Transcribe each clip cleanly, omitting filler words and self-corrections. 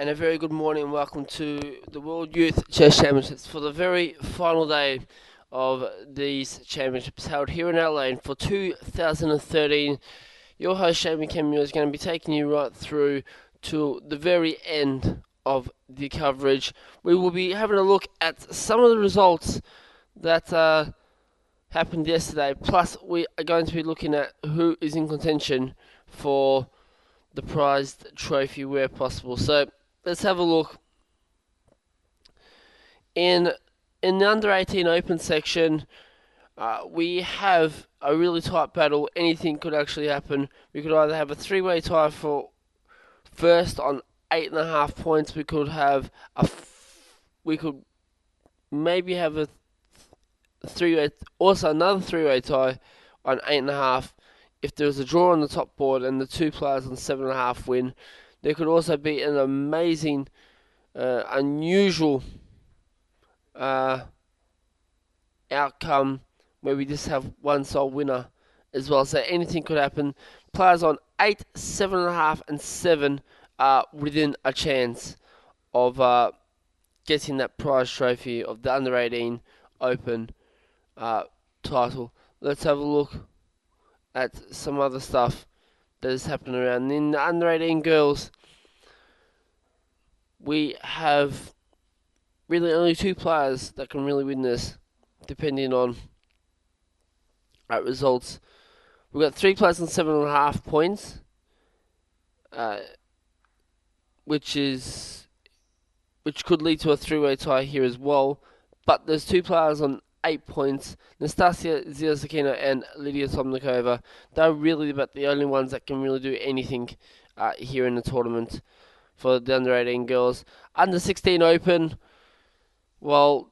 And a very good morning and welcome to the World Youth Chess Championships for the very final day of these championships held here in Adelaide for 2013. Your host, Jamie Cameron, is going to be taking you right through to the very end of the coverage. We will be having a look at some of the results that happened yesterday, plus we are going to be looking at who is in contention for the prized trophy where possible. So let's have a look. In the under 18 open section, we have a really tight battle. Anything could actually happen. We could either have a three-way tie for first on 8.5 points. We could have we could maybe have a three-way, also another three-way tie on 8.5. If there was a draw on the top board and the two players on 7.5 win, there could also be an amazing, unusual outcome where we just have one sole winner as well. So anything could happen. Players on 8, 7.5, and 7 are within a chance of getting that prize trophy of the under 18 Open title. Let's have a look at some other stuff that is happening around. In the under 18 girls, we have really only two players that can really win this, depending on results. We've got three players on 7.5 points, which could lead to a three-way tie here as well. But there's two players on 8 points, Nastasia Ziazakina and Lydia Tomnikova. They're really about the only ones that can really do anything here in the tournament for the under 18 girls. Under 16 Open, well,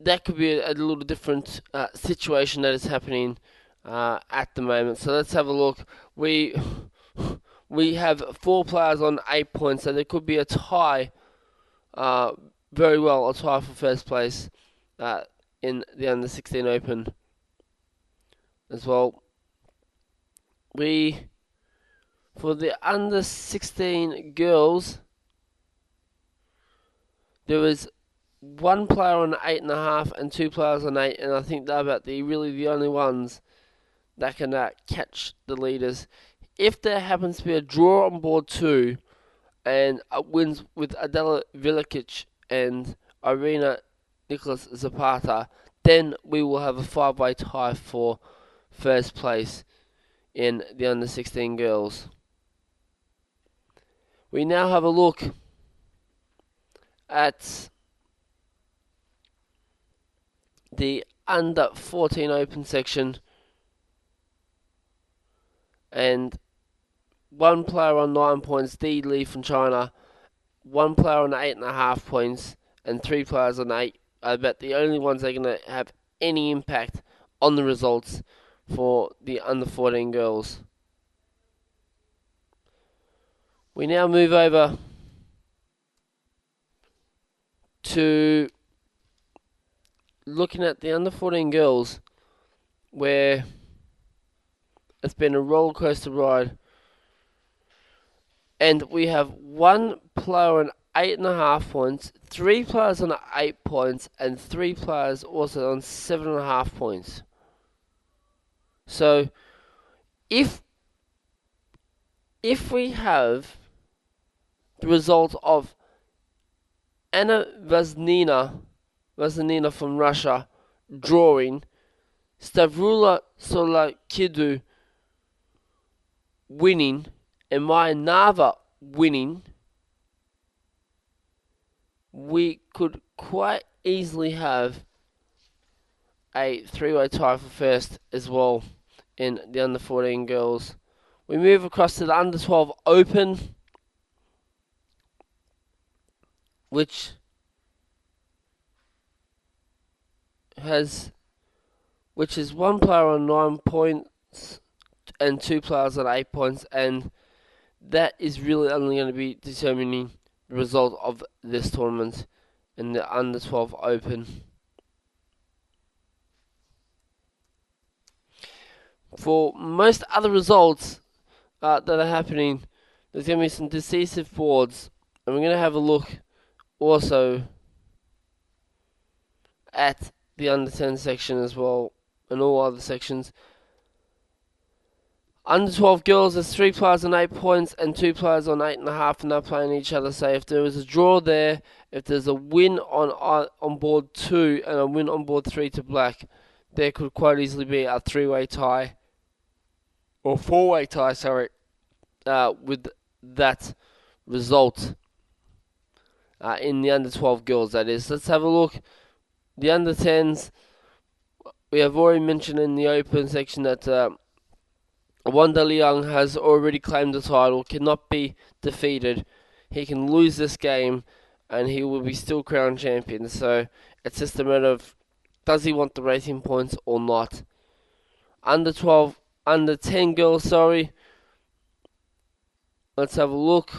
that could be a little different situation that is happening at the moment. So let's have a look. We have four players on 8 points, so there could be a tie, very well a tie for first place in the under 16 Open as well. For the under 16 girls, there was one player on 8.5 and two players on 8, and I think they're about the only ones that can catch the leaders. If there happens to be a draw on board 2 and wins with Adela Vilikic and Irina Nicholas Zapata, then we will have a 5-way tie for first place in the under 16 girls. We now have a look at the under 14 open section, and one player on 9 points, Di Li from China, one player on 8.5 points, and three players on 8 are about the only ones that are going to have any impact on the results for the under 14 girls. We now move over to looking at the under 14 girls, where it's been a roller coaster ride, and we have one player on 8.5 points, three players on 8 points, and three players also on 7.5 points. So if we have the result of Anna Vaznina from Russia drawing, Stavrula Solakidu winning, and Maya Nava winning, we could quite easily have a three-way tie for first as well in the under 14 girls. We move across to the under 12 Open, which is one player on 9 points and two players on 8 points, and that is really only going to be determining the result of this tournament in the under 12 Open. For most other results that are happening, there's going to be some decisive boards And we're going to have a look also at the under 10 section as well, and all other sections. Under 12 girls, there's 3 players on 8 points and 2 players on 8.5, and they're playing each other. So if there is a draw there, if there's a win on board 2 and a win on board 3 to black, there could quite easily be a 3-way tie, or 4-way tie, sorry, with that result in the under 12 girls, that is. Let's have a look. The under 10s, we have already mentioned in the open section that Wanda Liang has already claimed the title, cannot be defeated. He can lose this game and he will be still crowned champion. So it's just a matter of, does he want the rating points or not? Under 10 girls, sorry. Let's have a look.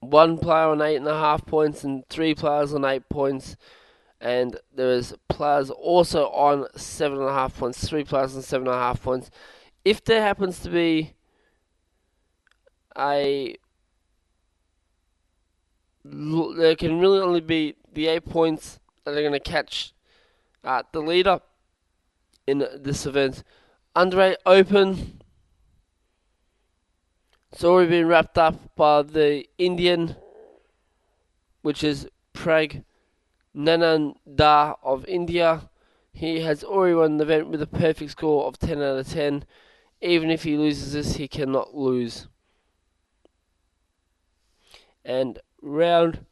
1 player on 8.5 points and 3 players on 8 points. And there is players also on 7.5 points, 3 players on 7.5 points. If there happens to be there can really only be the 8 points that are going to catch the leader in this event. Under 8 Open, it's already been wrapped up by the Indian, which is Prag Nananda of India. He has already won the event with a perfect score of 10 out of 10. Even if he loses this, he cannot lose. And round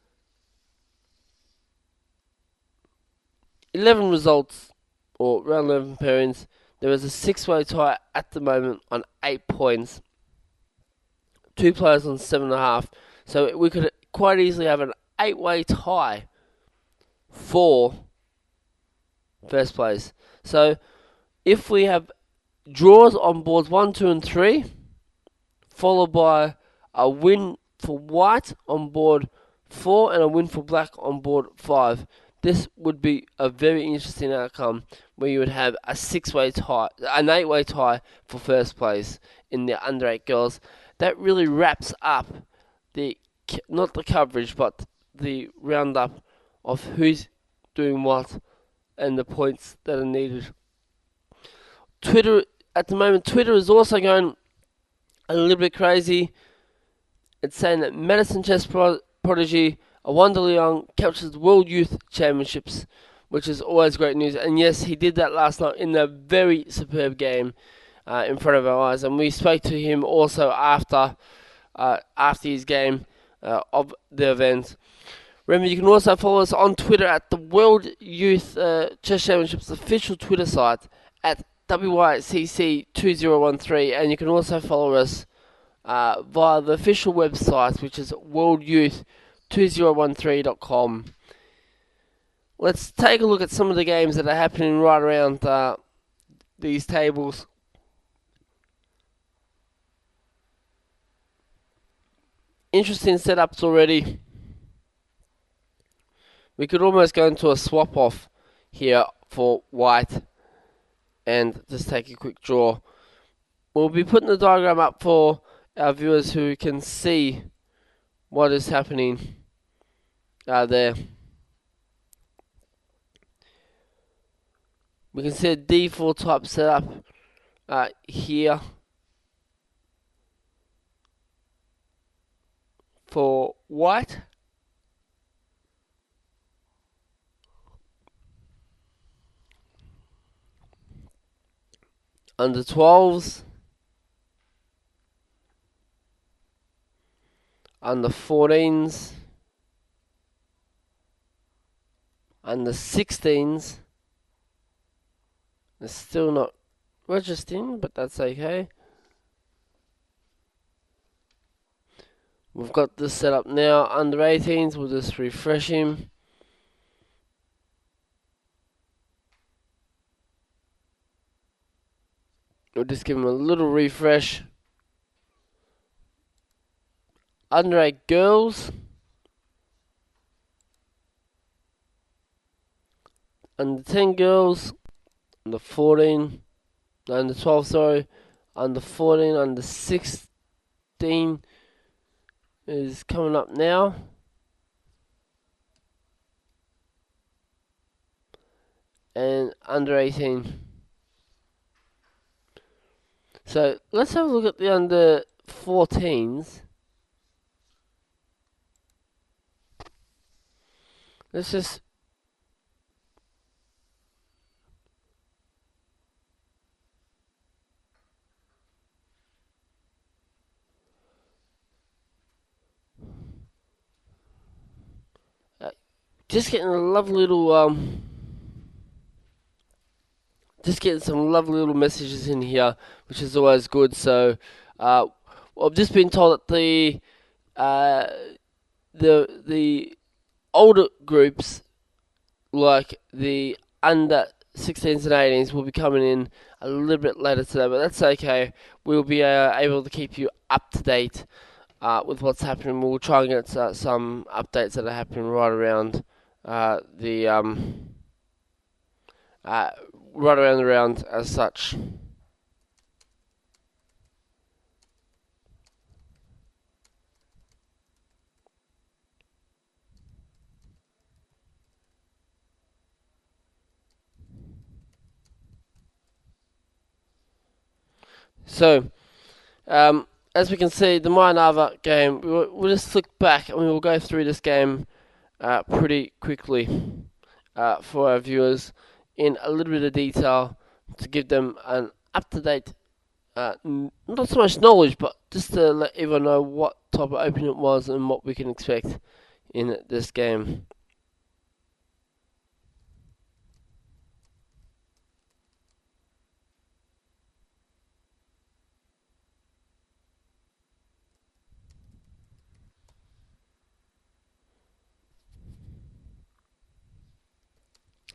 11 results, or round 11 pairings, there is a 6-way tie at the moment on 8 points. 2 players on 7.5. So we could quite easily have an 8-way tie for first place. So if we have draws on boards 1, 2 and 3, followed by a win for white on board 4 and a win for black on board 5, this would be a very interesting outcome where you would have a 6-way tie, an 8-way tie for first place in the under 8 girls. That really wraps up not the coverage, but the roundup of who's doing what and the points that are needed. Twitter, at the moment, Twitter is also going a little bit crazy. It's saying that Madison chess prodigy Wanda Liang captures the World Youth Championships, which is always great news. And yes, he did that last night in a very superb game in front of our eyes. And we spoke to him also after his game of the event. Remember, you can also follow us on Twitter at the World Youth Chess Championships official Twitter site at WYCC2013, and you can also follow us via the official website, which is worldyouth2013.com. Let's take a look at some of the games that are happening right around these tables. Interesting setups already. We could almost go into a swap off here for white and just take a quick draw. We'll be putting the diagram up for our viewers who can see what is happening there. We can see a D4 type setup here for white. Under 12s, under 14s, under 16s. It's still not registering, but that's okay. We've got this set up now. Under 18s, we'll just refresh him. We'll just give him a little refresh. Under 8 girls. Under 10 girls. Under 14. Under 12, sorry. Under 14, under 6. 15 is coming up now. And under 18. So let's have a look at the under 14s. Let's just just getting a lovely little just getting some lovely little messages in here, which is always good. So I've just been told that the older groups, like the under 16s and 18s, will be coming in a little bit later today, but that's okay. We'll be able to keep you up to date with what's happening. We'll try and get some updates that are happening right around right around the round as such. So, as we can see, the Mayanava game, we'll just flick back and we will go through this game pretty quickly for our viewers in a little bit of detail to give them an up-to-date, not so much knowledge, but just to let everyone know what type of opening it was and what we can expect in this game.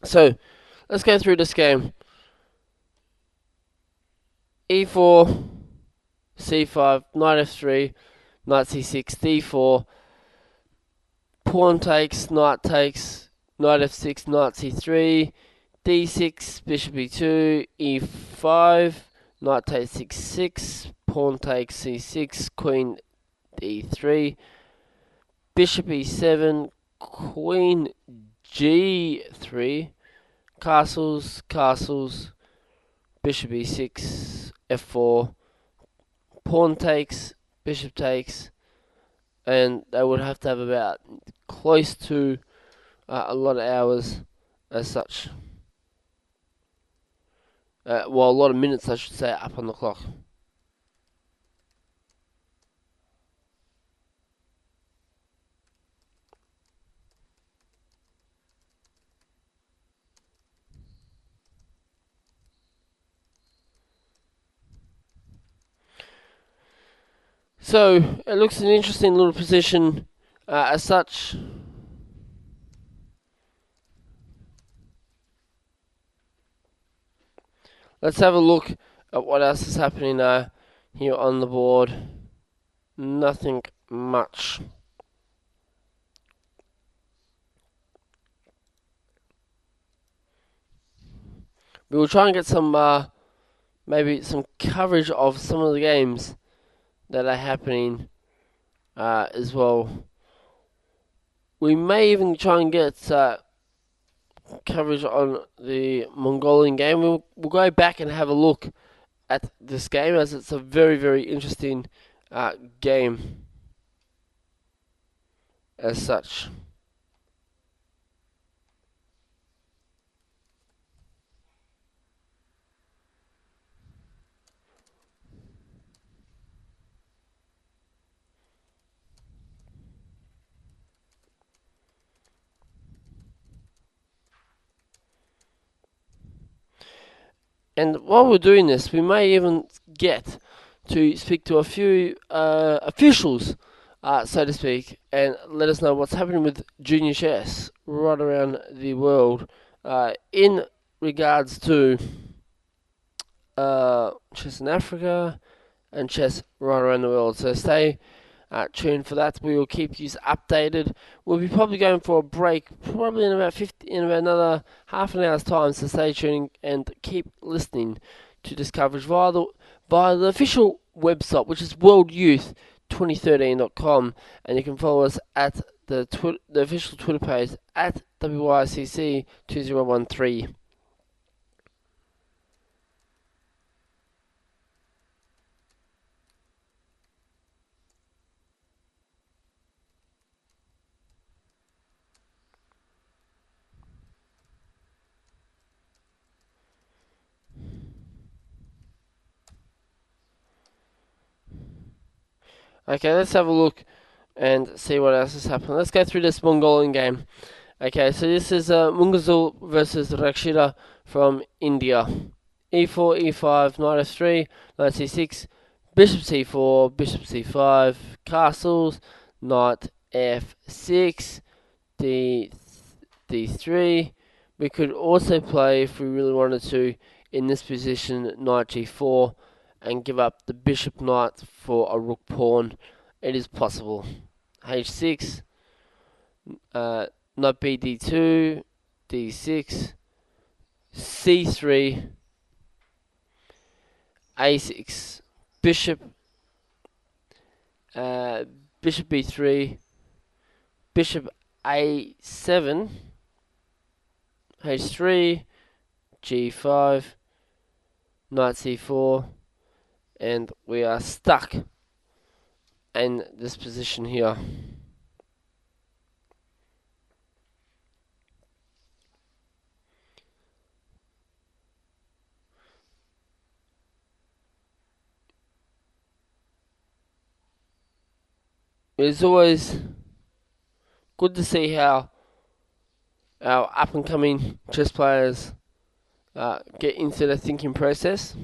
So, let's go through this game. E4, C5, knight F3, knight C6, D4, pawn takes, knight F6, knight C3, D6, bishop E2, E5, knight takes C6, pawn takes C6, queen D3, bishop E7, queen G3, castles, bishop E6, F4, pawn takes, bishop takes, and they would have to have about close to a lot of hours as such. A lot of minutes, I should say, up on the clock. So, it looks an interesting little position as such. Let's have a look at what else is happening here on the board. Nothing much. We will try and get some, maybe some coverage of some of the games that are happening as well. We may even try and get coverage on the Mongolian game. We'll go back and have a look at this game, as it's a very, very interesting game as such. And while we're doing this, we may even get to speak to a few officials, so to speak, and let us know what's happening with junior chess right around the world in regards to chess in Africa and chess right around the world. So stay tuned for that. We will keep you updated. We'll be probably going for a break, probably in about another half an hour's time. So stay tuned and keep listening to this coverage via the official website, which is worldyouth.com.au. 2013.com, and you can follow us at the official Twitter page at WYCC2013. Okay, let's have a look and see what else has happened. Let's go through this Mongolian game. Okay, so this is Mongol versus Rakshita from India. E4, E5, Knight F3, Knight C6, Bishop C4, Bishop C5, castles, Knight F6, D3. We could also play, if we really wanted to, in this position, Knight G4, and give up the Bishop Knight for a Rook Pawn. It is possible. H6, Knight B D2, D6, C3, A6, Bishop, Bishop B3, Bishop A7, H3, G5, Knight C4, and we are stuck in this position here. It's always good to see how our up-and-coming chess players get into the thinking process.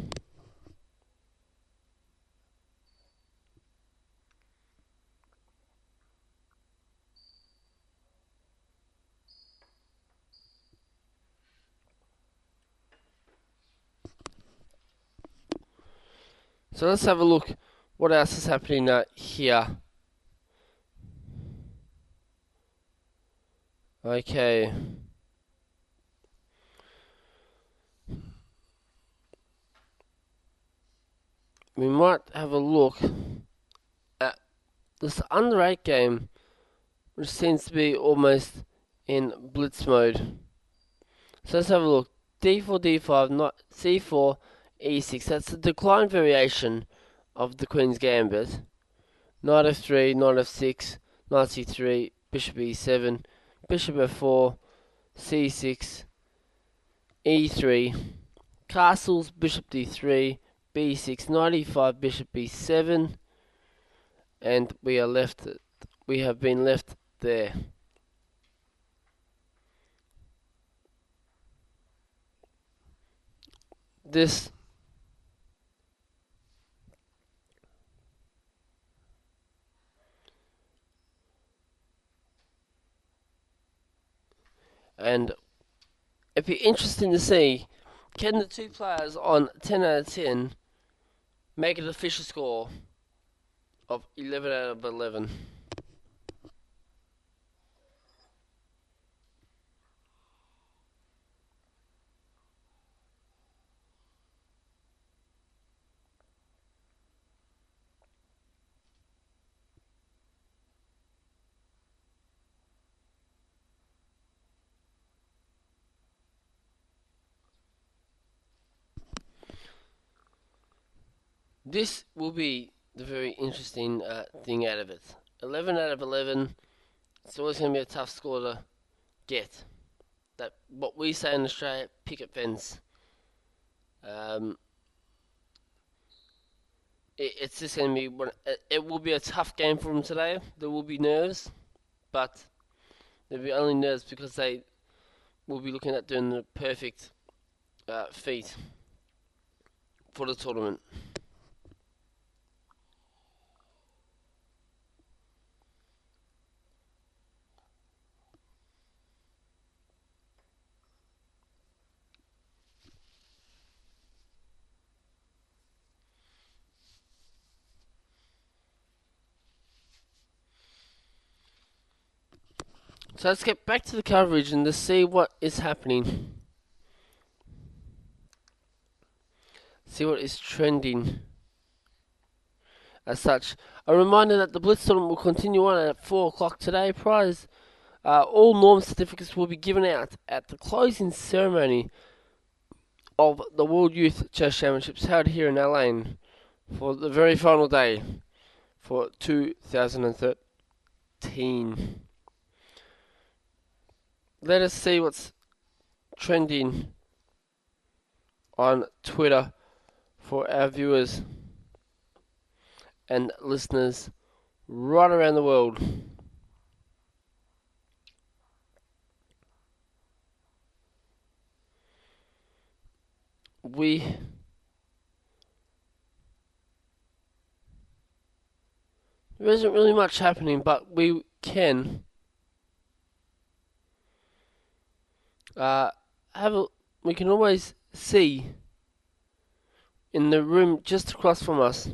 So let's have a look what else is happening here. Okay. We might have a look at this under 8 game, which seems to be almost in blitz mode. So let's have a look. D4, D5, not C4, E6. That's the decline variation of the Queen's Gambit. Knight F3, Knight F6, Knight C3, Bishop E7, Bishop F4, C6, E3, castles, Bishop D3, B6, Knight E5, Bishop B7, and we have been left there. This and it'd be interesting to see, can the two players on 10 out of 10 make an official score of 11 out of 11? This will be the very interesting thing out of it. 11 out of 11, it's always going to be a tough score to get. That what we say in Australia, picket fence. It's just going to be it will be a tough game for them today. There will be nerves, but there'll be only nerves because they will be looking at doing the perfect feat for the tournament. So let's get back to the coverage and to see what is happening. See what is trending. as such. A reminder that the Blitz tournament will continue on at 4 o'clock today. All norm certificates will be given out at the closing ceremony of the World Youth Chess Championships held here in LA for the very final day for 2013. Let us see what's trending on Twitter for our viewers and listeners right around the world. There isn't really much happening, but we can we can always see in the room just across from us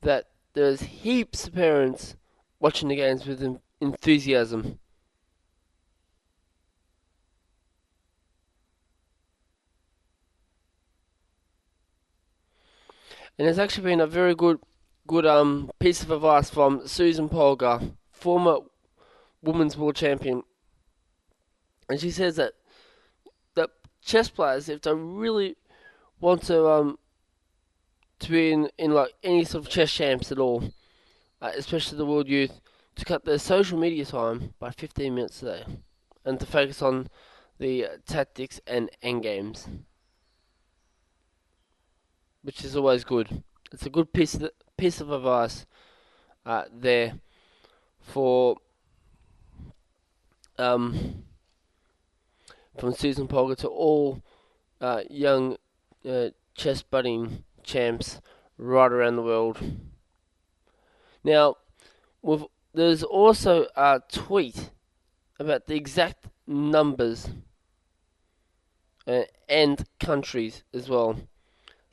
that there's heaps of parents watching the games with enthusiasm. And there's actually been a very good piece of advice from Susan Polgar, former women's world champion, and she says that chess players, if they really want to be in like any sort of chess champs at all, especially the world youth, to cut their social media time by 15 minutes a day, and to focus on the tactics and endgames, which is always good. It's a good piece of advice there for from Susan Polgar to all young chess budding champs right around the world. Now, there's also a tweet about the exact numbers and countries as well.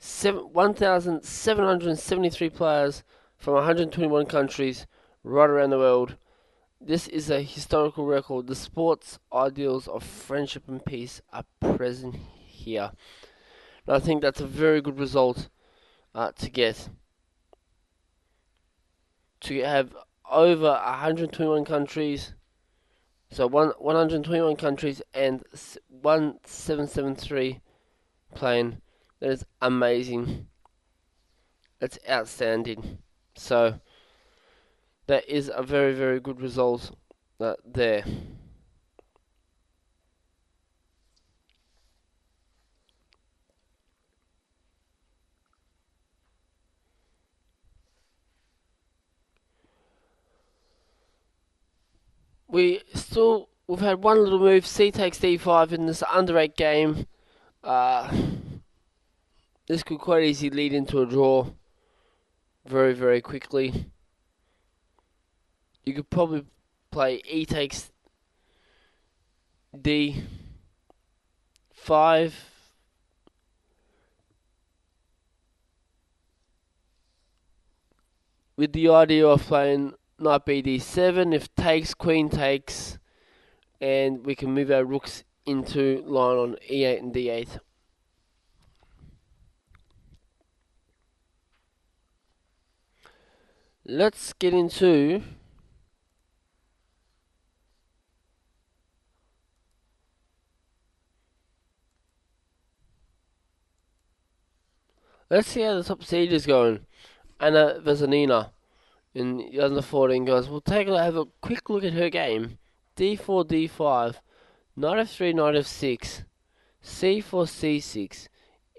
1,773 players from 121 countries right around the world. This is a historical record. The sports ideals of friendship and peace are present here. And I think that's a very good result to get. To have over 121 countries, so 121 countries and 1,773 playing. That is amazing. That's outstanding. So that is a very, very good result there. We've had one little move. C takes D5 in this under 8 game. This could quite easily lead into a draw very, very quickly. You could probably play E takes D5. With the idea of playing knight BD7, if takes, queen takes, and we can move our rooks into line on E8 and D8. Let's get into let's see how the top seed is going. Anna Vezanina in the under 14 guys. We'll have a quick look at her game. D4, D5, knight F3, knight F6, C4, C6,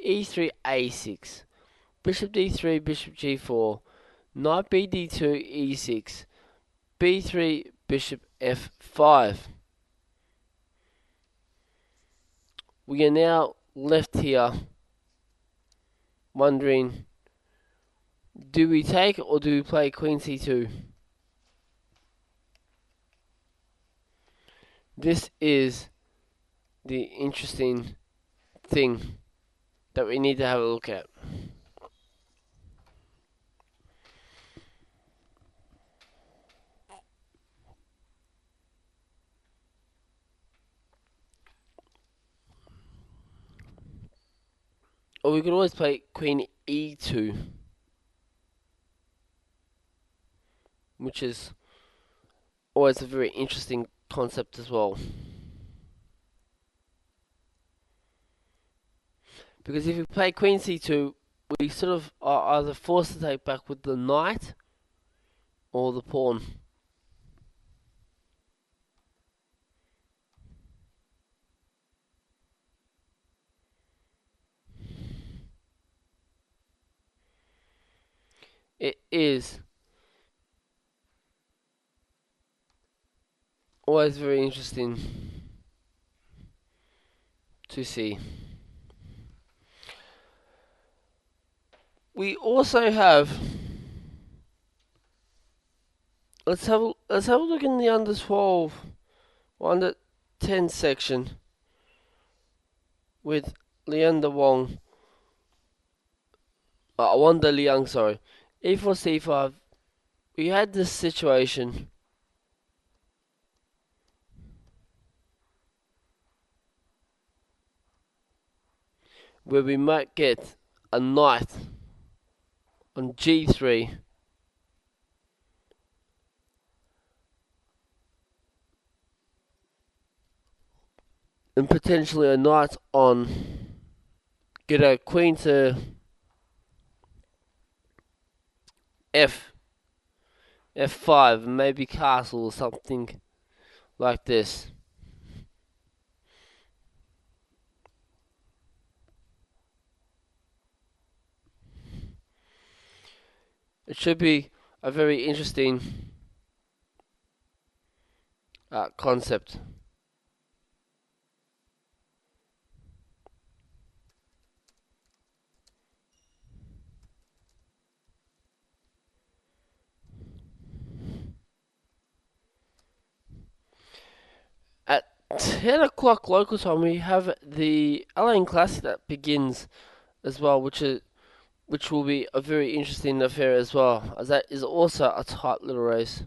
E3, A6, bishop D3, bishop G4, knight BD2, E6, B3, bishop F5. We are now left here wondering, do we take or do we play queen C2? This is the interesting thing that we need to have a look at. Or we could always play queen e2, which is always a very interesting concept as well. Because if we play queen c2, we sort of are either forced to take back with the knight or the pawn. It is always very interesting to see. We also have let's have a look in the under 12 or under 10 section with Leander Wong. Wanda Liang, sorry. E4 c5. We had this situation where we might get a knight on g3. And potentially a knight on, get a queen to f5, maybe castle or something like this. It should be a very interesting concept. At 10 o'clock local time, we have the Alien Classic that begins as well, which will be a very interesting affair as well, as that is also a tight little race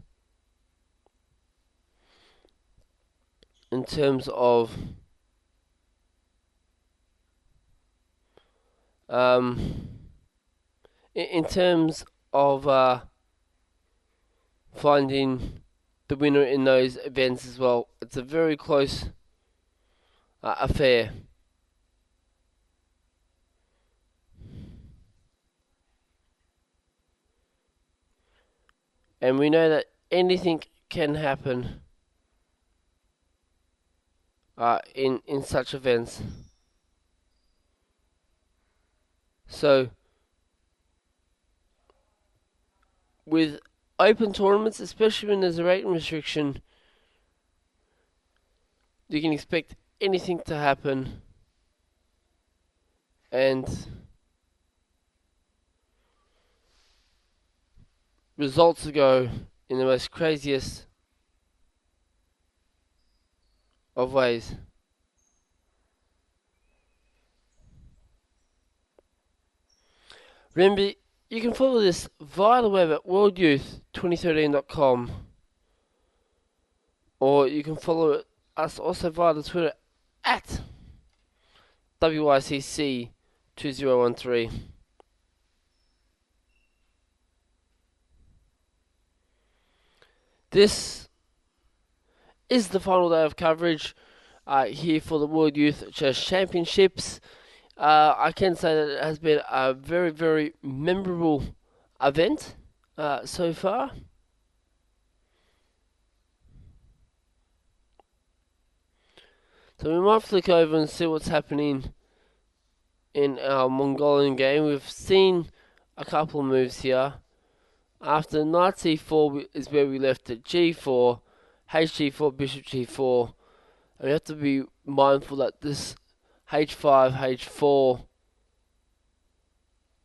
in terms of in terms of finding the winner in those events as well. It's a very close affair. And we know that anything can happen in such events. So, with open tournaments, especially when there's a rating restriction, you can expect anything to happen. And results to go in the most craziest of ways. Remember, you can follow this via the web at worldyouth2013.com, or you can follow us also via the Twitter at WICC2013. This is the final day of coverage here for the World Youth Chess Championships. I can say that it has been a very, very memorable event so far. So we might flick over and see what's happening in our Mongolian game. We've seen a couple of moves here. After knight c4 is where we left at g4, hg4, bishop g4. And we have to be mindful that this h5, h4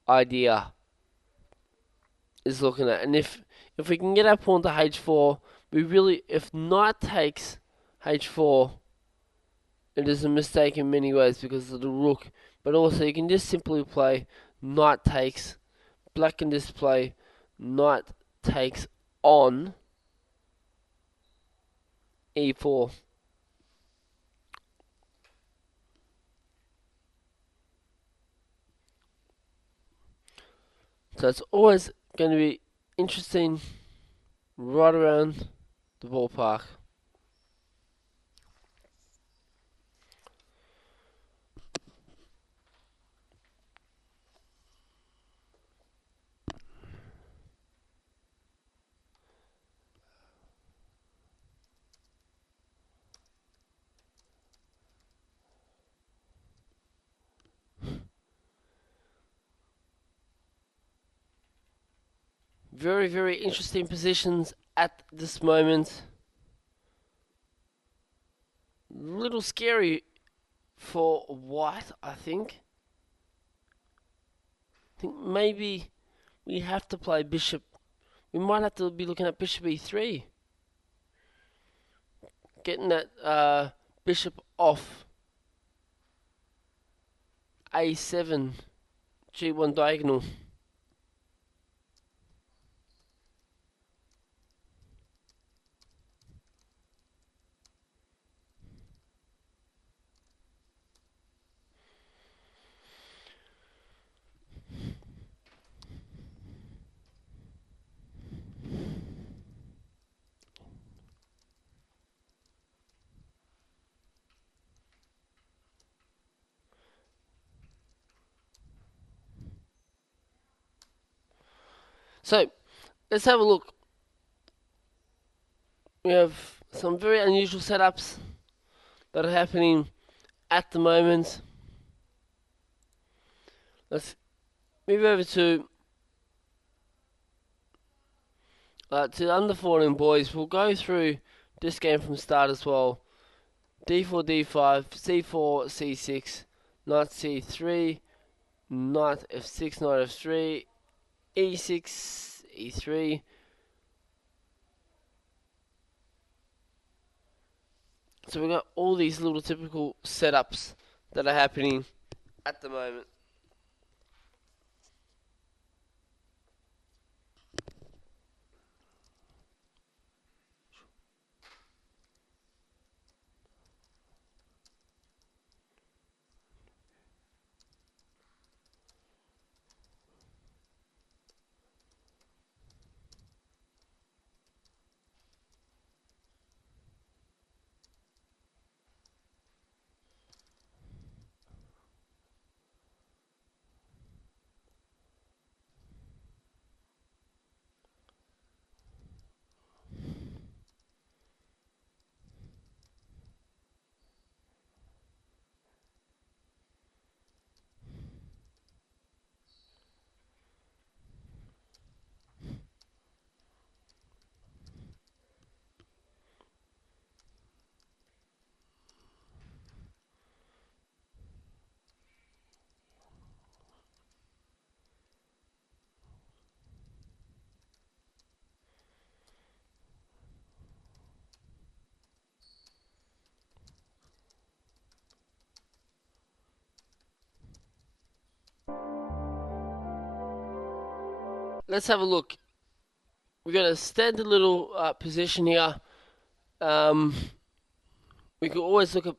idea is looking at. And if we can get our pawn to h4, we really, if knight takes h4, it is a mistake in many ways because of the rook. But also you can just simply play knight takes, black can just play knight takes on e4. So it's always going to be interesting right around the ballpark. Very, very interesting positions at this moment. Little scary for white, I think. I think maybe we have to play bishop. We might have to be looking at bishop e3. Getting that bishop off a7, g1 diagonal. So, let's have a look. We have some very unusual setups that are happening at the moment. Let's move over to the under 14 boys. We'll go through this game from start as well. d4, d5, c4, c6, knight c3, knight f6, knight f3, e6, e3. So we've got all these little typical setups that are happening at the moment. Let's have a look. We've got a standard little position here. We could always look at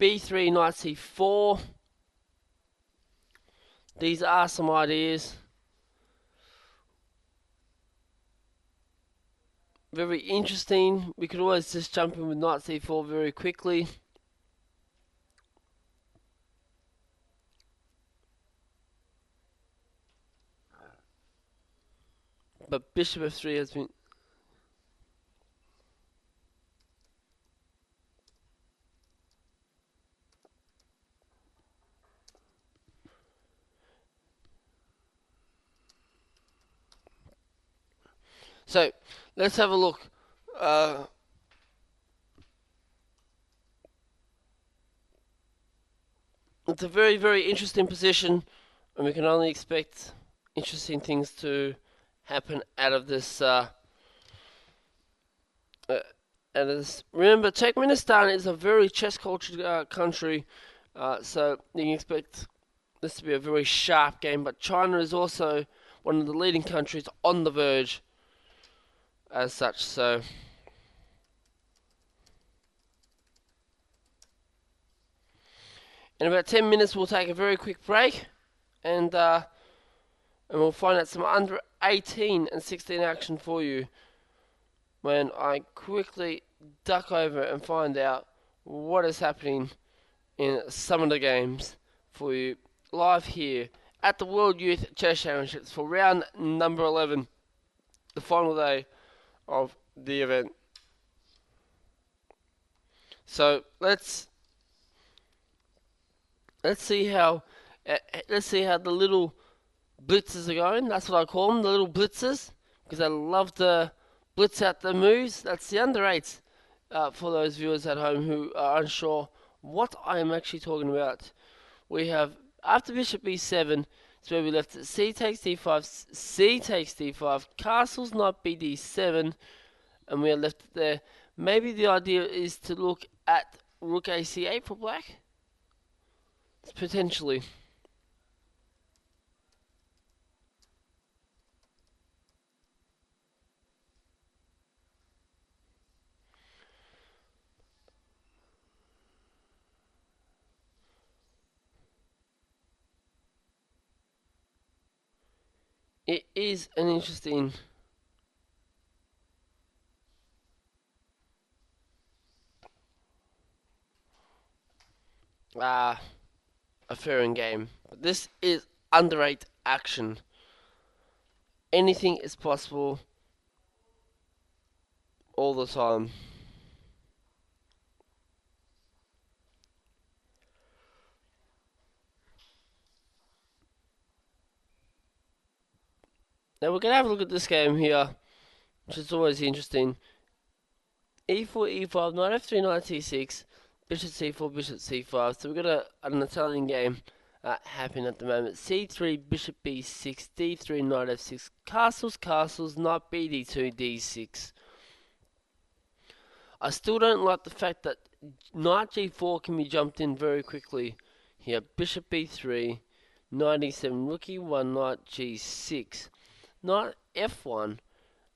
b3, knight c4. These are some ideas. Very interesting. We could always just jump in with knight c4 very quickly. But bishop f3 has been... So, let's have a look. It's a very, very interesting position, and we can only expect interesting things to happen out of this. Remember, Turkmenistan is a very chess-cultured country, so you can expect this to be a very sharp game. But China is also one of the leading countries on the verge, as such. So, in about 10 minutes, we'll take a very quick break, and and we'll find out some under 18 and 16 action for you when I quickly duck over and find out what is happening in some of the games for you live here at the World Youth Chess Championships for round number 11, the final day of the event. So let's see how the little blitzers are going. That's what I call them, the little blitzers, because I love to blitz out the moves. That's the under eights for those viewers at home who are unsure what I am actually talking about. We have after bishop b7. It's where we left it. C takes d5, C takes d5, castles knight bd7, and we are left it there. Maybe the idea is to look at rook ac8 for black. Potentially. It is an interesting affair game. But this is under 8 action. Anything is possible all the time. Now we're going to have a look at this game here, which is always interesting. e4, e5, knight f3, knight c6, bishop c4, bishop c5. So we've got an Italian game happening at the moment. c3, bishop b6, d3, knight f6, castles, castles, knight bd2, d6. I still don't like the fact that knight g4 can be jumped in very quickly here. Bishop b3, knight e7, rook e1, knight g6, knight f1,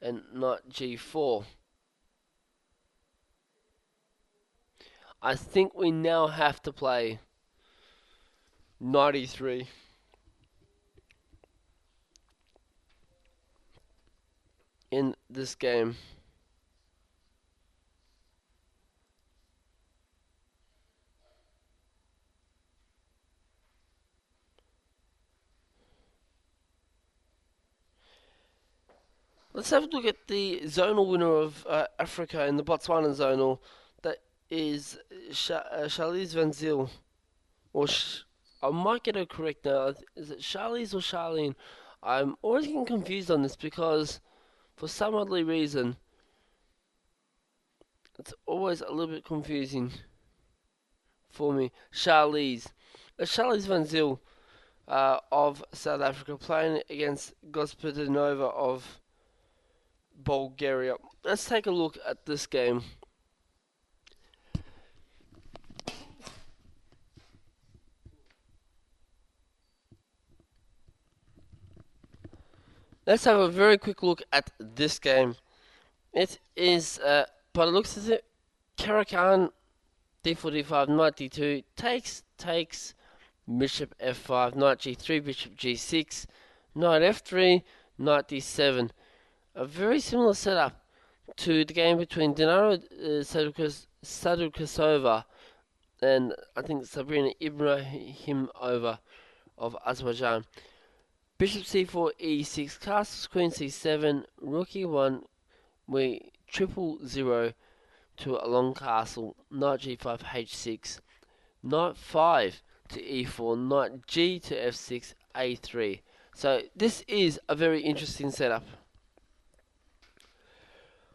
and knight g4. I think we now have to play knight e3. In this game. Let's have a look at the zonal winner of Africa in the Botswana zonal. That is Charlize Van Zyl. Or I might get her correct now. Is it Charlize or Charlene? I'm always getting confused on this because for some oddly reason it's always a little bit confusing for me. Charlize. Charlize Van Zyl of South Africa playing against Gospodinova of Bulgaria. Let's take a look at this game. Let's have a very quick look at this game. It is, by the looks of it, Karakan, d4, d5, knight d2, takes, bishop f5, knight g3, bishop g6, knight f3, knight d7. A very similar setup to the game between Dinara Sadukasova and I think Sabrina Ibrahimova of Azerbaijan. Bishop c4, e6, castles, queen c7, rook e1, we 000 to a long castle, knight g5, h6, knight 5 to e4, knight g to f6, a3. So this is a very interesting setup.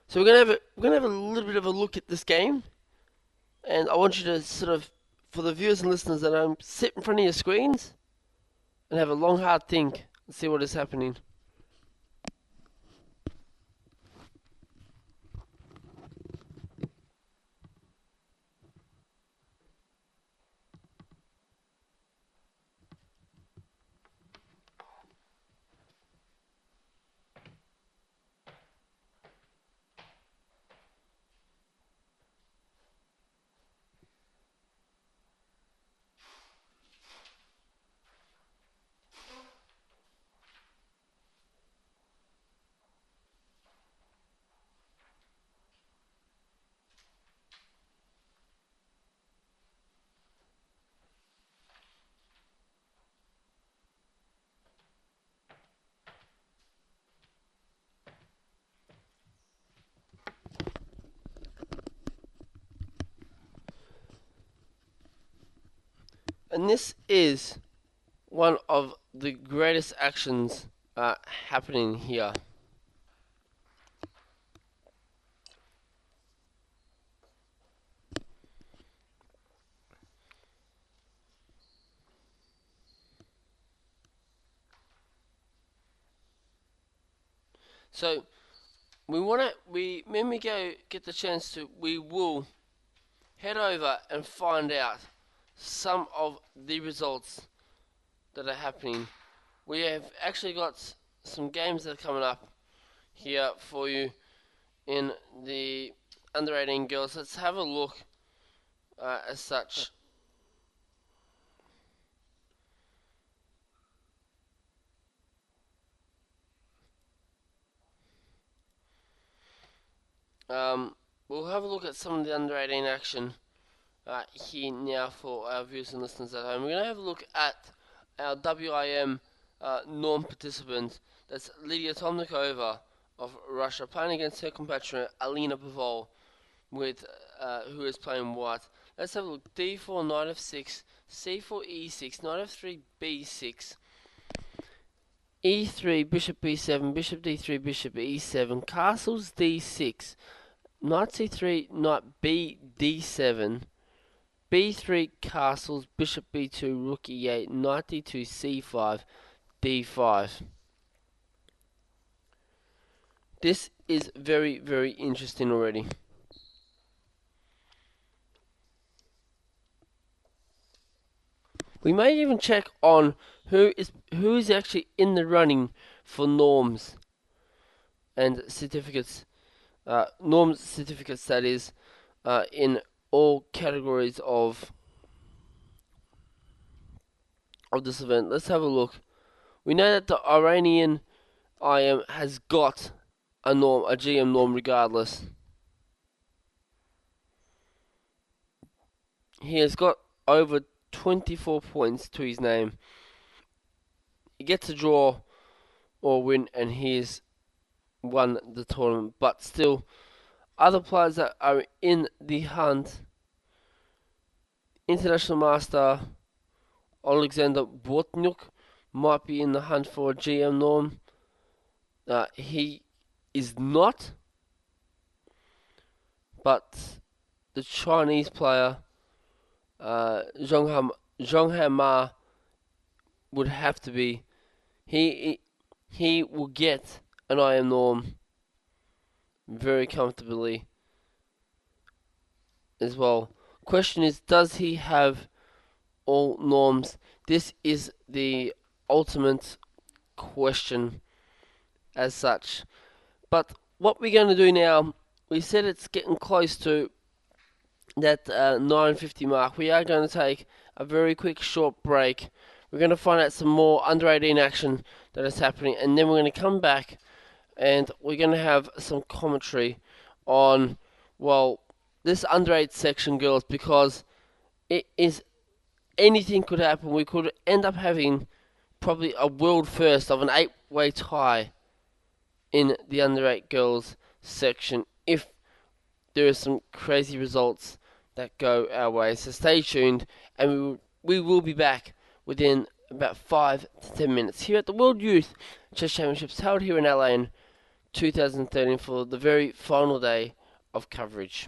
So we're gonna have a little bit of a look at this game, and I want you to sort of, for the viewers and listeners at home, sit in front of your screens and have a long hard think and see what is happening. And this is one of the greatest actions happening here. So when we go get the chance to, we will head over and find out some of the results that are happening. We have actually got some games that are coming up here for you in the under 18 girls. Let's have a look as such. We'll have a look at some of the under 18 action here now for our viewers and listeners at home. We're going to have a look at our WIM norm participant. That's Lydia Tomnikova of Russia, playing against her compatriot Alina Bivol, with who is playing white. Let's have a look. D4, knight f6, c4, e6, knight f3, b6, e3, bishop b7, bishop d3, bishop e7, castles d6, knight c3, knight b d7, b3, castles, bishop b2, rook e8, knight d2, c5, d5. This is very, very interesting already. We may even check on who is actually in the running for norms and certificates. Norms certificates, that is, in all categories of this event. Let's have a look. We know that the Iranian IM has got a GM norm regardless. He has got over 24 points to his name. He gets a draw or win, and he's won the tournament. But still, other players that are in the hunt: International Master Alexander Bortnyuk might be in the hunt for a GM norm. He is not, but the Chinese player Zhonghan Ma would have to be. He will get an IM norm very comfortably as well. Question is, does he have all norms? This is the ultimate question as such. But what we're going to do now, we said it's getting close to that 9:50 mark. We are going to take a very quick short break. We're going to find out some more under 18 action that is happening, and then we're going to come back and we're going to have some commentary on, well, this under 8 section, girls, because it is anything could happen. We could end up having probably a world first of an 8-way tie in the under 8 girls section if there are some crazy results that go our way. So stay tuned, and we will be back within about 5 to 10 minutes here at the World Youth Chess Championships held here in LA in 2013 for the very final day of coverage.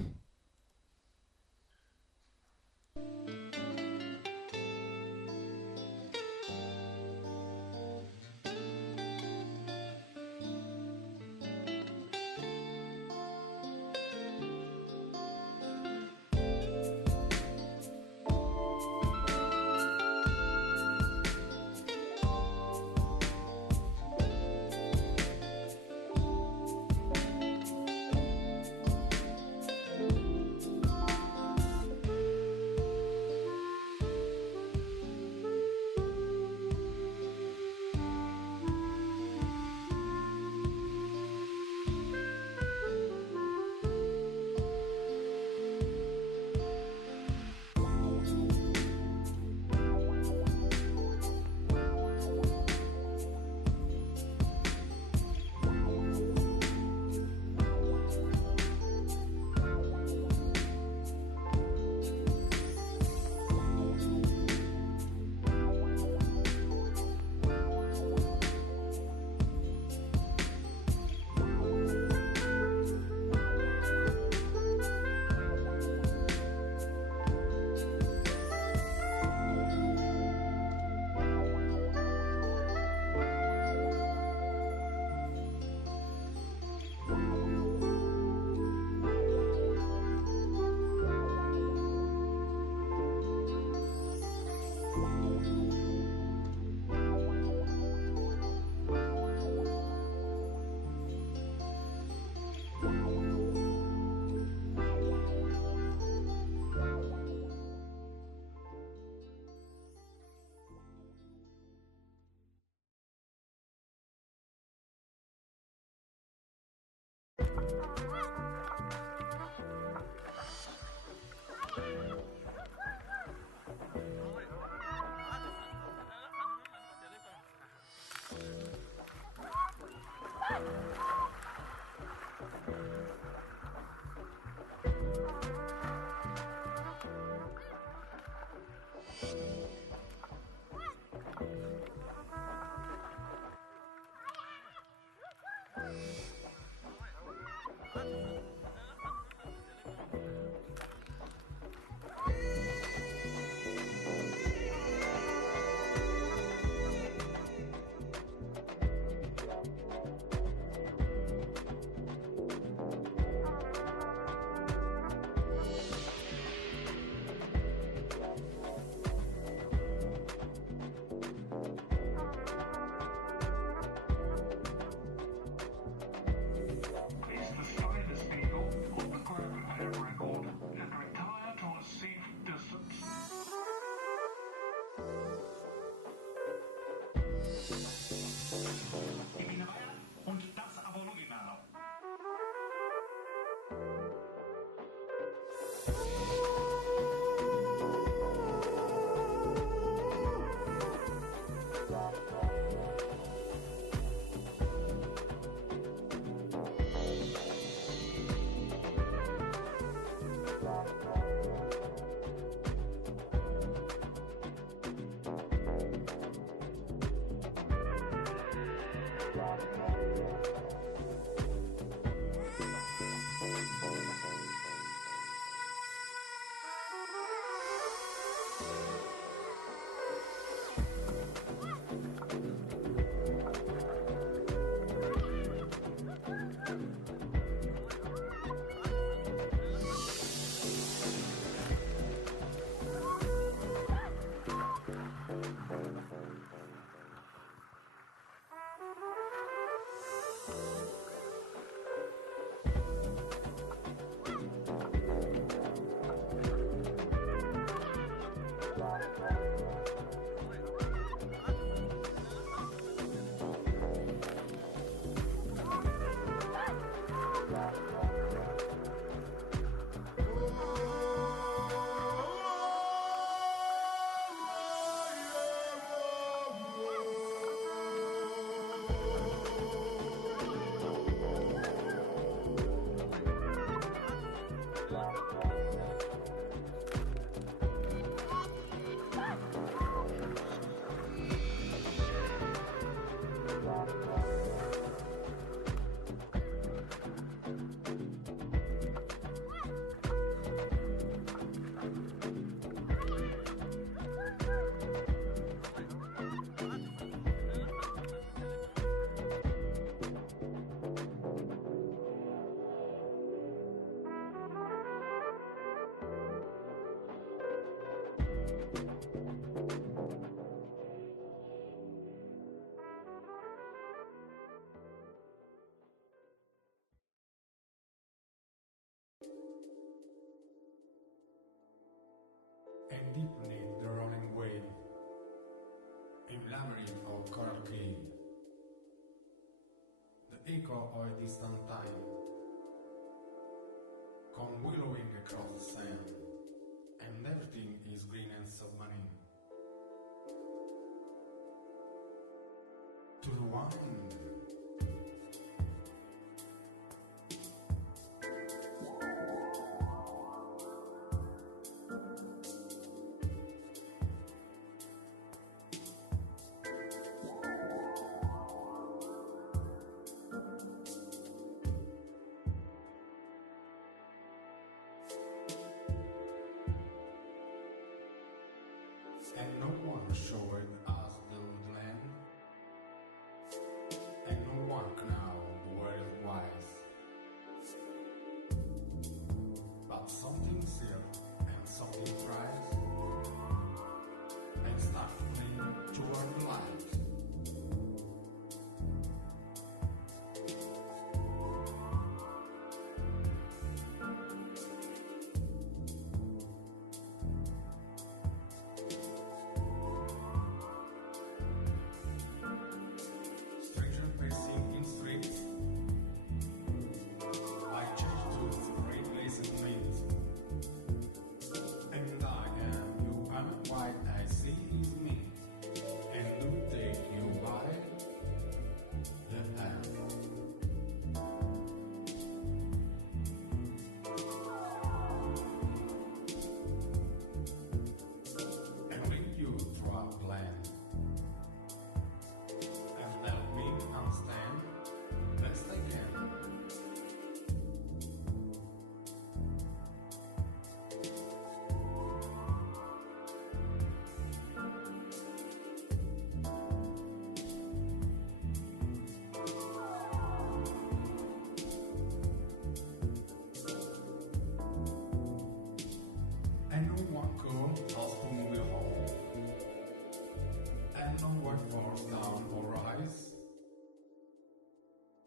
come willowing across the sand, and everything is green and submarine. To the wind. And no one showed us the land, and no one now the world wise. But something still and something tries, and start fleeing toward the light.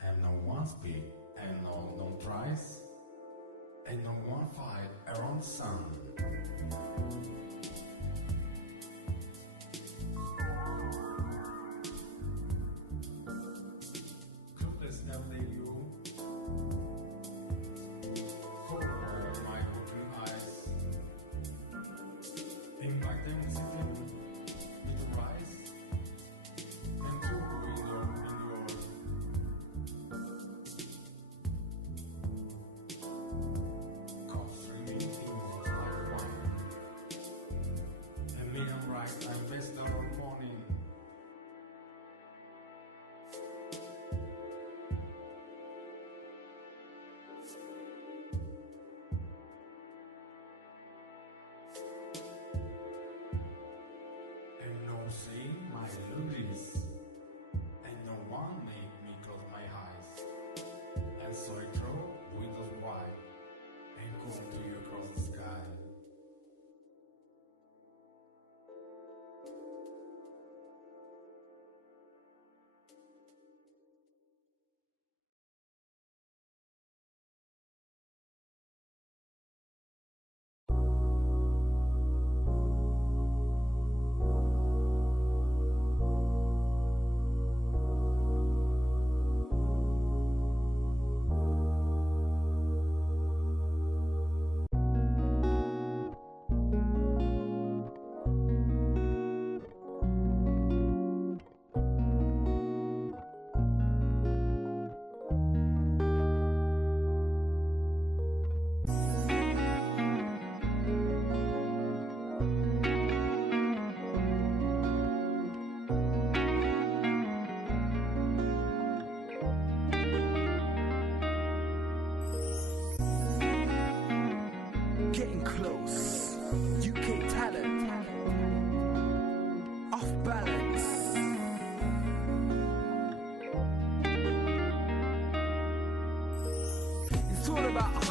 And no one speak, and no tries, and no one fight around the sun. Clueless never you, for my open eyes, invite them sitting with the rise, and to window in your I'm best out on morning. And no seeing my ladies, and no one make me close my eyes. And so I throw the windows wide and come to you across the sky.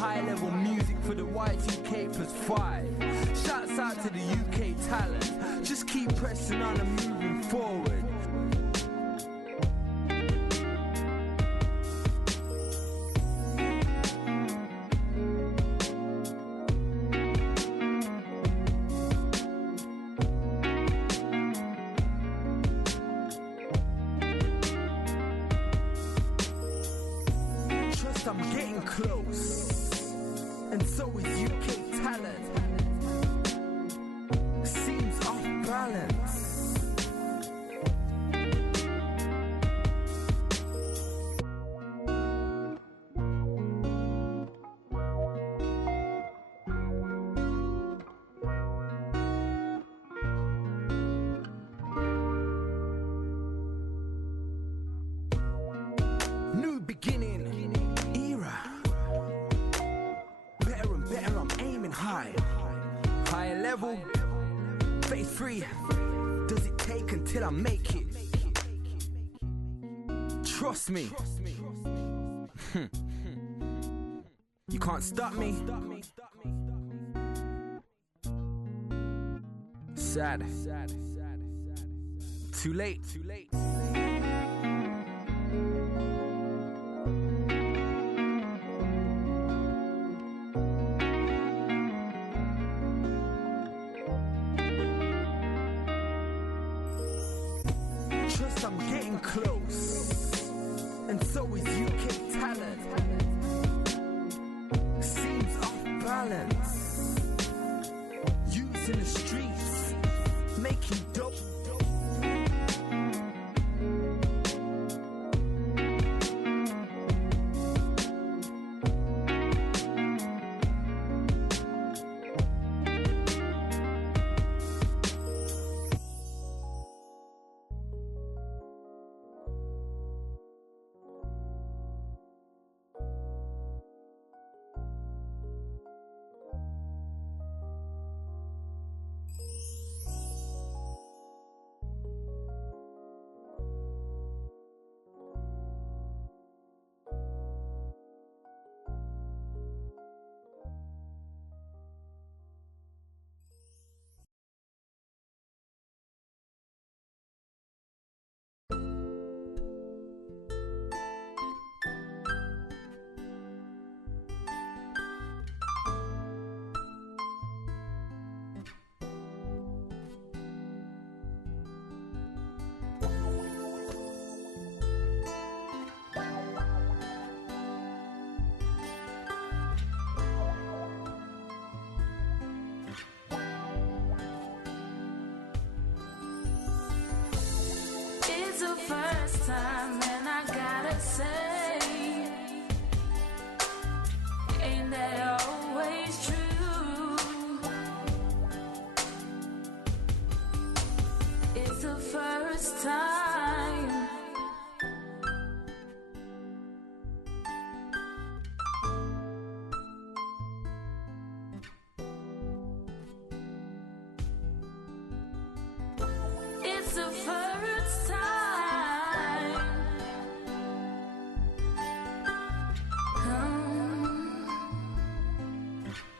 high-level music for the Y2K plus 5. Shouts out to the UK talent. Just keep pressing on and moving forward. I'm getting close, and so high. Higher level, faith free. Does it take until I make it? Trust me. You can't stop me. Sad. Too late. Trust I'm getting close, and so is UK talent. Seems off balance. Youths in the streets, making dope. It's the first time, and I gotta say, ain't that always true? It's the first time. It's the first time.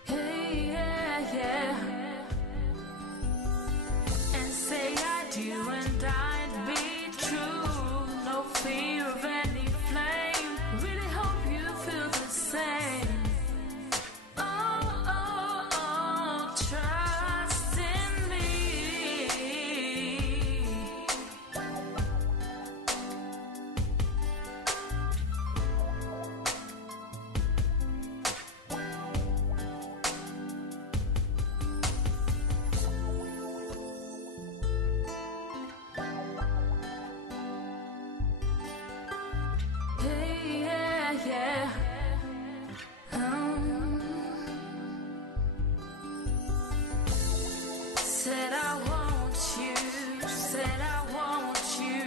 Hey, yeah. And say I do and I'd be true. No fear of any flame. Really hope you feel the same. Trust in me. Hey, yeah. Said I want you,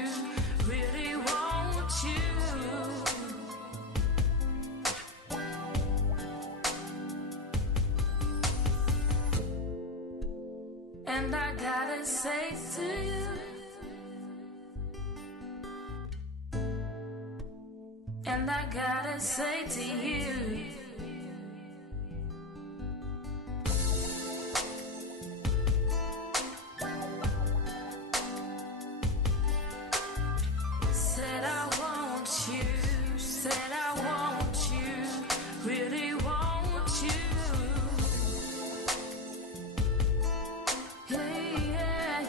really want you. And I gotta say to you, and I gotta say to you, said I want you, really want you. Hey, yeah.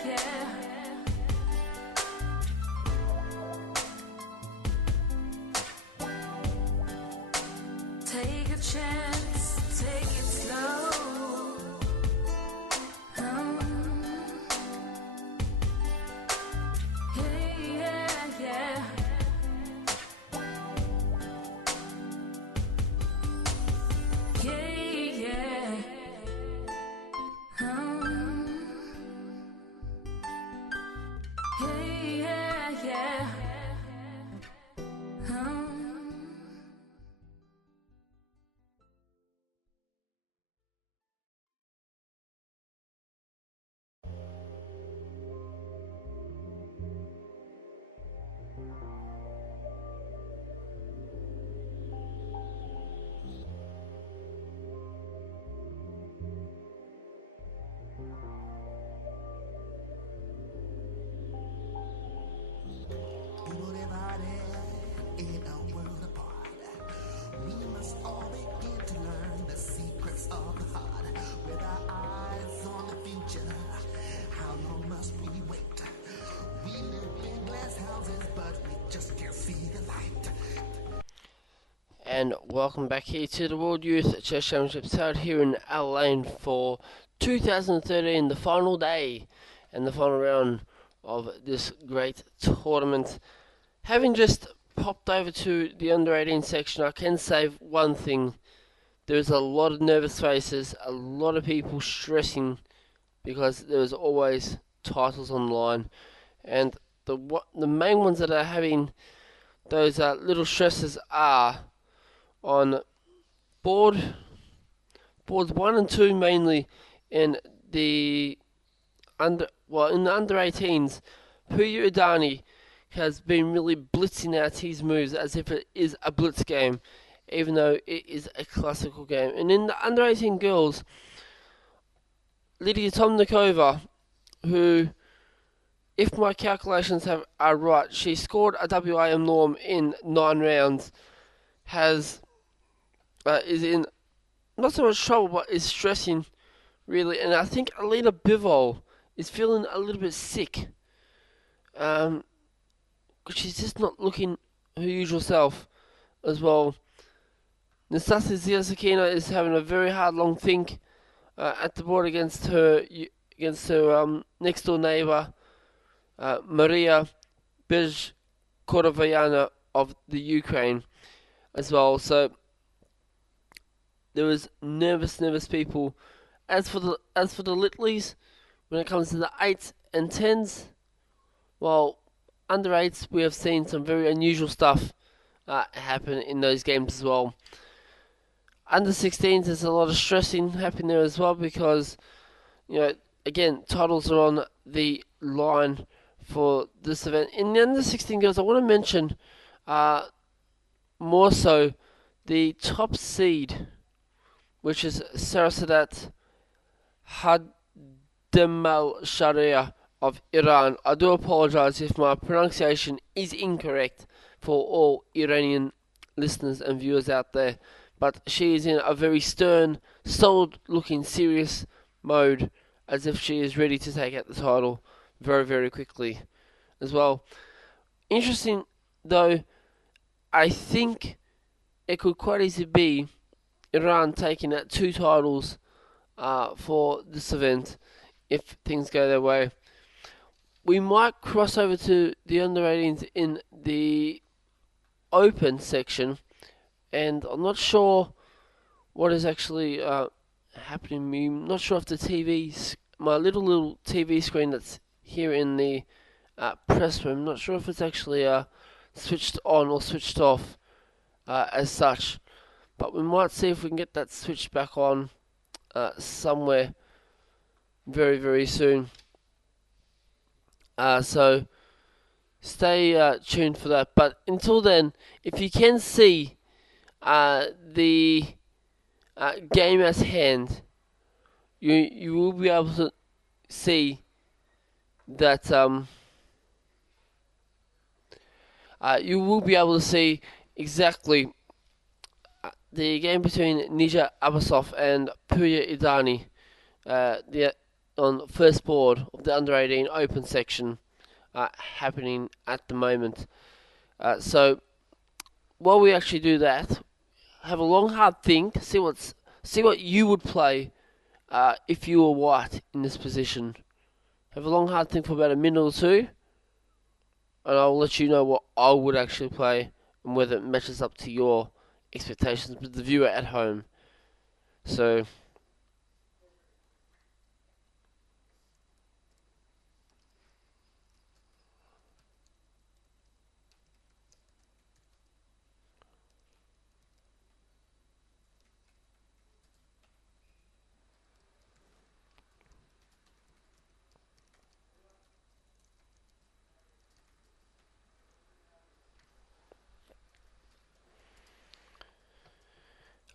Take a chance, take it slow. Hey, yeah. Hey, yeah. and welcome back here to the World Youth Chess Championships held here in Adelaide for 2013, the final day and the final round of this great tournament. Having just popped over to the under 18 section, I can say one thing. There's a lot of nervous faces, a lot of people stressing because there's always titles on the line, and the main ones that are having those little stresses are on boards 1 and 2 mainly, in the under 18s. Puya Udani has been really blitzing out his moves as if it is a blitz game, even though it is a classical game. And in the under 18 girls, Lydia Tomnikova, who, if my calculations are right, she scored a WIM norm in 9 rounds, is in not so much trouble, but is stressing really. And I think Alina Bivol is feeling a little bit sick, because she's just not looking her usual self as well. Nastasia Ziazakina is having a very hard long think at the board against her next door neighbour, Maria Bezkorovayana of the Ukraine as well. So there was nervous people. As for the Litleys, when it comes to the 8s and 10s, well, under 8s we have seen some very unusual stuff happen in those games as well. Under 16s, there's a lot of stressing happening there as well because, again, titles are on the line for this event. In the under 16 girls, I want to mention more so the top seed, which is Sarasadat Hademal Sharia of Iran. I do apologise if my pronunciation is incorrect for all Iranian listeners and viewers out there, but she is in a very stern, solid-looking, serious mode, as if she is ready to take out the title very, very quickly as well. Interesting, though, I think it could quite easily be Iran taking out 2 titles for this event if things go their way. We might cross over to the under 18s in the open section, and I'm not sure what is actually happening. I'm not sure if my little TV screen that's here in the press room, not sure if it's actually switched on or switched off as such. But we might see if we can get that switched back on somewhere very, very soon. So stay tuned for that. But until then, if you can see the game at hand, you will be able to see that you will be able to see exactly the game between Nija Abbasov and Puya Idani on first board of the under 18 open section happening at the moment. So while we actually do that, have a long hard think, see what you would play if you were white in this position. Have a long hard think for about a minute or two, and I'll let you know what I would actually play and whether it matches up to your expectations with the viewer at home. So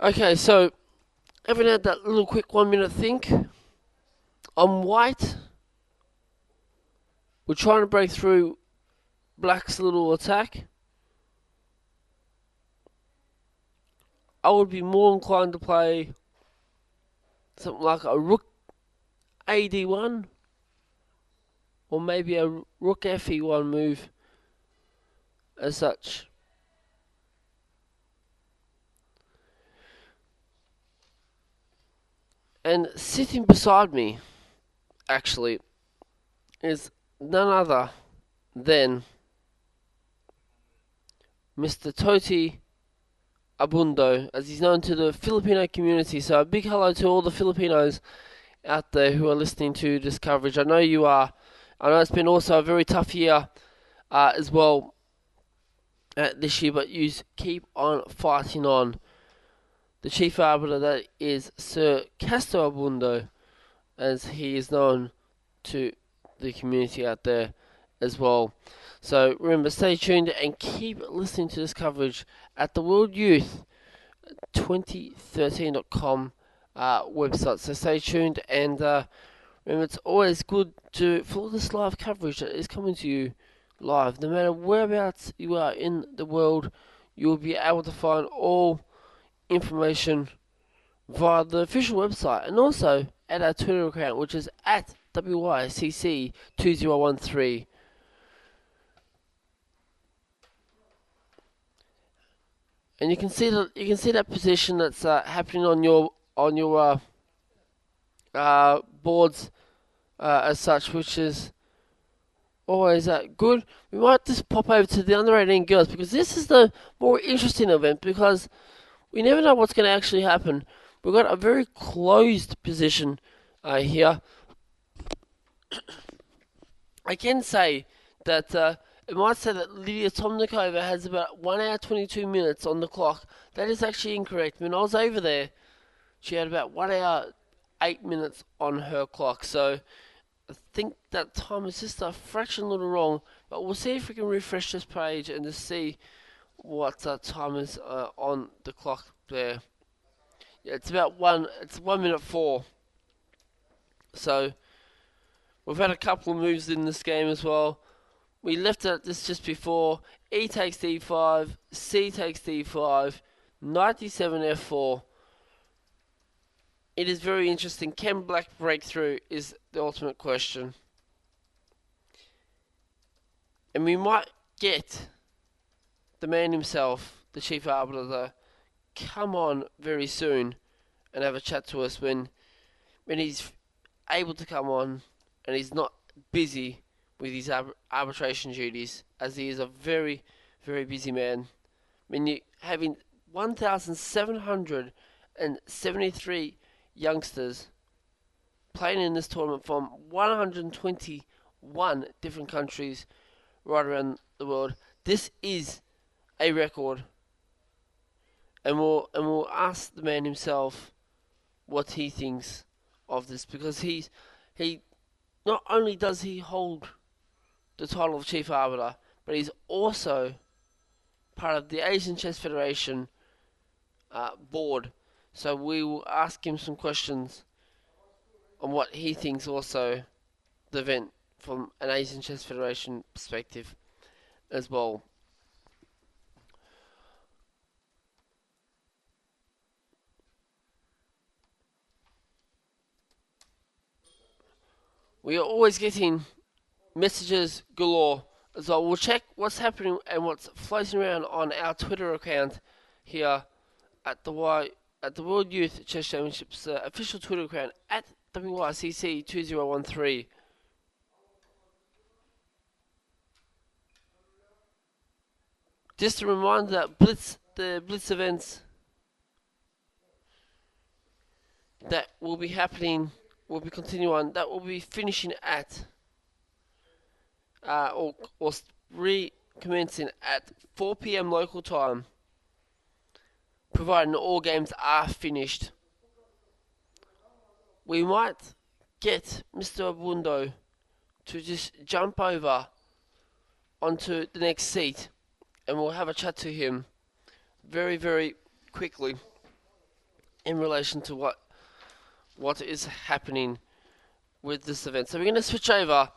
okay, so having had that little quick 1 minute think, on white, we're trying to break through black's little attack. I would be more inclined to play something like a rook AD1, or maybe a rook FE1 move as such. And sitting beside me, actually, is none other than Mr. Toti Abundo, as he's known to the Filipino community. So a big hello to all the Filipinos out there who are listening to this coverage. I know you are. I know it's been also a very tough year as well this year, but you keep on fighting on. The chief arbiter, that is Sir Castro Abundo, as he is known to the community out there as well. So remember, stay tuned and keep listening to this coverage at the World Youth 2013.com website. So stay tuned, and remember, it's always good to follow this live coverage that is coming to you live. No matter whereabouts you are in the world, you will be able to find all information via the official website and also at our Twitter account, which is at WYCC2013. And you can see that position that's happening on your boards as such, which is always good. We might just pop over to the under 18 girls, because this is the more interesting event, because we never know what's going to actually happen. We've got a very closed position here. I can say that it might say that Lydia Tomnikova has about 1 hour 22 minutes on the clock. That is actually incorrect. When I was over there, she had about 1 hour 8 minutes on her clock. So I think that time is just a fraction little wrong. But we'll see if we can refresh this page and just see what time is on the clock there. Yeah, it's about 1 minute 4. So we've had a couple of moves in this game as well. We left it at this just before. E takes D5, C takes D5, 97 F4. It is very interesting. Can black break through is the ultimate question. And we might get the man himself, the chief arbiter, come on very soon and have a chat to us when he's able to come on and he's not busy with his arbitration duties, as he is a very, very busy man. When you having 1,773 youngsters playing in this tournament from 121 different countries right around the world, this is a record. And we'll ask the man himself what he thinks of this, because he not only does he hold the title of Chief Arbiter, but he's also part of the Asian Chess Federation board. So we will ask him some questions on what he thinks also the event from an Asian Chess Federation perspective as well. We are always getting messages galore as well. We'll check what's happening and what's floating around on our Twitter account here at the World Youth Chess Championships official Twitter account at WYCC2013. Just a reminder that the Blitz events that will be happening, will be continuing on, that will be finishing at or recommencing at 4 p.m. local time, providing all games are finished. We might get Mr. Abundo to just jump over onto the next seat, and we'll have a chat to him very, very quickly in relation to what is happening with this event. So we're going to switch over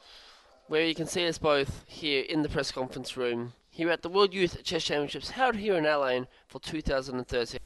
where you can see us both here in the press conference room here at the World Youth Chess Championships held here in Alain for 2013.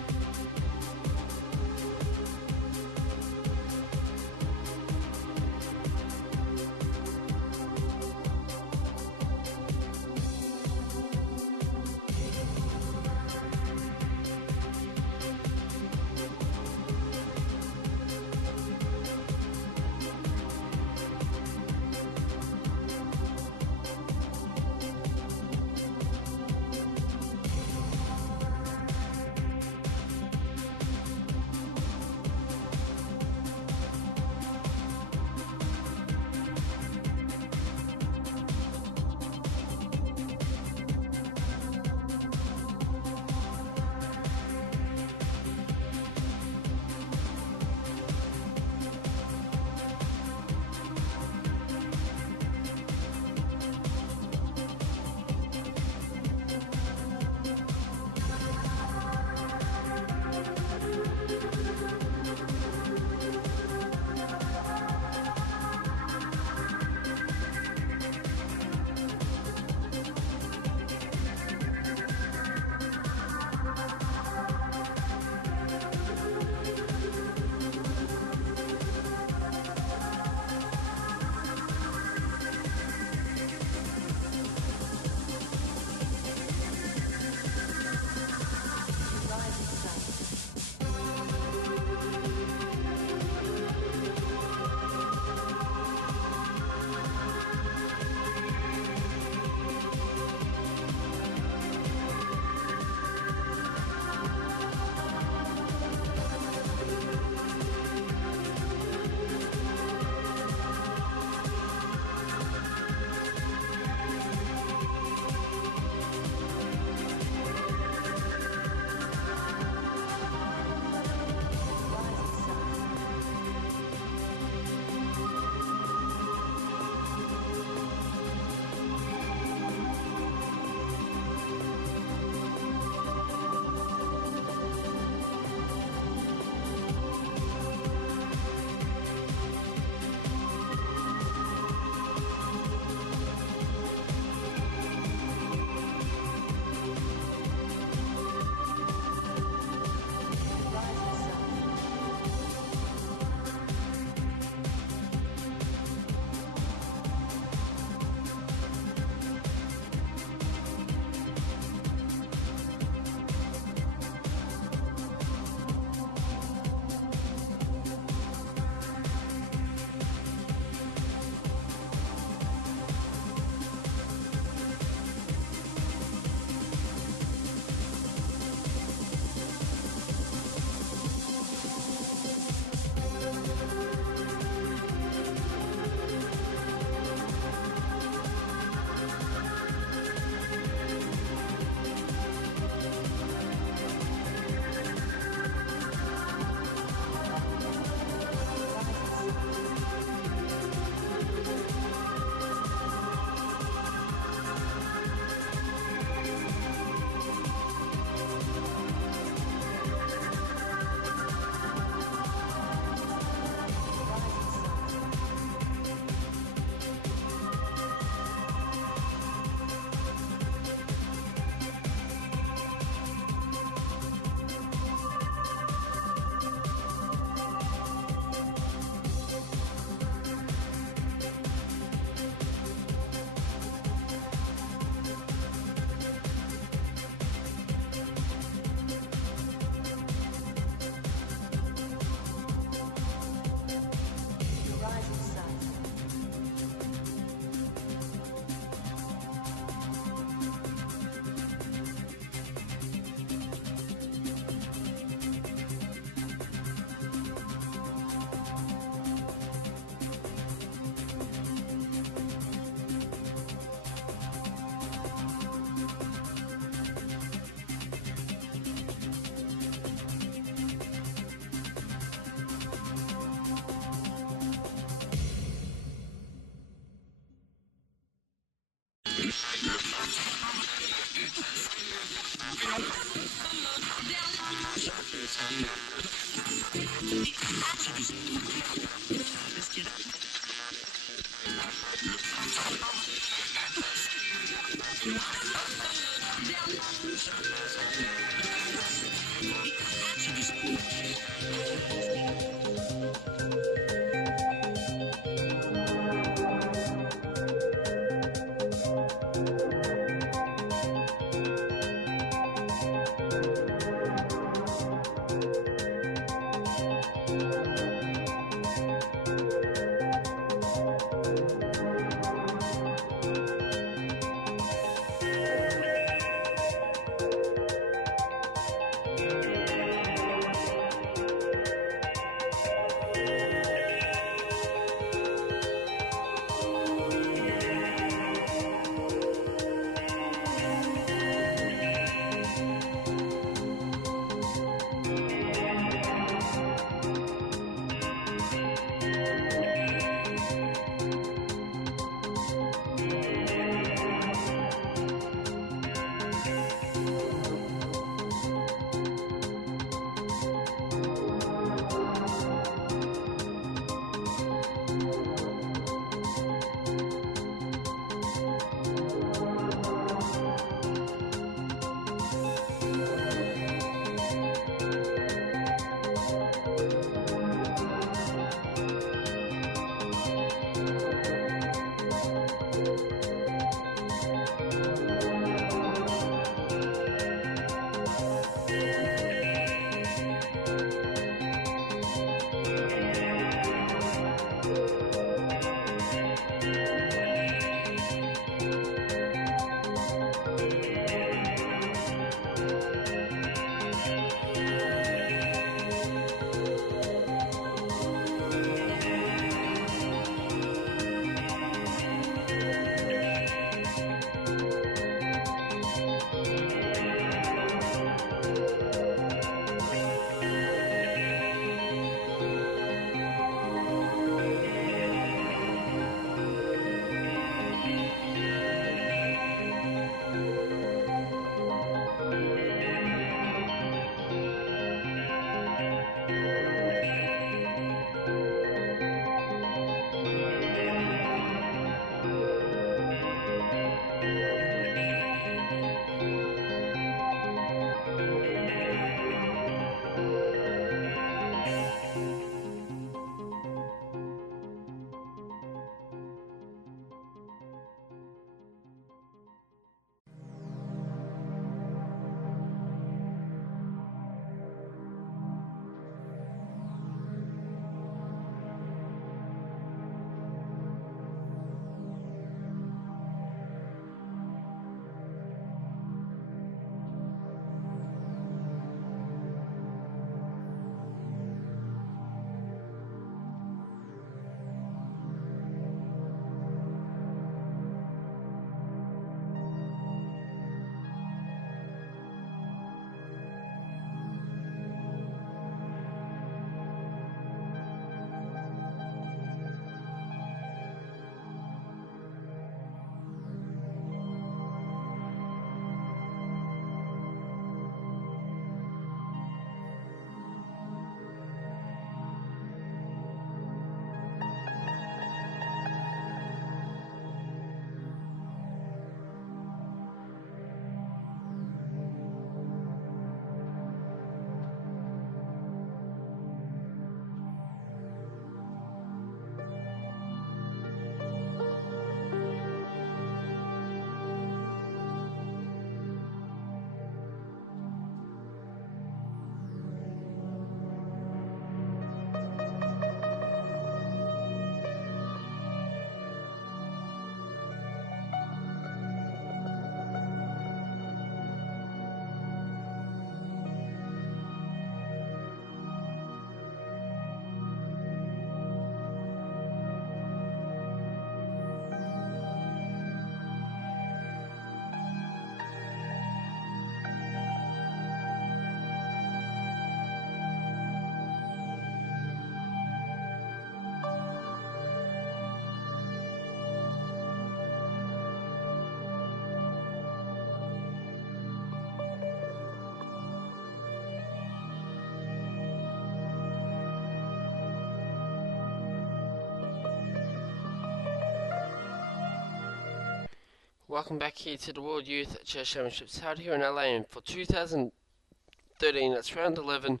welcome back here to the World Youth Chess Championships held here in LA for 2013. That's round 11,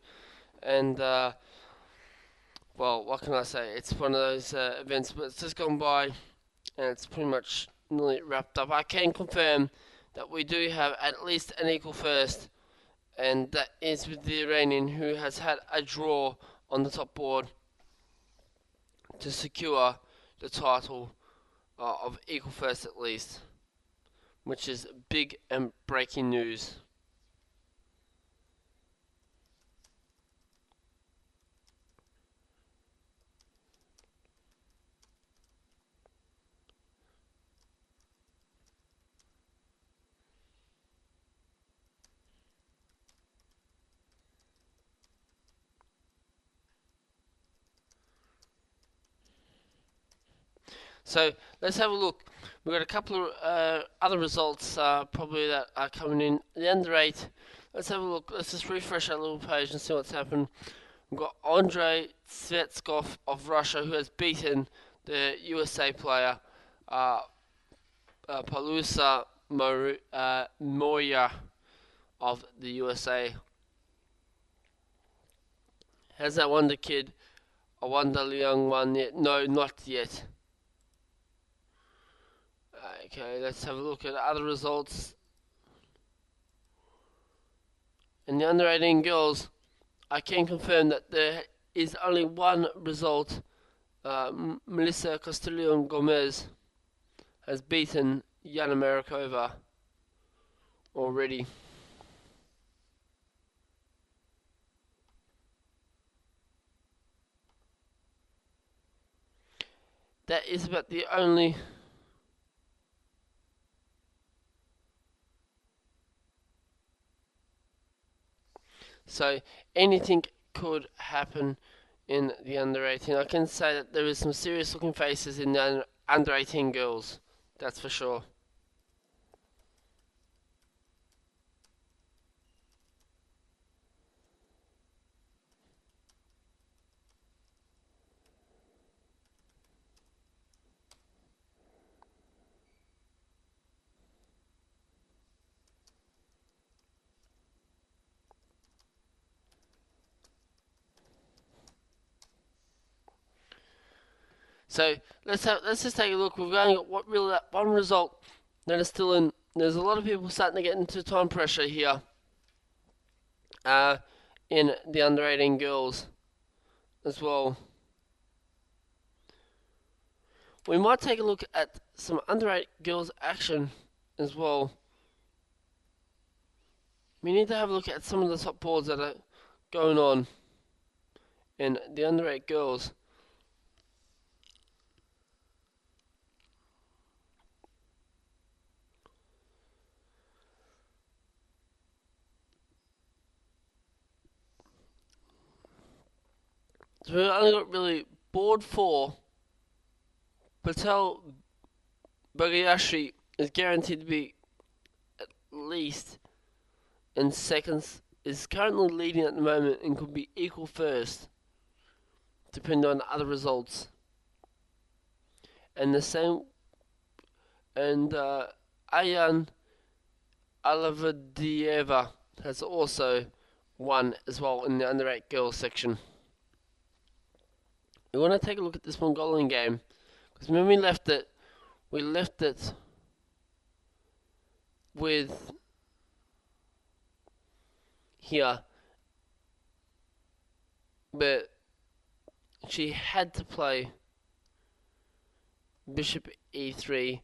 and well, what can I say? It's one of those events, but it's just gone by, and it's pretty much nearly wrapped up. I can confirm that we do have at least an equal first, and that is with the Iranian, who has had a draw on the top board to secure the title of equal first at least, which is big and breaking news. So let's have a look. We've got a couple of other results probably that are coming in. The under 8. Let's have a look. Let's just refresh our little page and see what's happened. We've got Andrei Svetskov of Russia, who has beaten the USA player Palusa Moya of the USA. Has that wonder kid a wonder young one yet? No, not yet. Okay, let's have a look at other results. In the under 18 girls, I can confirm that there is only one result. Melissa Castillo Gomez has beaten Yana Marakova already. That is about the only so anything could happen in the under 18. I can say that there is some serious looking faces in the under 18 girls, that's for sure. So let's just take a look. We've only got that one result that is still in. There's a lot of people starting to get into time pressure here. In the under 18 girls as well. We might take a look at some under 8 girls action as well. We need to have a look at some of the top boards that are going on in the under 8 girls. So we've only got really board 4. Patel Bagayashi is guaranteed to be at least in seconds. Is currently leading at the moment and could be equal first, depending on other results. And the same, and Ayan Alavadieva has also won as well in the under 8 girls section. We want to take a look at this Mongolian game, because when we left it with here, but she had to play Bishop E3,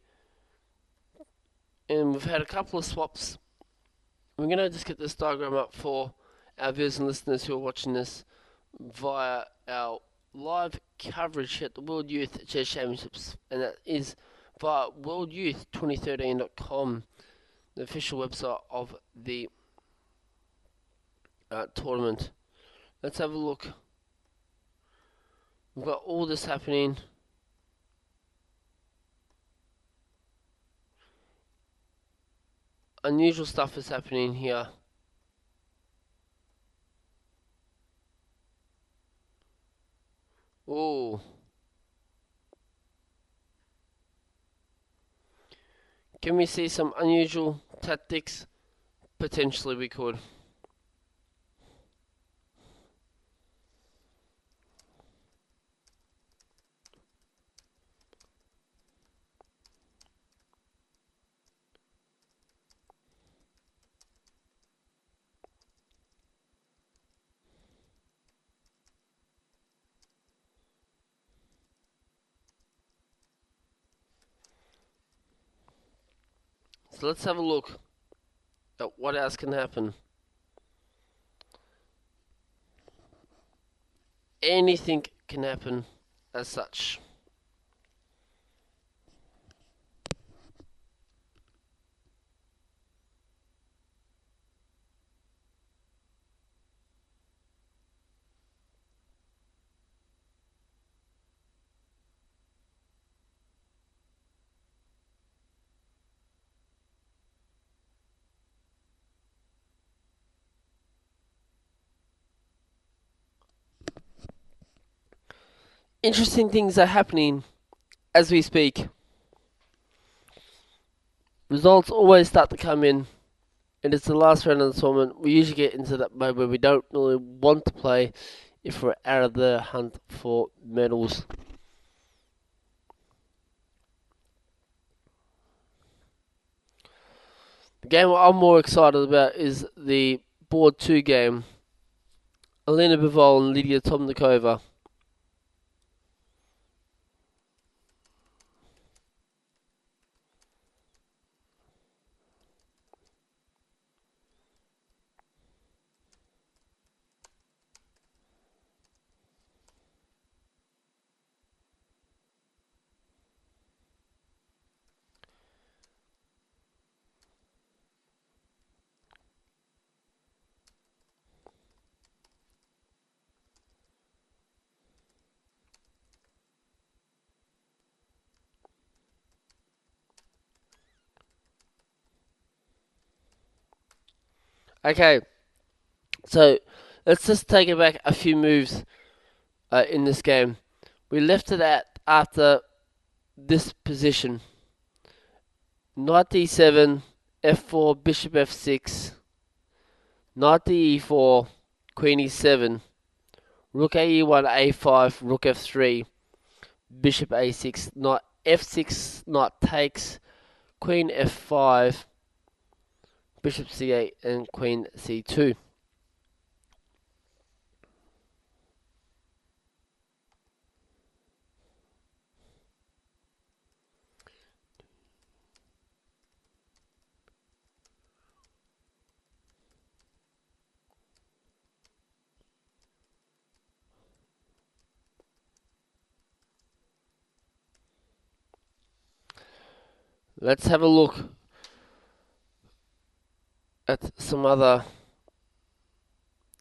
and we've had a couple of swaps. We're going to just get this diagram up for our viewers and listeners who are watching this via our live coverage at the World Youth Chess Championships, and that is via worldyouth2013.com, the official website of the tournament. Let's have a look. We've got all this happening. Unusual stuff is happening here. Oh. Can we see some unusual tactics? Potentially we could. So let's have a look at what else can happen. Anything can happen as such. Interesting things are happening as we speak. Results always start to come in, and it's the last round of the tournament. We usually get into that mode where we don't really want to play if we're out of the hunt for medals. The game I'm more excited about is the board 2 game. Alina Bivol and Lydia Tomnikova. Okay, so let's just take it back a few moves in this game. We left it at after this position. Knight d7, f4, bishop f6, knight d4, queen e7, rook a1, a5, rook f3, bishop a6, knight f6, knight takes, queen f5, bishop c8, and queen c2. Let's have a look at some other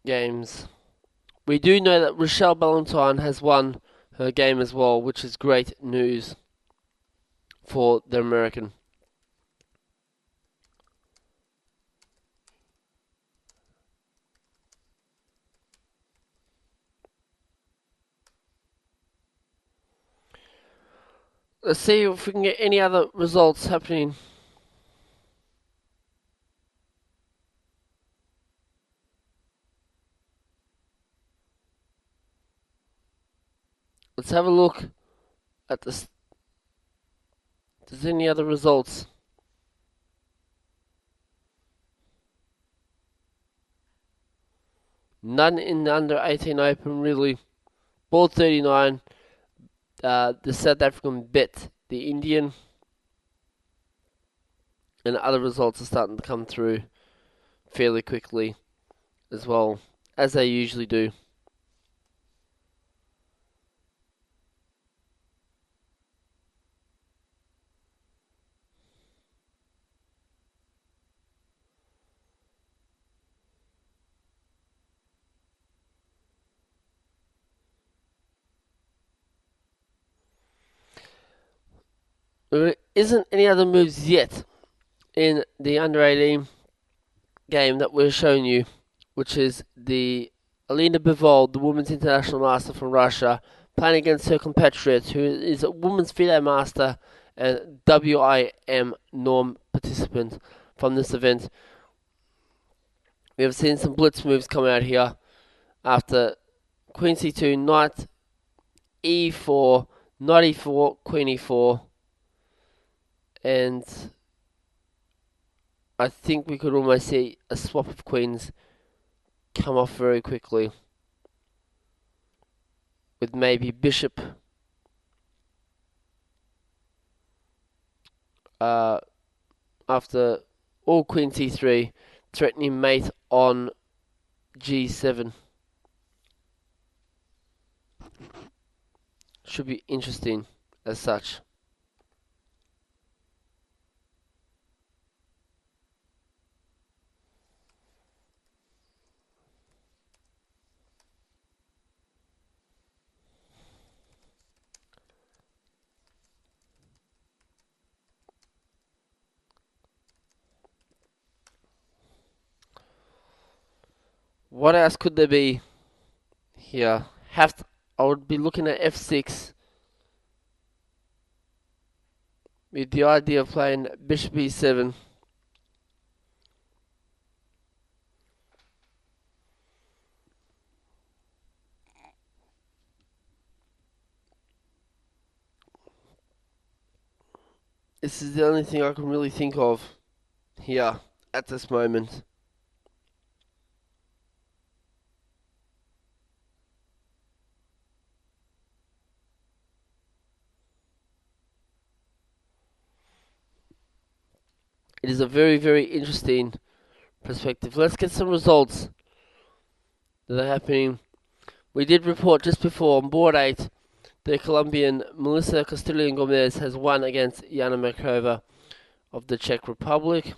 games. We do know that Rochelle Ballantyne has won her game as well, which is great news for the American. Let's see if we can get any other results happening. Let's have a look at this. If there's any other results. None in the under 18 open, really. Board 39. The South African bet the Indian, and other results are starting to come through fairly quickly as well, as they usually do. There isn't any other moves yet in the under 18 game that we're showing you, which is the Alina Bivol, the women's international master from Russia, playing against her compatriot, who is a women's FIDE master and WIM norm participant from this event. We have seen some blitz moves come out here after Queen C2, Knight E4, Knight E4, Queen E4, and I think we could almost see a swap of queens come off very quickly, with maybe Bishop after all Queen C3, threatening mate on G7. Should be interesting as such. What else could there be here? I would be looking at F6 with the idea of playing Bishop E7. This is the only thing I can really think of here at this moment. It is a very, very interesting perspective. Let's get some results that are happening. We did report just before on board 8, the Colombian Melissa Castilian Gomez has won against Jana Markova of the Czech Republic.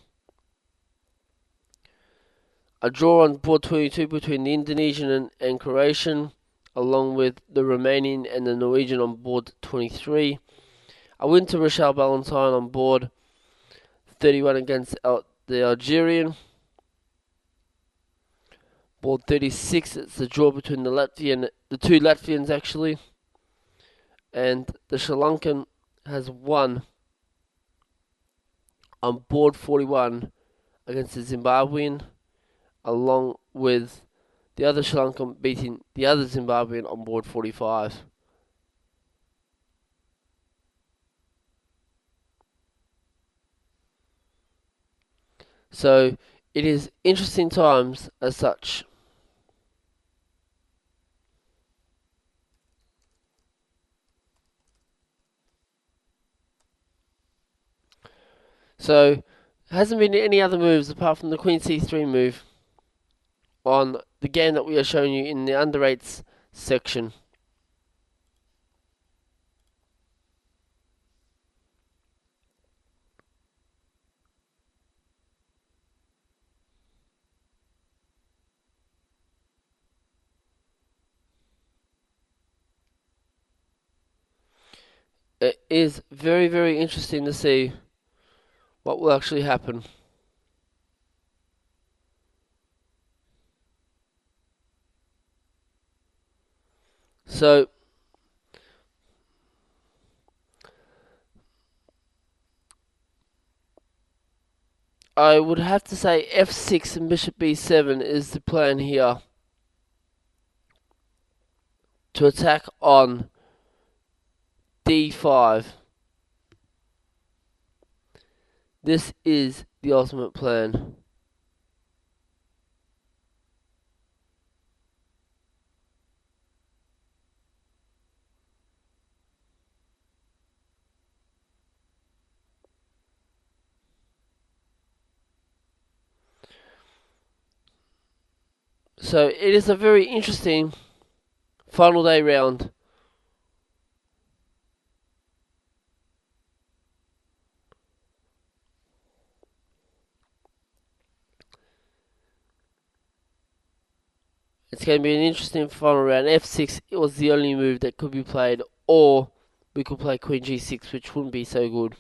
A draw on board 22 between the Indonesian and Croatian, along with the Romanian and the Norwegian on board 23. A win to Rochelle Ballantyne on board 31 against the Algerian. Board 36, it's a draw between the two Latvians actually. And the Sri Lankan has won on board 41 against the Zimbabwean, along with the other Sri Lankan beating the other Zimbabwean on board 45. So it is interesting times as such. So hasn't been any other moves apart from the Queen C3 move on the game that we are showing you in the under 8s section. It is very, very interesting to see what will actually happen. So I would have to say F6 and Bishop B7 is the plan here to attack on D5. This is the ultimate plan. So it is a very interesting final day round. It's going to be an interesting final round. F6, it was the only move that could be played, or we could play Queen G6, which wouldn't be so good.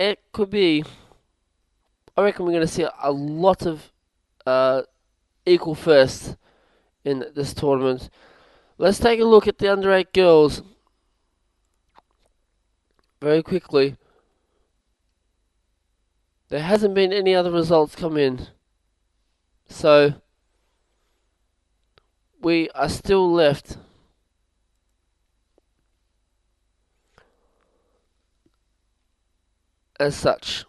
it could be. I reckon we're going to see a lot of equal firsts in this tournament. Let's take a look at the under-8 girls very quickly. There hasn't been any other results come in, so we are still left as such.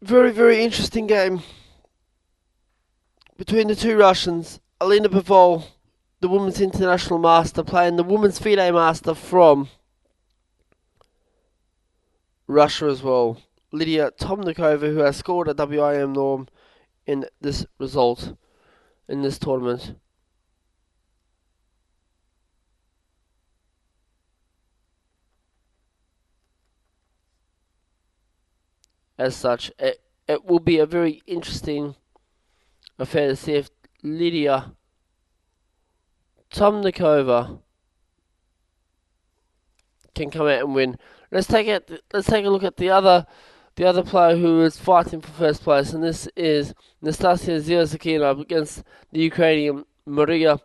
Very, very interesting game between the two Russians. Alina Bivol, the women's international master, playing the women's FIDE master from Russia as well. Lydia Tomnikova, who has scored a WIM norm in this result, in this tournament. As such, it will be a very interesting affair to see if Lydia Tomnikova can come out and win. Let's take a look at the other player who is fighting for first place, and this is Nastasia Ziyazakina against the Ukrainian Maria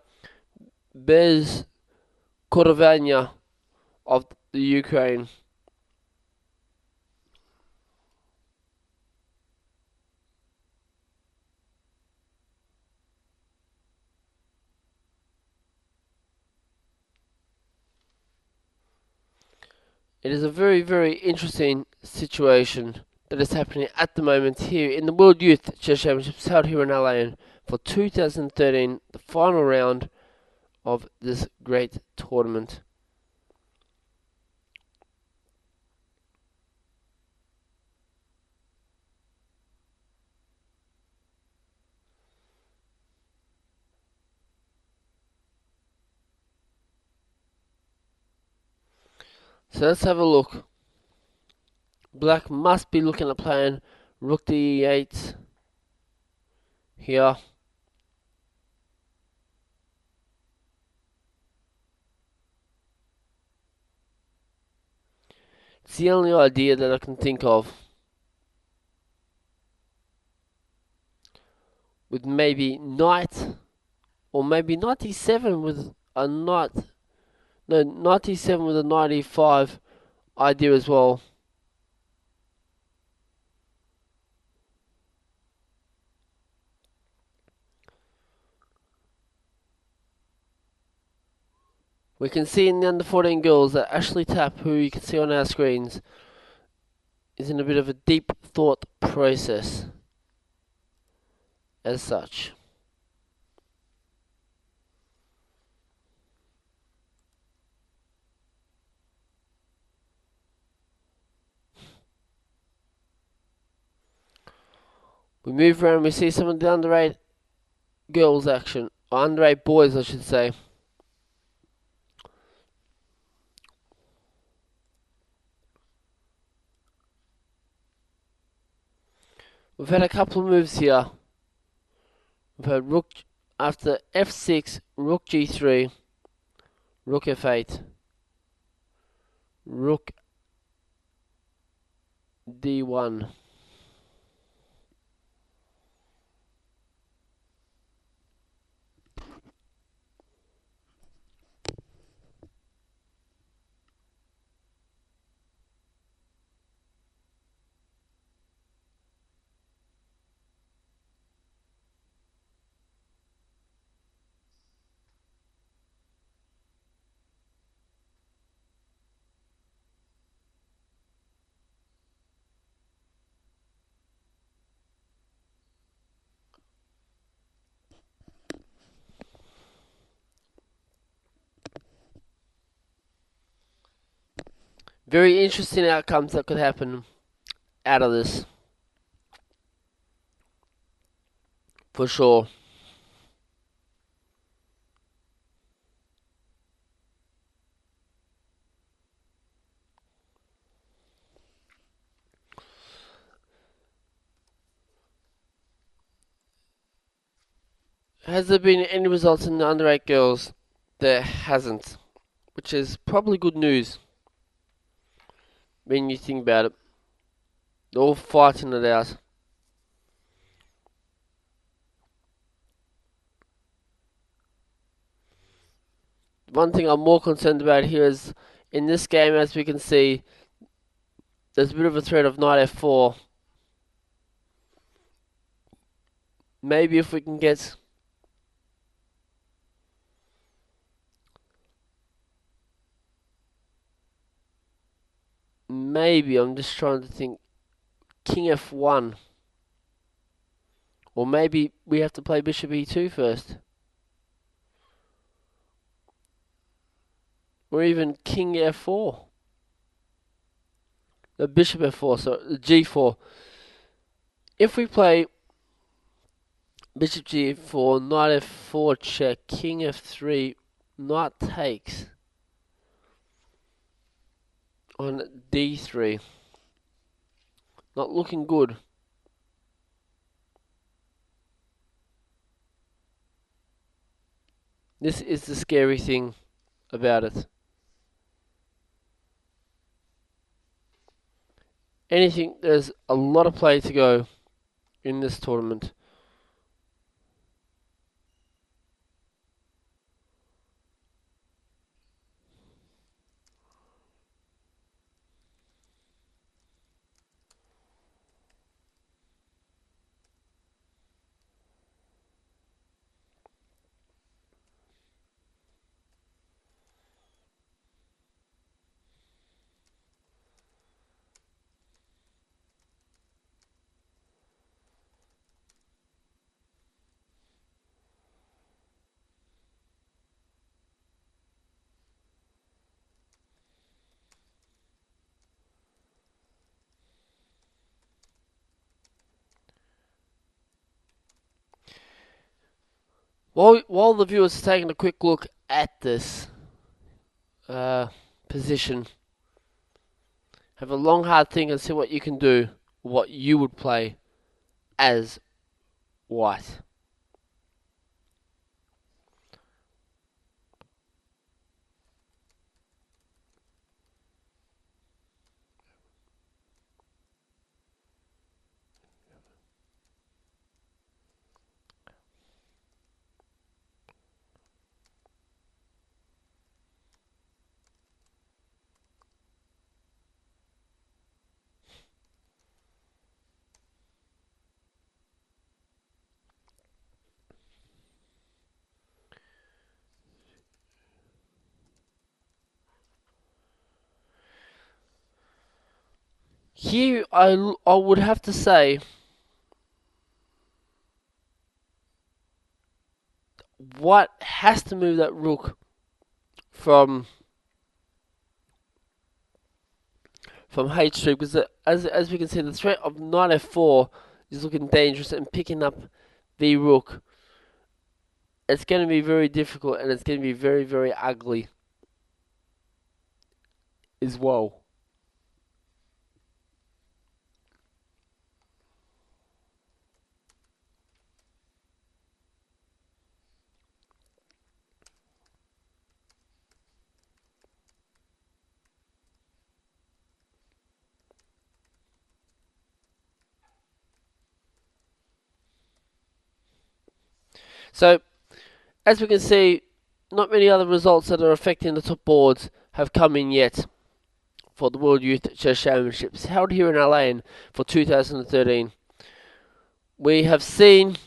Bezkorovanya of the Ukraine. It is a very, very interesting situation that is happening at the moment here in the World Youth Chess Championships held here in LA for 2013, the final round of this great tournament. So let's have a look. Black must be looking at playing Rook D8 here. It's the only idea that I can think of. With maybe knight, or maybe knight e7 with a knight. No, knight e7 with a knight e5 idea as well. We can see in the under 14 girls that Ashley Tapp, who you can see on our screens, is in a bit of a deep thought process as such. We move around, we see some of the under 8 girls action, or under 8 boys I should say. We've had a couple of moves here. We've had rook after f6, rook g3, rook f8, rook d1. Very interesting outcomes that could happen out of this. For sure. Has there been any results in the under 8 girls? There hasn't, which is probably good news when you think about it. They're all fighting it out. One thing I'm more concerned about here is in this game, as we can see, there's a bit of a threat of knight f4. Maybe if we can get maybe I'm just trying to think king f1, or maybe we have to play bishop e2 first, or even king f4. The bishop f4, so g4. If we play bishop g4, knight f4 check, king f3, knight takes on d3. Not looking good. This is the scary thing about it. There's a lot of play to go in this tournament. While the viewers are taking a quick look at this position, have a long hard think and see what you can do, what you would play as white. Here, I would have to say, white has to move that rook from h3, because as we can see, the threat of knight f4 is looking dangerous, and picking up the rook, it's going to be very difficult, and it's going to be very, very ugly as well. So, as we can see, not many other results that are affecting the top boards have come in yet for the World Youth Chess Championships held here in LA for 2013. We have seen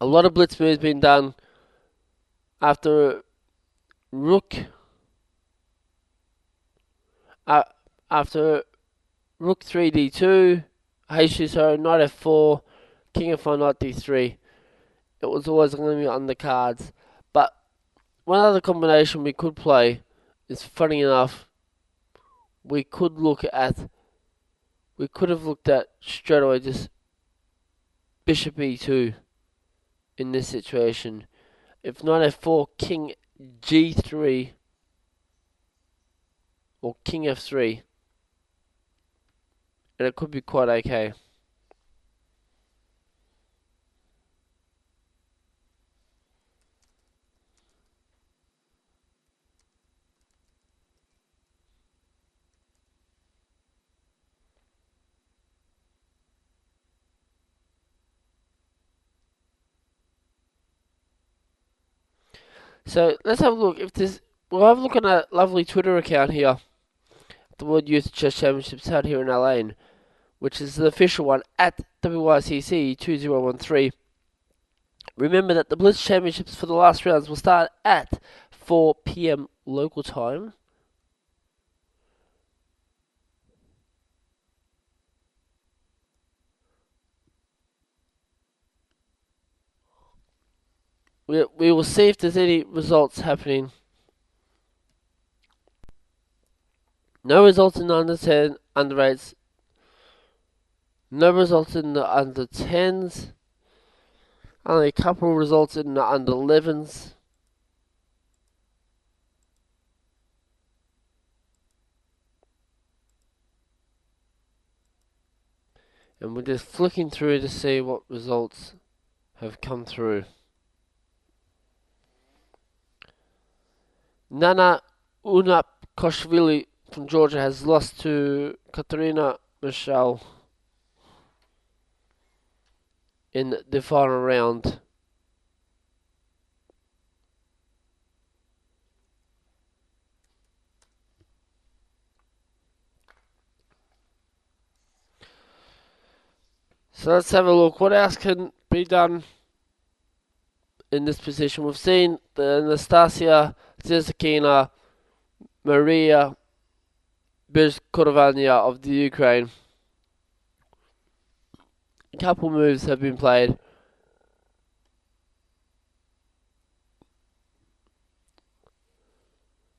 a lot of blitz moves being done after rook after rook 3 d2, h2, sorry, knight f4, king f1, knight d3. It was always going to be on the cards. But one other combination we could play is, funny enough, we could have looked at straight away just bishop e2 in this situation. If knight f4, king g3, or king f3, and it could be quite okay. So let's have a look. We'll have a look on a lovely Twitter account here, the World Youth Chess Championships held here in LA, which is the official one at WYCC 2013. Remember that the Blitz Championships for the last rounds will start at 4 p.m. local time. We will see if there's any results happening. No results in the under 10, under 8s. No results in the under 10s. Only a couple of results in the under 11s. And we're just flicking through to see what results have come through. Nana Unapkoshvili from Georgia has lost to Katerina Michel in the final round. So let's have a look. What else can be done in this position? We've seen the Anastasia Zizakina, Maria Bezkorovanya of the Ukraine. A couple moves have been played.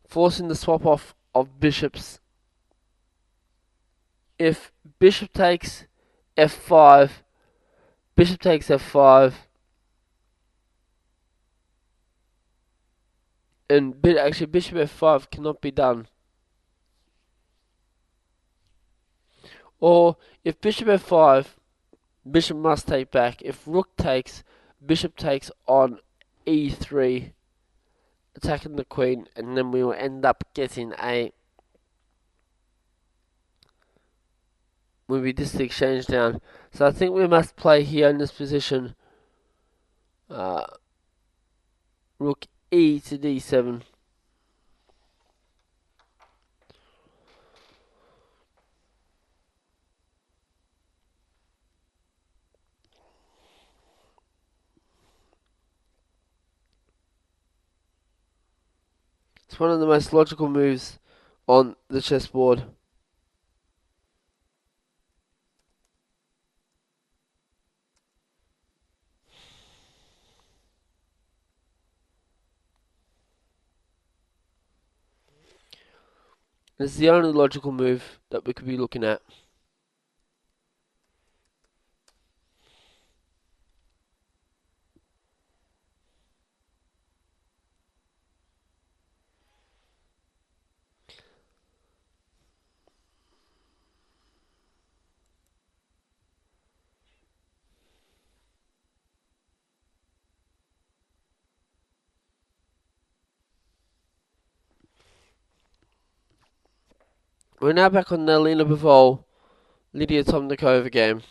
Forcing the swap off of bishops. If bishop takes f5, bishop takes f5, and actually bishop f5 cannot be done. Or if bishop f5, bishop must take back. If rook takes, bishop takes on e3, attacking the queen, and then we will end up getting a will be this exchange down. So I think we must play here in this position. Rook e to d7. It's one of the most logical moves on the chessboard. It's the only logical move that we could be looking at. We're now back on the Alina Bivol, Lydia Tomnikova game.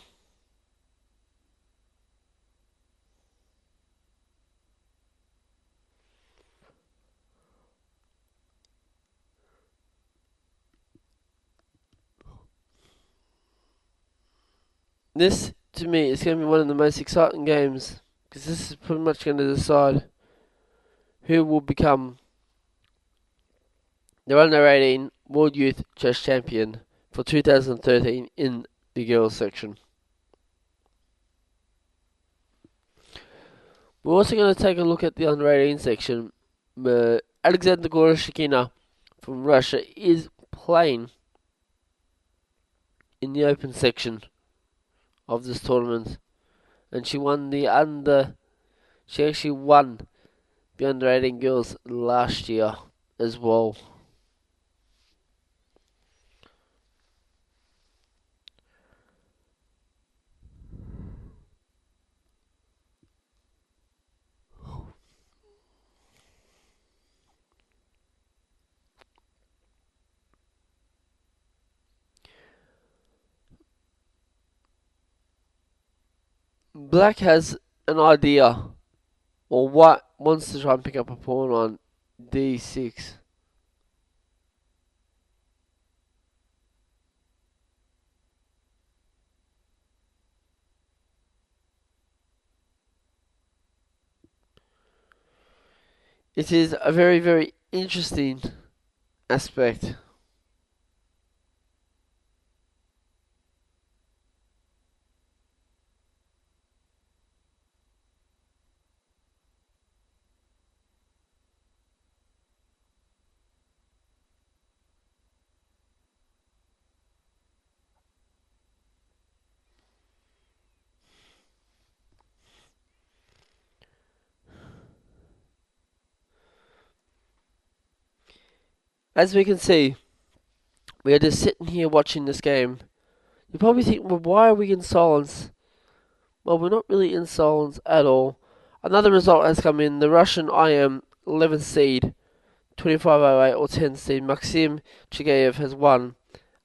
This, to me, is going to be one of the most exciting games, because this is pretty much going to decide who will become the under 18 World Youth Chess Champion for 2013 in the girls section. We're also going to take a look at the under 18 section. Alexander Goroshkina from Russia is playing in the open section of this tournament, and she actually won the under 18 girls last year as well. Black has an idea, or wants to try and pick up a pawn on d6. It is a very, very interesting aspect. As we can see, we are just sitting here watching this game. You probably think, well, why are we in silence? Well, we're not really in silence at all. Another result has come in. The Russian IM 11th seed, 2508 or 10th seed, Maxim Chigayev has won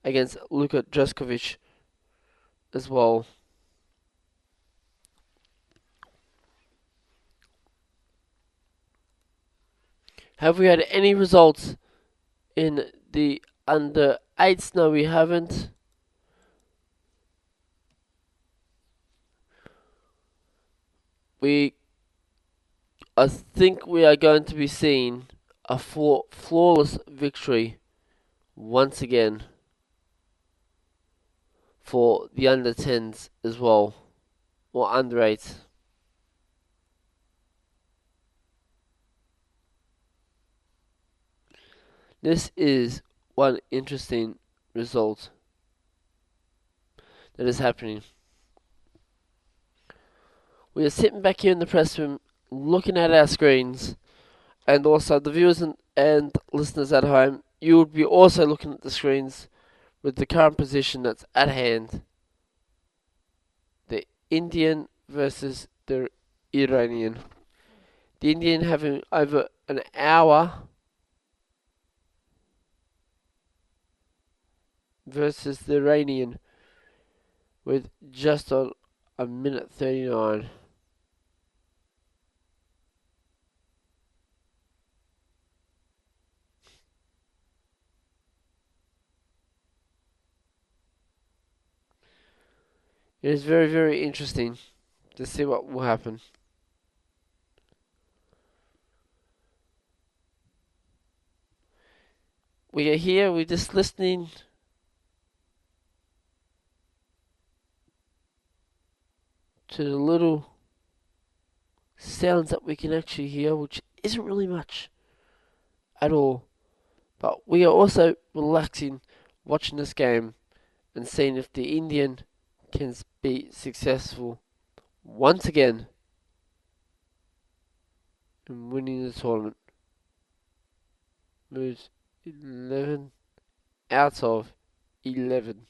against Luka Dreskovich as well. Have we had any results in the under 8s? No, we haven't. I think we are going to be seeing a flawless victory once again for the under 10s as well, or under 8s. This is one interesting result that is happening. We are sitting back here in the press room looking at our screens, and also the viewers and listeners at home, you would be also looking at the screens with the current position that's at hand. The Indian versus the Iranian. The Indian having over an hour versus the Iranian with just on a minute 39. It is very, very interesting to see what will happen. We are here, we're just listening to the little sounds that we can actually hear, which isn't really much at all. But we are also relaxing, watching this game and seeing if the Indian can be successful once again in winning the tournament. Moves 11 out of 11.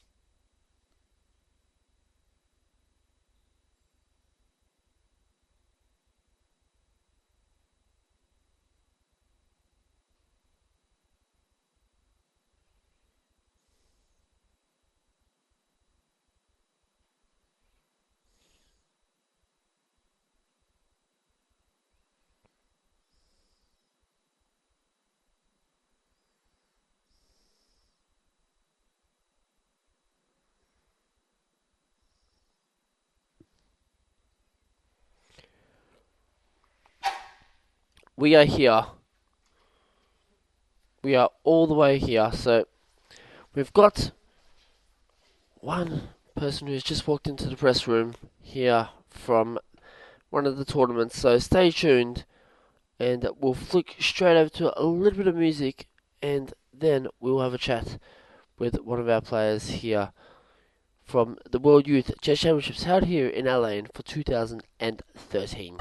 We are here. We are all the way here. So we've got one person who's just walked into the press room here from one of the tournaments. So stay tuned and we'll flick straight over to a little bit of music and then we'll have a chat with one of our players here from the World Youth Chess Championships held here in LA for 2013.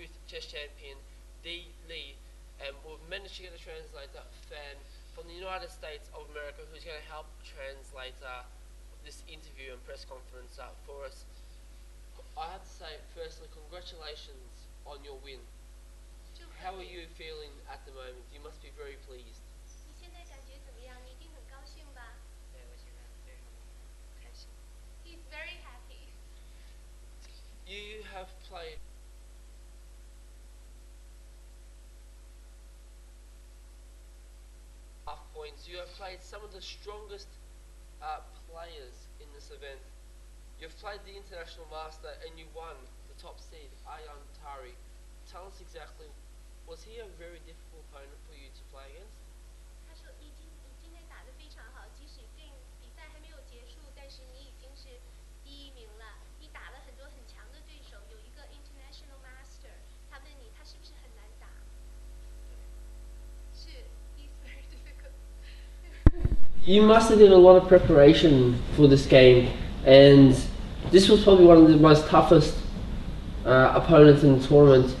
youth chess champion Dee Lee, and we've managed to get a translator, Fan, from the United States of America, who's going to help translate this interview and press conference for us. I have to say, firstly, congratulations on your win. How are you feeling at the moment? You must be very pleased. 你现在感觉怎么样？你一定很高兴吧？对，我现在非常开心。 He's very happy. You have played half points. You have played some of the strongest players in this event. You've played the International Master and you won the top seed, Ayaan Tari. Tell us exactly, was he a very difficult opponent for you to play against? 他说你今天打得非常好，即使比赛还没有结束，但是你已经是第一名了。你打了很多很强的对手，有一个 International Master， 他问你他是不是很难打？是 ，He's very difficult. You must have done a lot of preparation for this game, and this was probably one of the most toughest opponents in the tournament.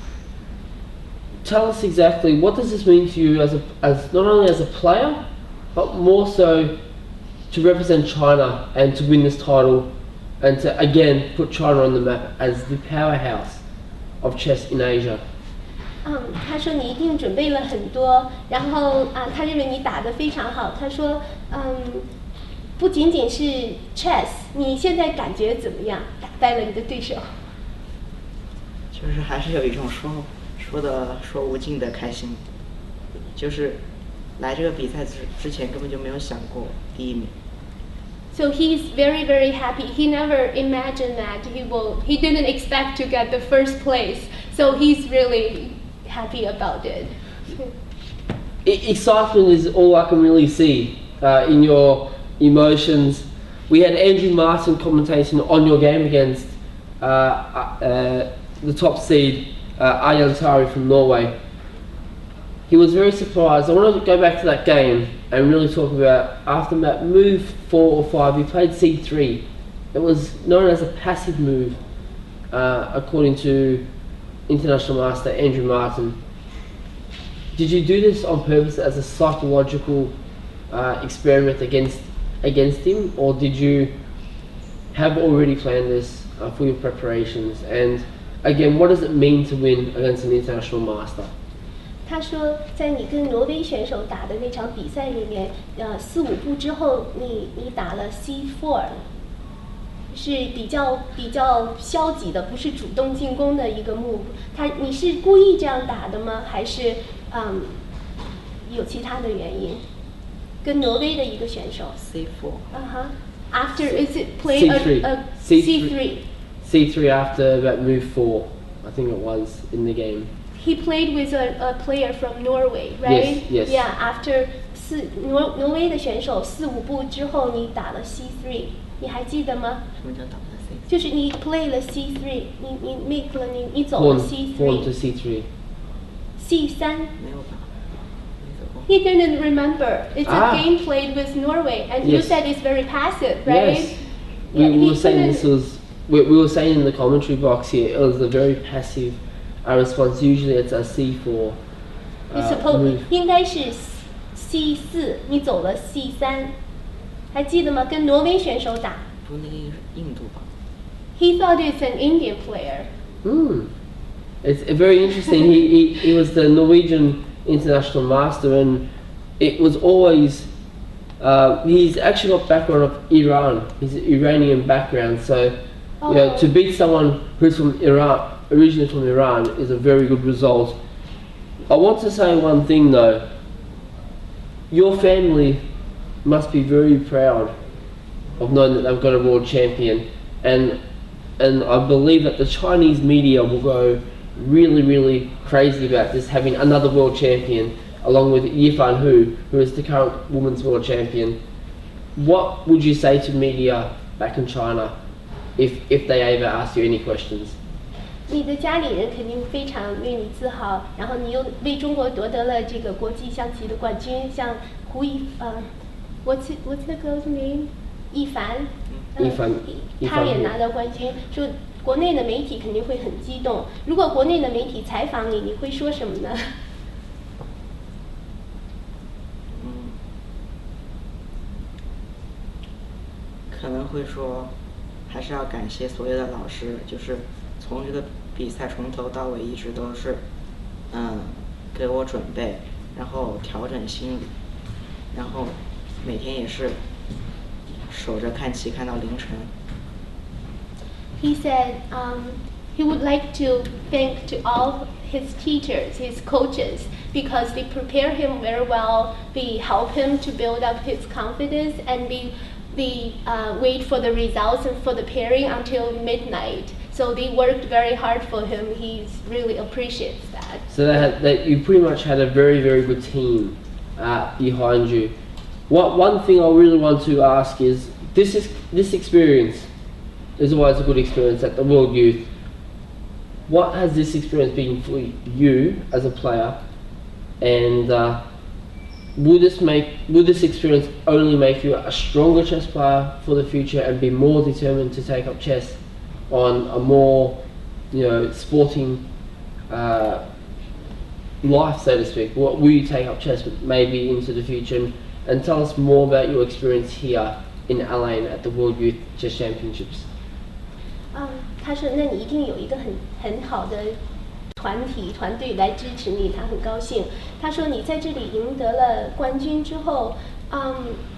Tell us exactly, what does this mean to you as not only as a player, but more so to represent China and to win this title and to again put China on the map as the powerhouse of chess in Asia? 他说你一定准备了很多，然后他认为你打得非常好。他说，不仅仅是 chess， 你现在感觉怎么样？打败了你的对手。就是还是有一种说无尽的开心，就是来这个比赛之前根本就没有想过第一名。So he's very, very happy. He never imagined that he didn't expect to get the first place. So he's really happy about it. Excitement is all I can really see in your emotions. We had Andrew Martin commentating on your game against the top seed, Ayaan Tari from Norway. He was very surprised. I want to go back to that game and really talk about after that move 4 or 5, he played c3. It was known as a passive move, according to International Master Andrew Martin. Did you do this on purpose as a psychological experiment against him, or did you have already planned this for your preparations? And again, what does it mean to win against an international master? 他说，在你跟挪威选手打的那场比赛里面，4、5步之后，你打了 C4， 是比较消极的，不是主动进攻的一个 move。你是故意这样打的吗？还是有其他的原因？跟挪威的一个选手 C4。After is it play C3. C3 after that move 4, I think it was in the game. He played with a player from Norway, right? Yes. Yeah, after 挪威的选手4、5步之后，你打了 C3， 你还记得吗？什么叫打了 C？ 就是你 play 了 C3， 你 make 了你走了 C3。Pawn to C3. C3。没有吧？没走过。 He didn't remember. It's a game played with Norway, and you said it's very passive, right? Yes. We were saying this was. We were saying in the commentary box here, it was a very passive response. Usually it's a C4 move. 应该是 C4， 你走了 C3， 还记得吗？跟挪威选手打。不，那个是印度吧？ He thought it's an Indian player. It's very interesting. he was the Norwegian international master, and it was always. He's actually got background of Iran. He's an Iranian background, so. You know, to beat someone who's from Iran, originally from Iran, is a very good result. I want to say one thing though. Your family must be very proud of knowing that they've got a world champion, and I believe that the Chinese media will go really, really crazy about this, having another world champion along with Yifan Hu, who is the current women's world champion. What would you say to media back in China? If they ever ask you any questions. 你的家里人肯定非常为你自豪，然后你又为中国夺得了这个国际象棋的冠军，像what's the girl's name？ 易凡，他也拿到冠军。说国内的媒体肯定会很激动。如果国内的媒体采访你，你会说什么呢？可能会说，还是要感谢所有的老师，就是从这个比赛从头到尾一直都是，给我准备，然后调整心理，然后每天也是守着看棋看到凌晨。He said he would like to thank to all his teachers, his coaches, because they prepare him very well. They help him to build up his confidence, and they wait for the results and for the pairing until midnight. So they worked very hard for him. He really appreciates that. So that you pretty much had a very, very good team behind you. One thing I really want to ask is, this experience is always a good experience at the World Youth. What has this experience been for you as a player, and will this experience only make you a stronger chess player for the future and be more determined to take up chess on a more, sporting life, so to speak? What will you take up chess maybe into the future, and tell us more about your experience here in Alain at the World Youth Chess Championships. 他说：“那你一定有一个很好的团队来支持你，他很高兴。”他说：“你在这里赢得了冠军之后，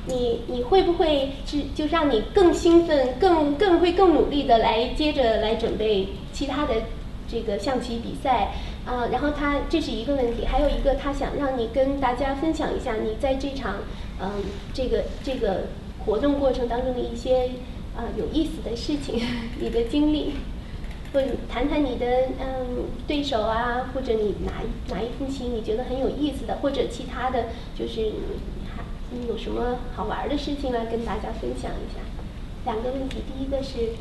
你会不会就让你更兴奋，更努力的接着来准备其他的这个象棋比赛？然后这是一个问题，还有一个他想让你跟大家分享一下你在这场这个活动过程当中的一些有意思的事情，你的经历，或者谈谈你的对手啊，或者你哪一副棋你觉得很有意思的，或者其他的就是你有什么好玩的事情来跟大家分享一下。两个问题，第一个是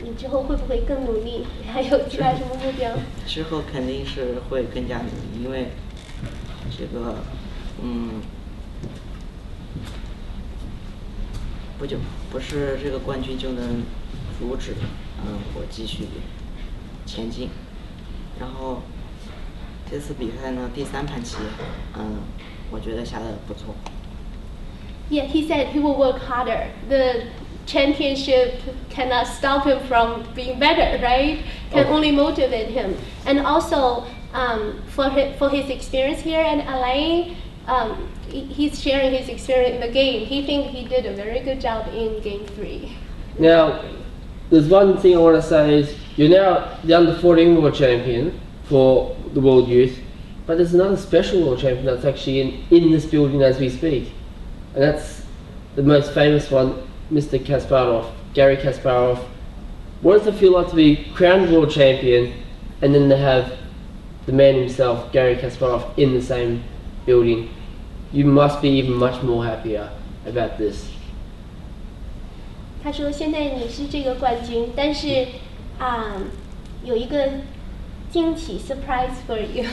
你之后会不会更努力，还有其他什么目标？之后肯定是会更加努力，因为这个不是这个冠军就能阻止我继续前进。然后这次比赛呢，第3盘棋我觉得下得不错。Yeah, he said he will work harder. The championship cannot stop him from being better, right? Can only motivate him. And also, for his experience here at Alain, he's sharing his experience in the game. He thinks he did a very good job in game 3. Now, there's one thing I want to say is, you're now the under 14 world champion for the World Youth, but there's another special world champion that's actually in this building as we speak. And that's the most famous one, Mr. Kasparov, Gary Kasparov. What does it feel like to be crowned world champion and then to have the man himself, Gary Kasparov, in the same building? You must be even much more happier about this. 他说：“现在你是这个冠军，但是有一个惊喜 surprise for you.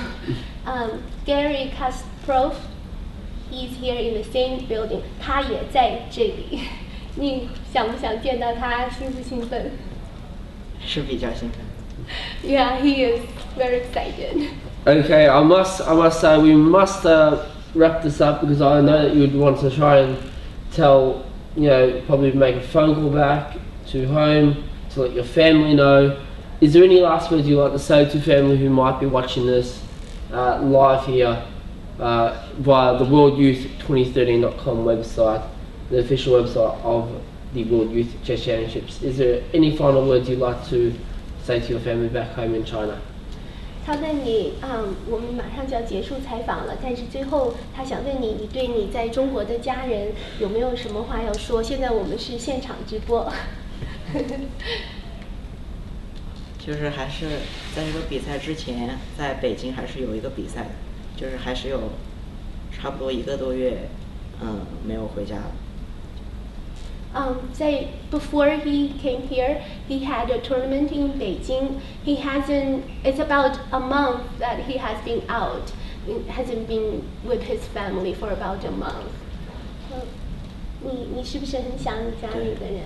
Gary Kasparov, he's here in the same building. 他也在这里。你想不想见到他？兴不兴奋？”是比较兴奋。Yeah, he is very excited. Okay, I must say we must wrap this up, because I know that you'd want to try and tell, probably make a phone call back to home to let your family know. Is there any last words you'd like to say to family who might be watching this live here via the worldyouth2013.com website, the official website of the World Youth Chess Championships? Is there any final words you'd like to say to your family back home in China? 他问你，我们马上就要结束采访了，但是最后他想问你，你对你在中国的家人有没有什么话要说？现在我们是现场直播。就是还是在这个比赛之前，在北京还是有一个比赛的，就是还是有差不多1个多月，没有回家了。Before he came here, he had a tournament in Beijing. It's about a month that he has been out. He hasn't been with his family for about a month. 你是不是很想你家里的人？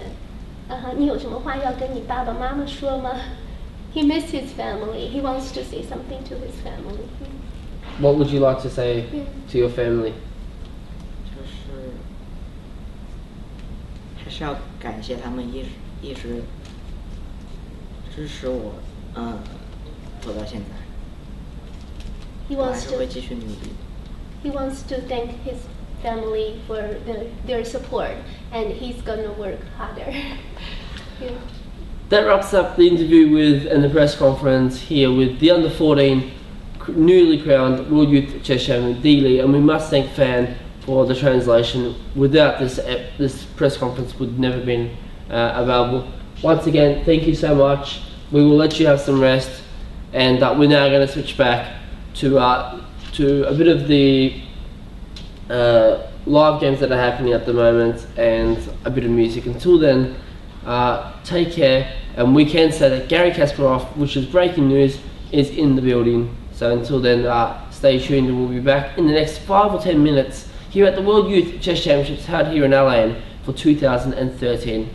你有什么话要跟你爸爸妈妈说吗？ he missed his family. He wants to say something to his family. What would you like to say to your family? 就是还是要感谢他们一直支持我，走到现在。 He 我还 wants 是 to 会继续努力。 he wants to thank his family for their support, and he's gonna work harder. Yeah. That wraps up the interview with and the press conference here with the under 14 newly crowned World Youth Chess Champion Dealey, and we must thank Fan for the translation. Without this press conference would never been available. Once again, thank you so much. We will let you have some rest, and we're now going to switch back to a bit of the live games that are happening at the moment and a bit of music. Until then, take care, and we can say that Gary Kasparov, which is breaking news, is in the building. So until then, stay tuned, and we'll be back in the next 5 or 10 minutes here at the World Youth Chess Championships held here in LA for 2013.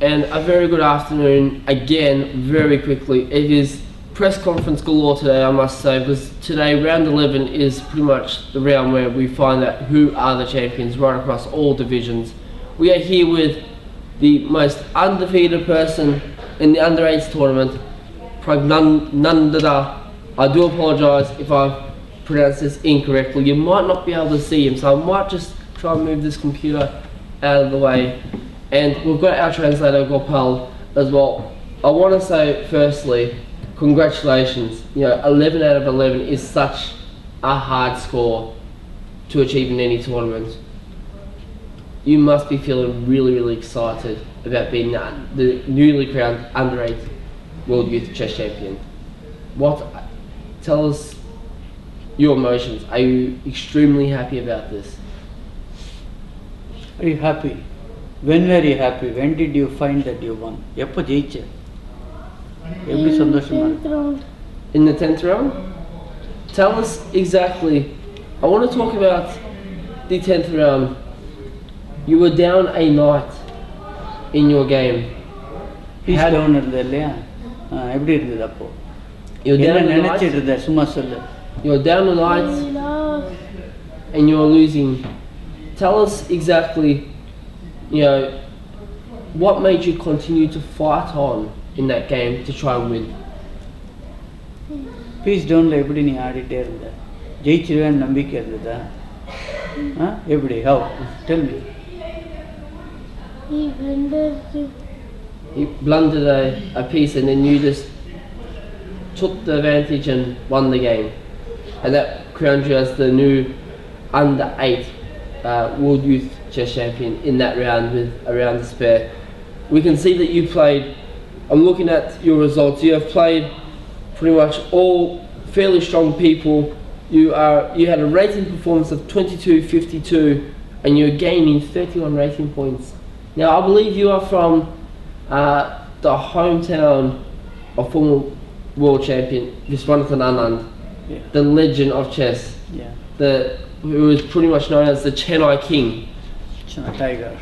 And a very good afternoon again, very quickly. It is press conference galore today, I must say, because today round 11 is pretty much the round where we find out who are the champions right across all divisions. We are here with the most undefeated person in the under-8s tournament, Pragnandada. I do apologise if I pronounced this incorrectly. You might not be able to see him, so I might just try and move this computer out of the way. And we've got our translator Gopal as well. I want to say firstly, congratulations. 11 out of 11 is such a hard score to achieve in any tournament. You must be feeling really, really excited about being the newly crowned under-8 World Youth Chess Champion. Tell us your emotions. Are you extremely happy about this? Are you happy? When were you happy? When did you find that you won? எப்போ ஜெயிச்ச? எப்படி சந்தோஷமா இருக்கு? In the 10th round? Tell us exactly. I want to talk about the 10th round. You were down a knight in your game. He's down இருந்த இல்லையா? எப்படி இருந்தது அப்போ? You're down என்ன a நினைச்சிட்டு knight. இருந்த சும்மா சொல்லு. You're down a knight and you're losing. Tell us exactly, what made you continue to fight on in that game to try and win? பீஸ் டவுனில் எப்படி நீ ஆடிட்டே இருந்த? ஜெயிச்சிருவேன்னு நம்பிக்கை இருந்ததா? எப்படி? How? Tell me. He blundered a piece and then you just took the advantage and won the game. And that crowned you as the new under-8 World Youth Chess Champion in that round with a round to spare. We can see that you played, I'm looking at your results, you have played pretty much all fairly strong people. You had a rating performance of 22.52 and you're gaining 31 rating points. Now I believe you are from the hometown of former world champion Viswanathan Anand, the legend of chess, who is pretty much known as the Chennai King. Chennai Tiger.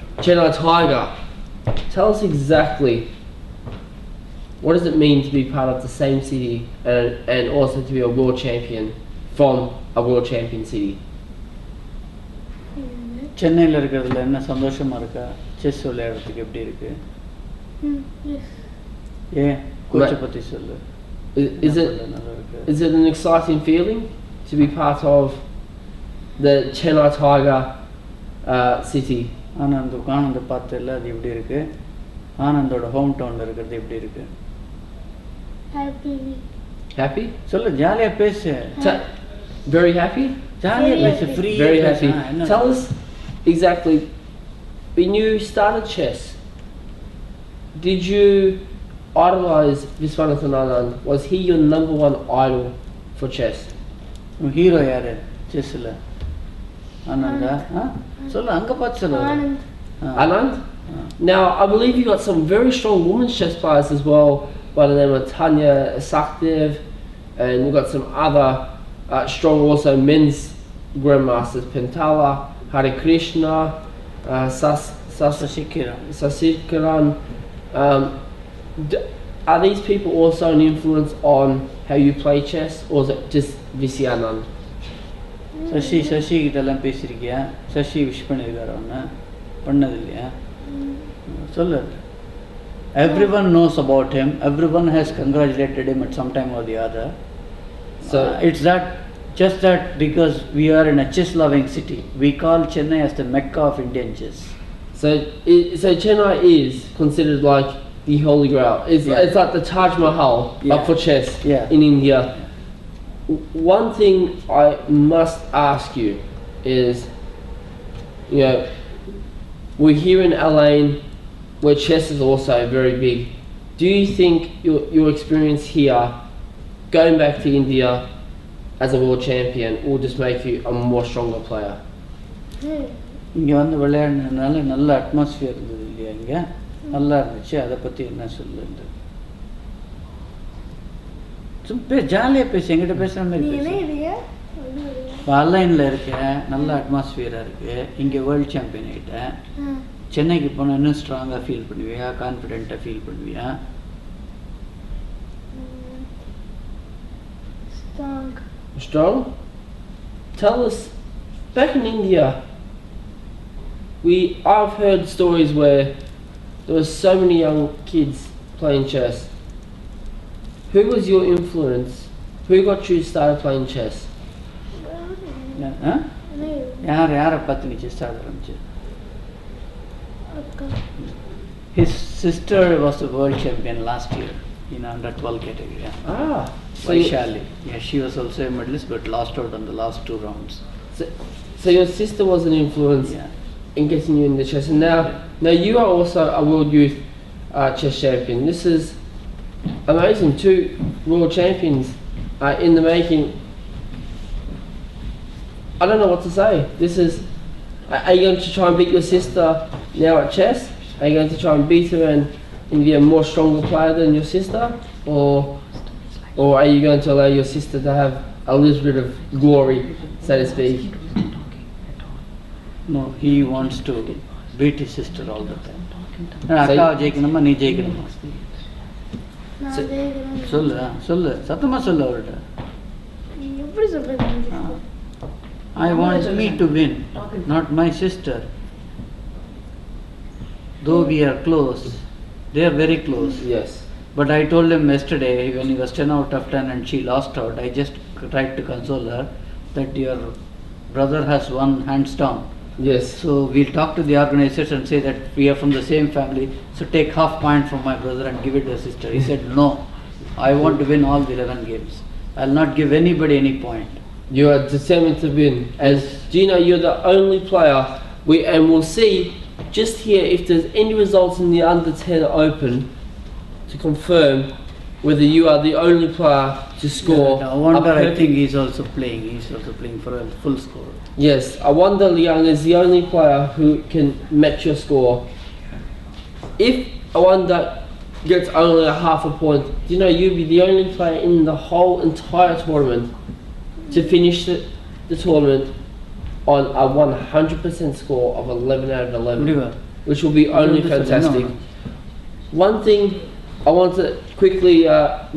Tell us exactly, what does it mean to be part of the same city and also to be a world champion from a world champion city? சென்னையில் இருக்கிறதுல என்ன சந்தோஷமா இருக்கா? Chess விளையாடுறதுக்கு எப்படி இருக்கு? ஏன் கோச்சை பற்றி சொல்லு. Is it an exciting feeling to be part of the Chennai Tiger city? Anand பார்த்தல அது எப்படி இருக்கு? ஆனந்தோட ஹோம் டவுன்ல இருக்கிறது எப்படி இருக்கு? Happy? சொல்லு, ஜாலியா பேசு. Very happy? ஜாலியா பேசு, free. Very happy. Tell us exactly, when you started chess, did you idolize Viswanathan Anand? Was he your number one idol for chess? Hero யாரு செஸ்ல? ஆனந்தா? சொல்லு, அங்க பார்த்து சொல்லு. Anand? Now, I believe you got some very strong women's chess players as well, by the name of Tanya Sakdev, and you got some other strong also men's grandmasters, Pentala, Hare Krishna, Sasikaran. Are these people also an influence on how you play chess, or is it just Visyanand? Sasi கிட்டலாம் பேசியிருக்கியா? Sasi wish பண்ணியிருக்காரு அவனை? பண்ணது இல்லையா? சொல்லு. Everyone knows about him. Everyone has congratulated him at some time or the other. So it's just that because we are in a chess-loving city, we call Chennai as the Mecca of Indian chess. So Chennai is considered like the Holy Grail. It's like the Taj Mahal, but for chess in India. One thing I must ask you is, we're here in LA where chess is also very big. Do you think your experience here, going back to India as a world champion, will just make you a more stronger player? இங்கே வந்து விளையாடுனதுனால நல்ல atmosphere இருந்தது இல்லையா? இங்கே நல்லா இருந்துச்சு. அதை பற்றி என்ன சொல்லுங்க? சும்மா ஜாலியாக பேசு, எங்கிட்ட பேசுகிற மாதிரி பேசு. இப்போ ஆன்லைனில் இருக்கேன், நல்ல அட்மாஸ்ஃபியராக இருக்குது. இங்கே வேர்ல்டு சாம்பியன் ஆகிட்டேன். சென்னைக்கு போனால் இன்னும் ஸ்ட்ராங்காக ஃபீல் பண்ணுவியா, கான்ஃபிடென்ட்டாக ஃபீல் பண்ணுவியா? Strong? Tell us, back in India, I've heard stories where there were so many young kids playing chess. Who was your influence? Who got you started playing chess? யாரை பார்த்து நீ செஸ் ஆட ஆரம்பிச்சு? His sister was the world champion last year in under 12 category. Ah, Vaishali. Yeah, she was also a medalist but lost out on the last 2 rounds. So your sister was an influence in getting you in the chess, and now you are also a world youth chess champion. This is amazing. 2 world champions in the making. I don't know what to say. This is. Are you going to try and beat your sister now at chess? Are you going to try and beat her and be a more stronger player than your sister, or are you going to allow your sister to have a little bit of glory, so to speak? No, he wants to beat his sister all the time. அக்கா ஜெயிக்கணுமா, நீ ஜெயிக்கணுமா? சொல்லு சத்தமாக சொல்லு அவர்கிட்ட. எப்படி சொல்றது? I want me to win, not my sister. Though we are close, they are very close. Yes. But I told him yesterday when he was 10 out of 10 and she lost out, I just tried to console her that your brother has won hands down. Yes. So we'll talk to the organizers and say that we are from the same family, so take half point from my brother and give it to your sister. He said no, I want to win all the 11 games. I'll not give anybody any point. You are determined to win. As do you know, you're the only player. And we'll see just here if there's any results in the under 10 Open to confirm whether you are the only player to score. Yeah, I wonder. I think he's also playing. He's also playing for a full score. Yes, I wonder Liang is the only player who can match your score. If I wonder gets only a half a point, do you know you'll be the only player in the whole entire tournament to finish the tournament on a 100% score of 11 out of 11, which will be only fantastic. One thing I want to quickly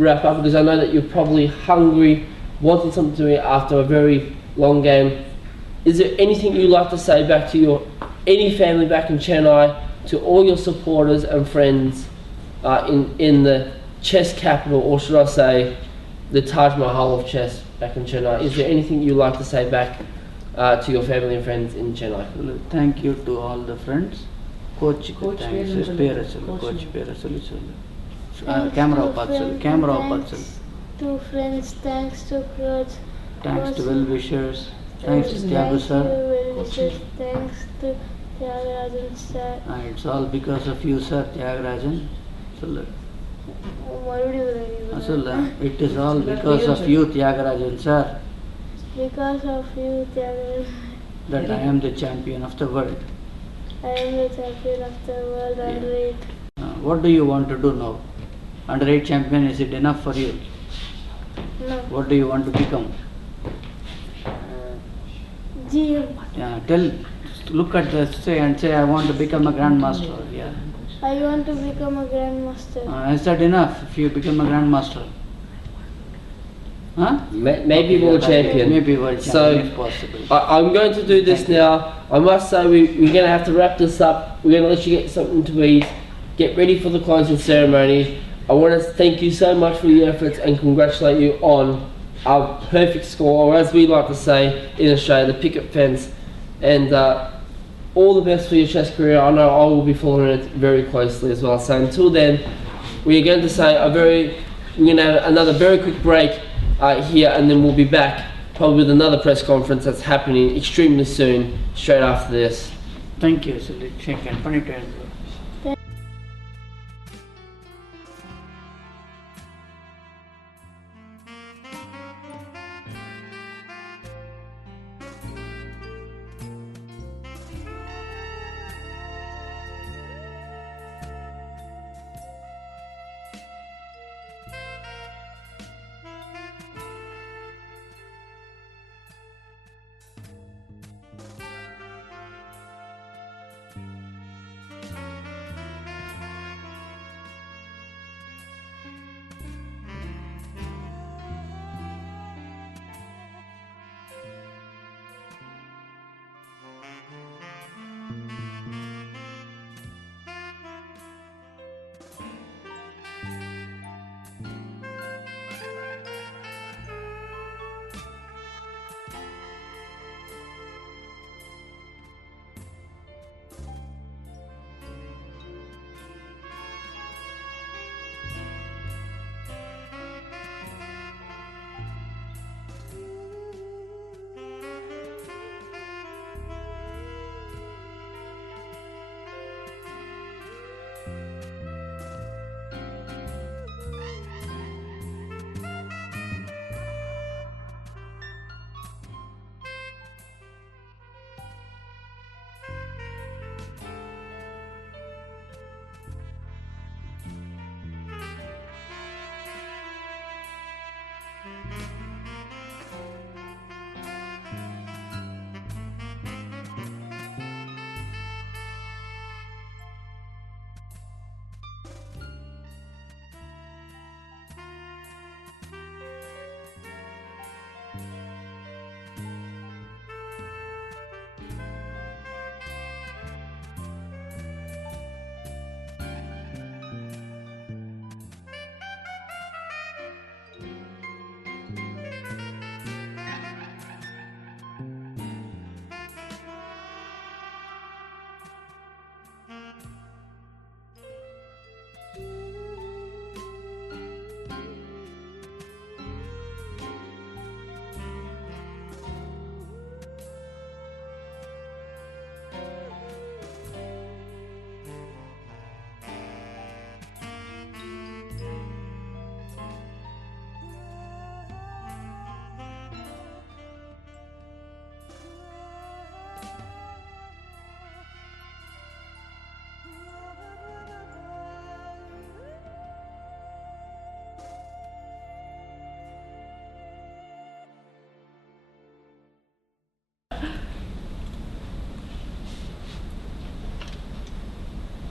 wrap up, because I know that you're probably hungry, wanting something to eat after a very long game. Is there anything you'd like to say back to any family back in Chennai, to all your supporters and friends in the chess capital, or should I say the Taj Mahal of chess back in Chennai? Is there anything you'd like to say back to your family and friends in Chennai? Thank you to all the friends. Coach thanks. Coach camera parts. To friends, thanks to coach. Thanks to well wishers. Thanks to Tyagu sir. Thanks to Tyagarajan sir. It's all because of you, sir, Tyagarajan. It is all because of you, Tyagarajan sir. Because of you, Tyagarajan. That I am the champion of the world. I am the champion of the world under 8. What do you want to do now? Under 8 champion, is it enough for you? No. What do you want to become? GM. Look at the say and say, I want to become a grandmaster. Yeah. I want to become a grandmaster. Is that enough if you become a grandmaster? Huh? Maybe world champion. Maybe world champion if possible. I'm going to do this now. I must say we're going to have to wrap this up. We're going to let you get something to eat. Get ready for the closing ceremony. I want to thank you so much for your efforts and congratulate you on our perfect score, or as we like to say in Australia, the picket fence. And all the best for your chess career. I know I will be following it very closely as well. So until then, we're going to say we're going to have another very quick break here, and then we'll be back probably with another press conference that's happening extremely soon, straight after this. Thank you, Sulit.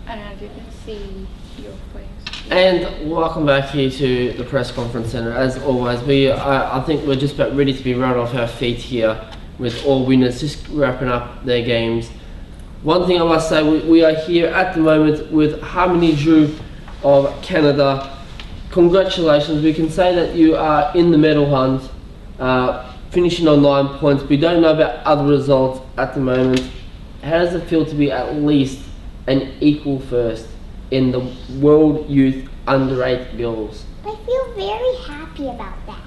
And I didn't see your face. And welcome back here to the press conference centre. As always, I think we're just about ready to be run off our feet here with all winners just wrapping up their games. One thing I must say, we are here at the moment with Harmony Zhu of Canada. Congratulations, we can say that you are in the medal hunt, finishing on 9 points. We don't know about other results at the moment. How does it feel to be at least an equal first in the World Youth Under-8 girls? I feel very happy about that.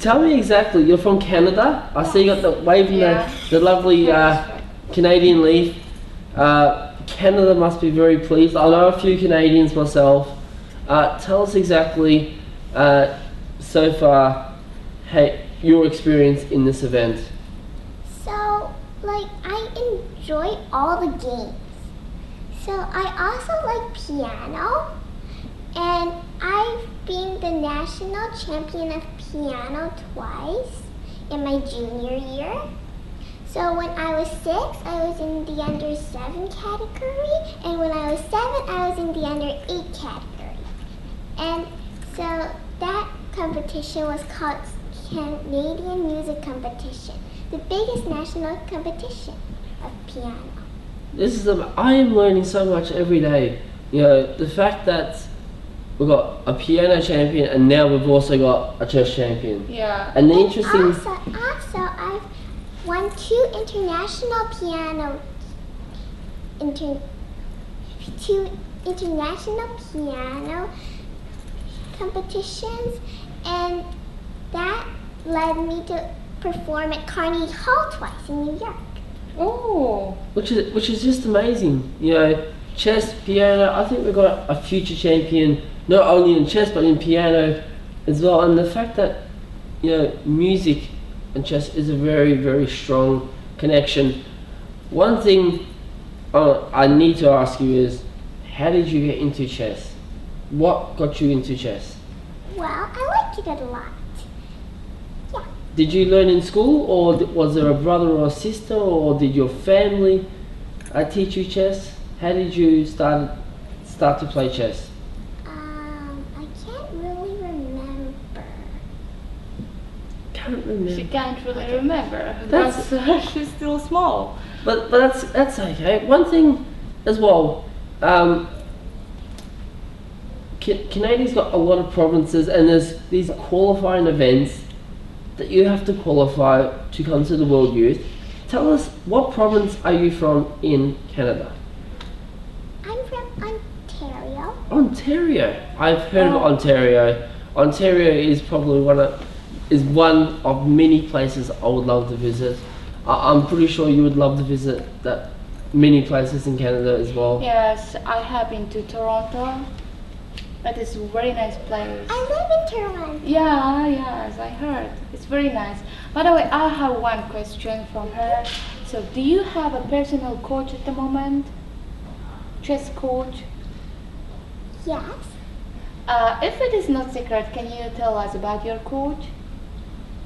Tell me exactly, you're from Canada? I see you got the waving the lovely Canadian leaf. Canada must be very pleased. I know a few Canadians myself. Tell us exactly so far your experience in this event. So, I enjoy all the games. So I also like piano, and I've been the national champion of piano twice in my junior year. So when I was 6, I was in the under 7 category, and when I was 7, I was in the under 8 category. And so that competition was called Canadian Music Competition, the biggest national competition of piano. I am learning so much every day. You know, the fact that we've got a piano champion and now we've also got a chess champion. Yeah. And the interesting... Also, I've won 2 international piano competitions, and that led me to perform at Carnegie Hall twice in New York. Oh. Which is just amazing. You know, chess, piano, I think we've got a future champion, not only in chess but in piano as well. And the fact that, you know, music and chess is a very, very strong connection. One thing I need to ask you is, how did you get into chess? What got you into chess? Well, I liked it a lot. Yeah. Did you learn in school, or was there a brother or a sister, or did your family teach you chess? How did you start to play chess? I can't really remember. Can't remember. She can't really remember That's- because she's still small. But that's okay. One thing as well, Canada's got a lot of provinces, and there's these qualifying events that you have to qualify to come to the World Youth. Tell us, what province are you from in Canada? I'm from Ontario. Ontario. I've heard of Ontario. Ontario is probably one of many places I would love to visit. I'm pretty sure you would love to visit that many places in Canada as well. Yes, I have been to Toronto. That is a very nice place. I live in Toronto. Yeah, yes, I heard. It's very nice. By the way, I have one question from her. So, do you have a personal coach at the moment? Chess coach? Yes. If it is not secret, can you tell us about your coach?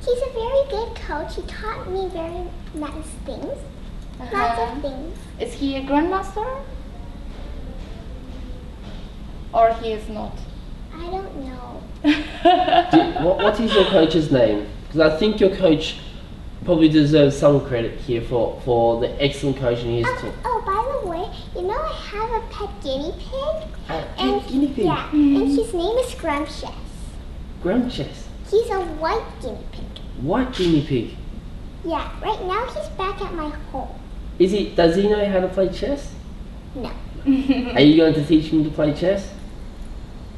He's a very good coach. He taught me very nice things. Lots of things. Is he a grandmaster? Or he is not? I don't know. What is your coach's name? Because I think your coach probably deserves some credit here for the excellent coaching he has taught. Oh, by the way, you know I have a pet guinea pig. Guinea pig? Yeah, and his name is Scrumptious. Scrumptious. He's a white guinea pig. White guinea pig. Yeah, right now he's back at my home. Does he know how to play chess? No. Are you going to teach him to play chess?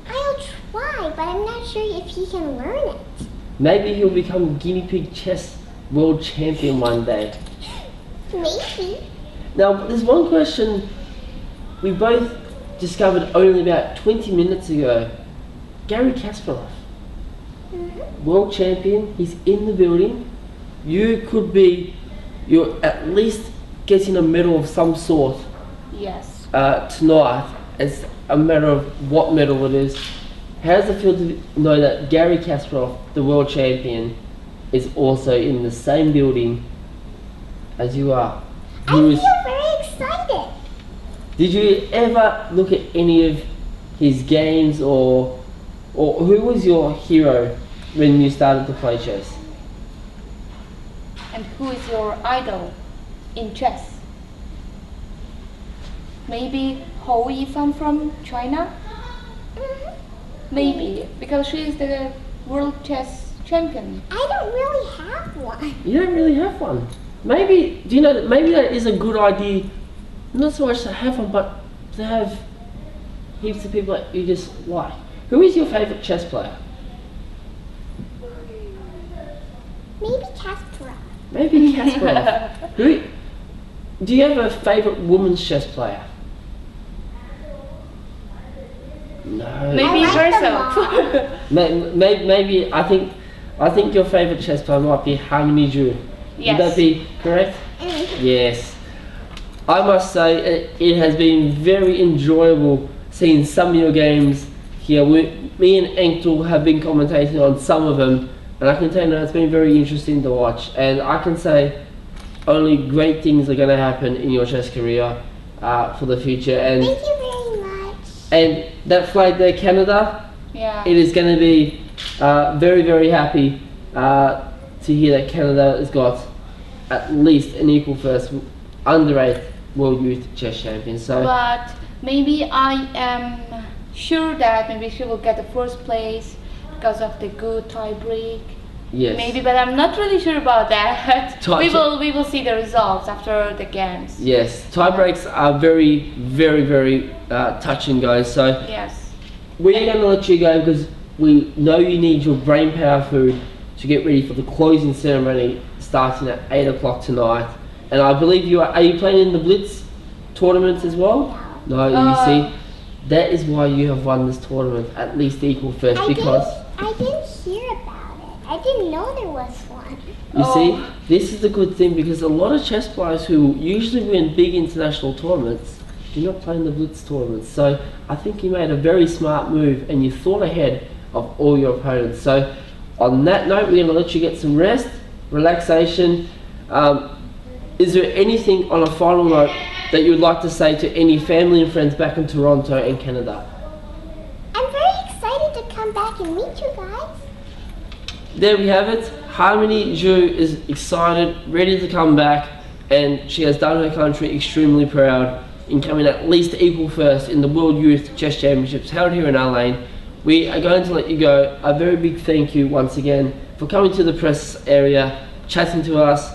I'll try, but I'm not sure if he can learn it. Maybe he'll become guinea pig chess world champion one day. Maybe. Now, there's one question we both discovered only about 20 minutes ago. Gary Kasparov, world champion, he's in the building. You're at least getting a medal of some sort. Yes. Tonight. It's a matter of what medal it is. How does it feel to know that Gary Kasparov, the world champion, is also in the same building as you are? I feel very excited. Did you ever look at any of his games, or who was your hero when you started to play chess? And who is your idol in chess? Maybe Hou Yifan from China? Maybe, because she is the world chess champion. I don't really have one. You don't really have one. Maybe, do you know that maybe that is a good idea, not so much to have one, but to have heaps of people that you just like. Who is your favourite chess player? Maybe Kasparov. Maybe Kasparov. Who? Do you have a favourite women's chess player? No. Maybe I like them herself. Maybe I think your favourite chess player might be Harmony Zhu. Yes. Would that be correct? Yes. I must say it has been very enjoyable seeing some of your games here. Me and Engtul have been commentating on some of them, and I can tell you that it's been very interesting to watch. And I can say only great things are going to happen in your chess career for the future. And Thank you very much. and that flight there, Canada, Yeah. it is going to be very, very happy to hear that Canada has got at least an equal first under 8 World Youth Chess Champion. So, But maybe I am sure that maybe she will get the first place because of the good tie break. yes. Maybe, but I'm not really sure about that. Tie- we will see the results after the games. Yes, tie breaks are very, very, very touch and go. So, Yes. we're going to let you go because we know you need your brain power food to get ready for the closing ceremony starting at 8 o'clock tonight. And I believe are you playing in the Blitz tournaments as well? No, you see, that is why you have won this tournament at least equal first, because I didn't hear about it. I didn't know there was one. you see, this is the good thing, because a lot of chess players who usually win big international tournaments do not play in the Blitz tournaments. So I think you made a very smart move and you thought ahead of all your opponents. So on that note, we're going to let you get some rest, relaxation. Is there anything on a final note that you would like to say to any family and friends back in Toronto and Canada? I'm very excited to come back and meet you guys. There we have it. Harmony Zhu is excited, ready to come back, and she has done her country extremely proud in coming at least equal first in the World Youth Chess Championships held here in our lane. We are going to let you go. A very big thank you once again for coming to the press area, chatting to us,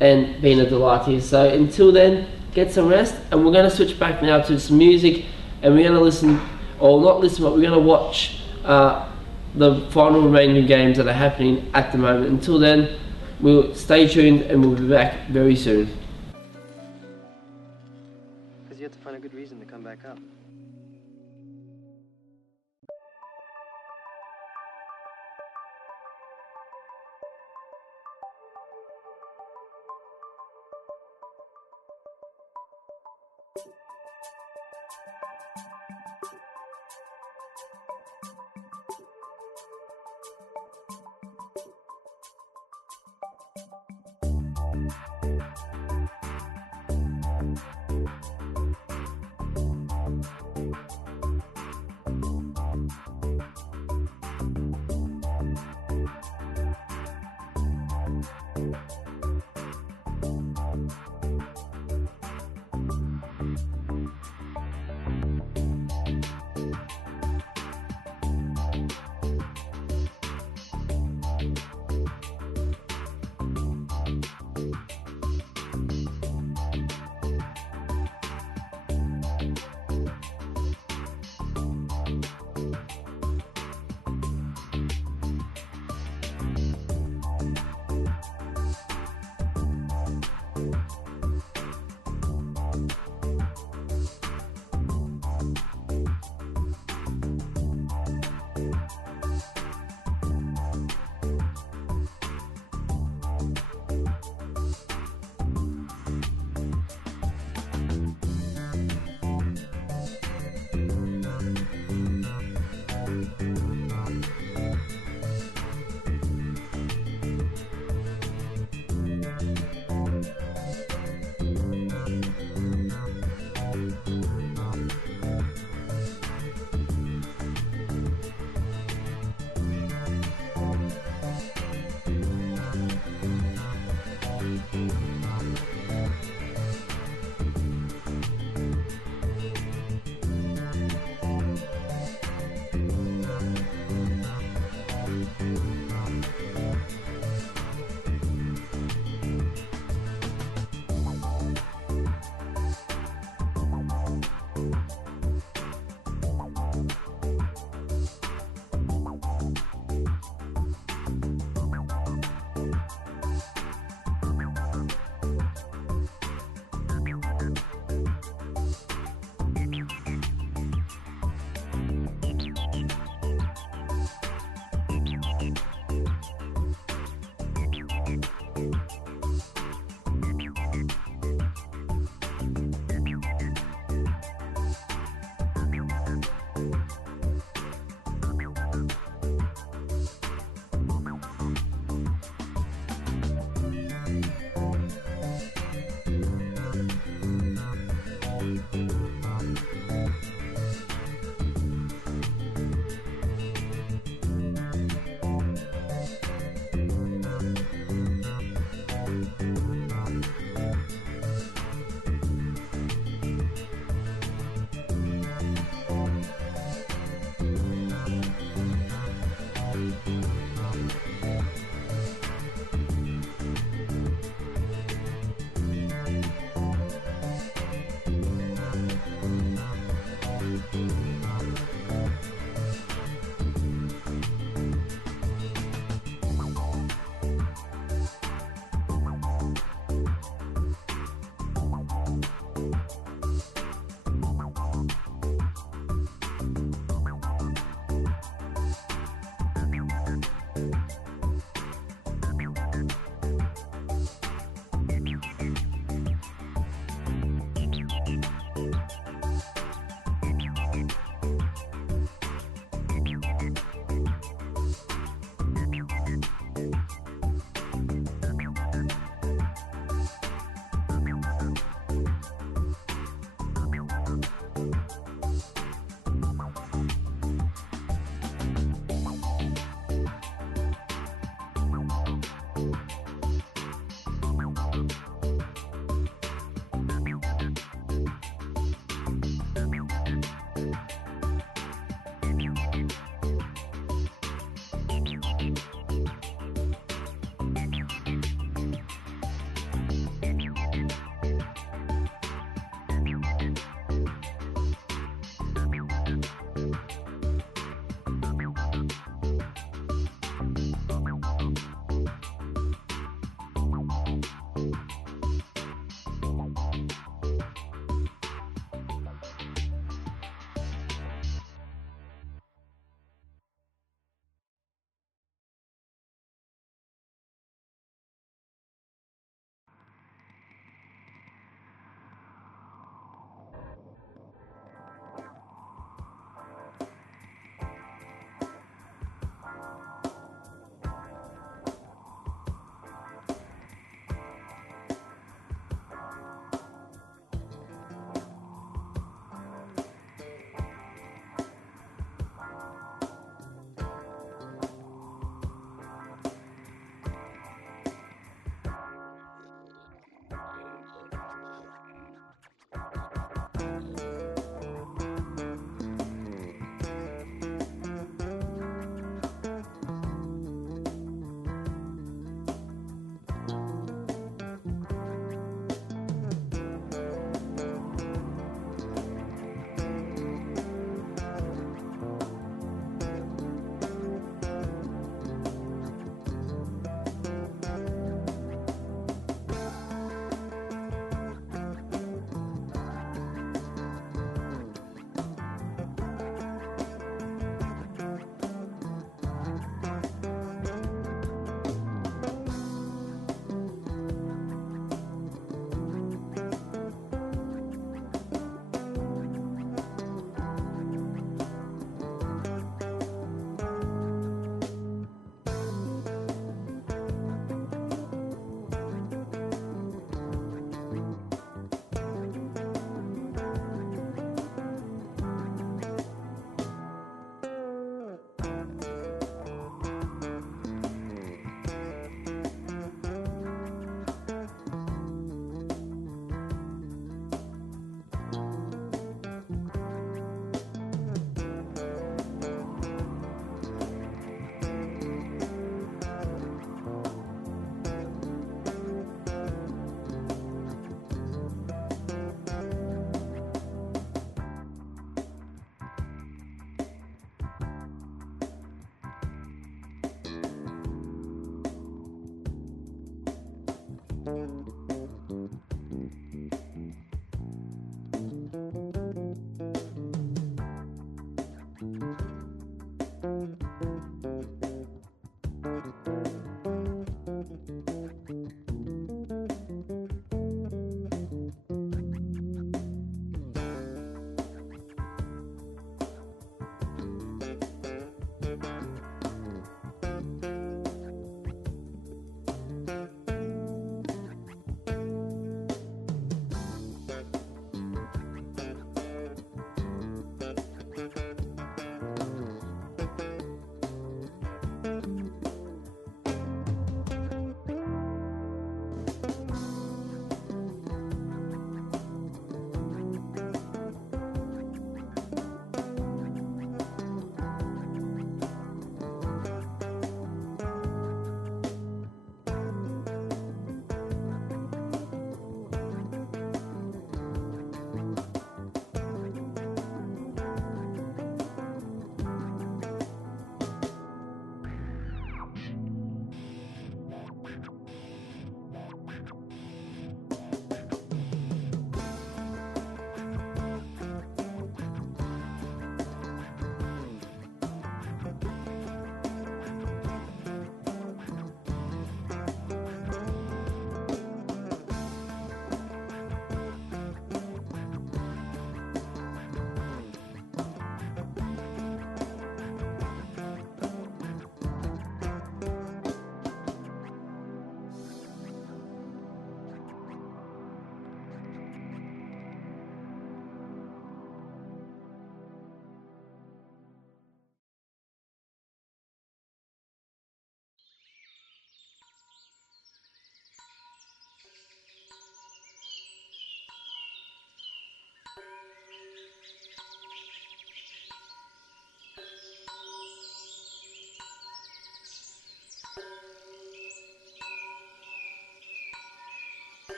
and being a delight here. So until then, get some rest, and we're going to switch back now to some music, and we're going to listen, or not listen, but we're going to watch the final remaining games that are happening at the moment. Until then, we'll stay tuned and we'll be back very soon. Because you have to find a good reason to come back up.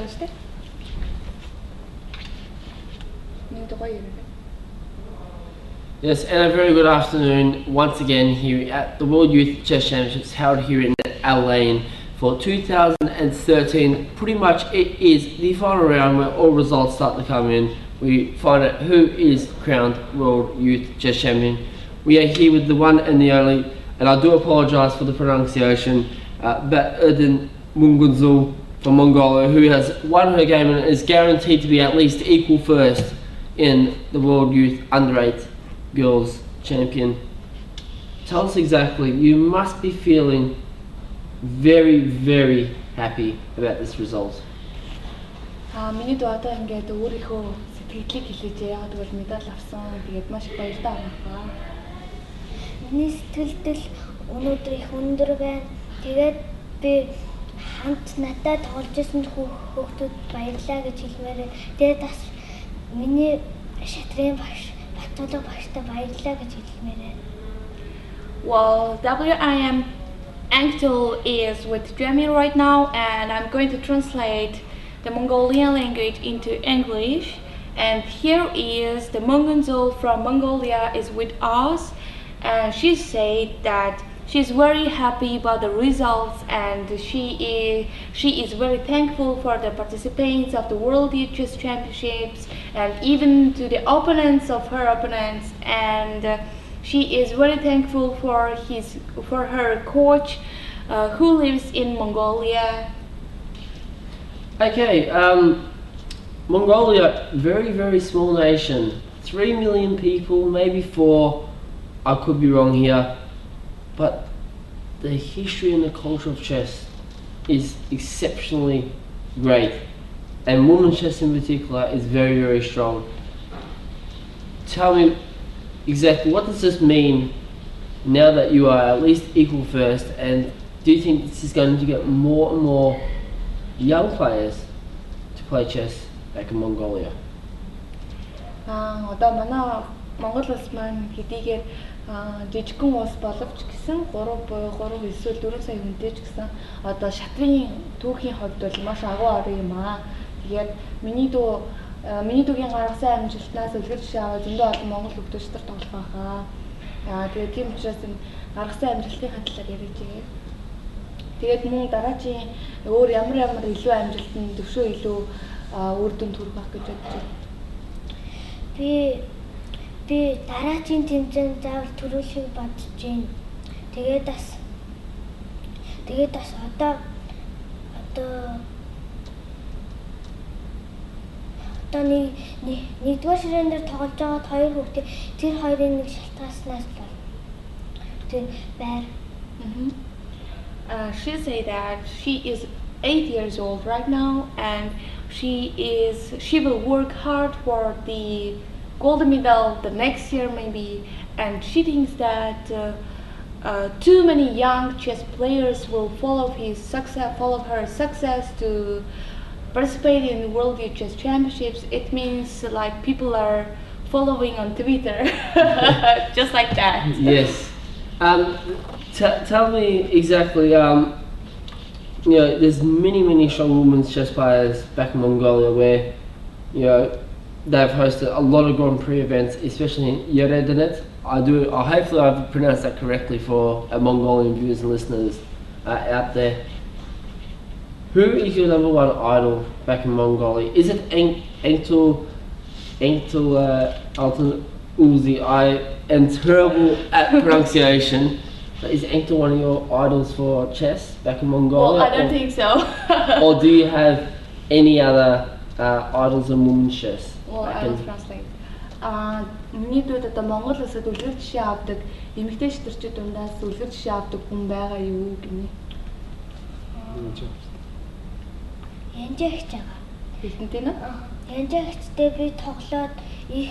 байгаа шүү дээ. Миний гоё юм. Yes, and a very good afternoon once again here at the World Youth Chess Championships held here in Al-Ain for 2013. Pretty much it is the final round where all results start to come in. We find out who is crowned World Youth Chess Champion. We are here with the one and the only, and I do apologise for the pronunciation, Bat-Erdin Mungunzul from Mongolia, who has won her game and is guaranteed to be at least equal first in the World Youth Under-8 Girls Champion. Tell us exactly, you must be feeling very, very happy about this result. Миний дөө одоо ингээд өөрийнхөө сэтгэлийг хэлээч яагаад гэвэл медаль авсан. Тэгээд маш их баяртай байна. Миний сэтгэлдэл өнөөдөр их өндөр байна. Тэгээд би хамт надад тоглож байсан хүүхдүүд баярлаа гэж хэлмээр байна. Тэгээд бас миний шатрын багш Батулга багштай баярлаа гэж хэлмээр байна. Well, WIM Angtul is with Jamie right now, and I'm going to translate the Mongolian language into English. And here is the Mungunzul from Mongolia is with us, and she said that she's very happy about the results, and she is very thankful for the participants of the World Youth Chess Championships, and even to the opponents of her opponents, and she is very thankful for her coach who lives in Mongolia. Okay, Mongolia, very, very small nation. 3 million people, maybe 4. I could be wrong here. But the history and the culture of chess is exceptionally great. And women's chess in particular is very, very strong. Tell me exactly, what does this mean now that you are at least equal first, and do you think this is going to get more and more young players to play chess back in Mongolia? Одоо манай Монгол улс маань хэдийгээр жижигхэн улс боловч гэсэн 3 буюу 3 эсвэл 4 сая хүнтэй ч гэсэн одоо шатрын түүхийн хувьд бол маш агуу ор юм аа. Тэгээд миний дүүгийн гаргасан амжилтнаас үлгэр жишээ аваад зөндөө олон монгол хүмүүс шатар тоглох байхаа. Тэгээд тийм учраас энэ гаргасан амжилтын хандлаар ярьж байгаа. Тэгээд мөн дараагийн өөр ямар илүү амжилтанд төвшөө илүү үр дүнд хүрэх байх гэж бодож байна. Би дараагийн тэмцээнд заавал төрүүлэхийг бодож байна. Тэгээд бас одоо нэгдүгээр ширээн дээр тоглож байгаа хоёр хүүхдээ тэр хоёрын нэг шалтгааснаас бол тэр байр. She said that she is 8 years old right now, and she will work hard for the gold medal the next year maybe, and she thinks that too many young chess players will follow her success to participate in the World Youth Chess Championships. It means like people are following on Twitter, just like that. Yes. Tell me exactly. There's many strong women's chess players back in Mongolia where, they've hosted a lot of Grand Prix events, especially in Yeredenet. Hopefully I've pronounced that correctly for our Mongolian viewers and listeners out there. Who is your number one idol back in Mongolia? Is it Engtul Altan Uzi? I am terrible at pronunciation. But is Engtul one of your idols for chess back in Mongolia? Well, I don't think so. Or do you have any other idols in women's chess? Well, I will translate. Миний дүүд одоо Монгол улсад үлгэр жишээ авдаг эмэгтэй шатарчид дундаас үлгэр жишээ авдаг хүн байгаа юу гинэ? Янжаагч байгаа. Хэлтэнтэй нэ? Янжаагчтай би тоглоод их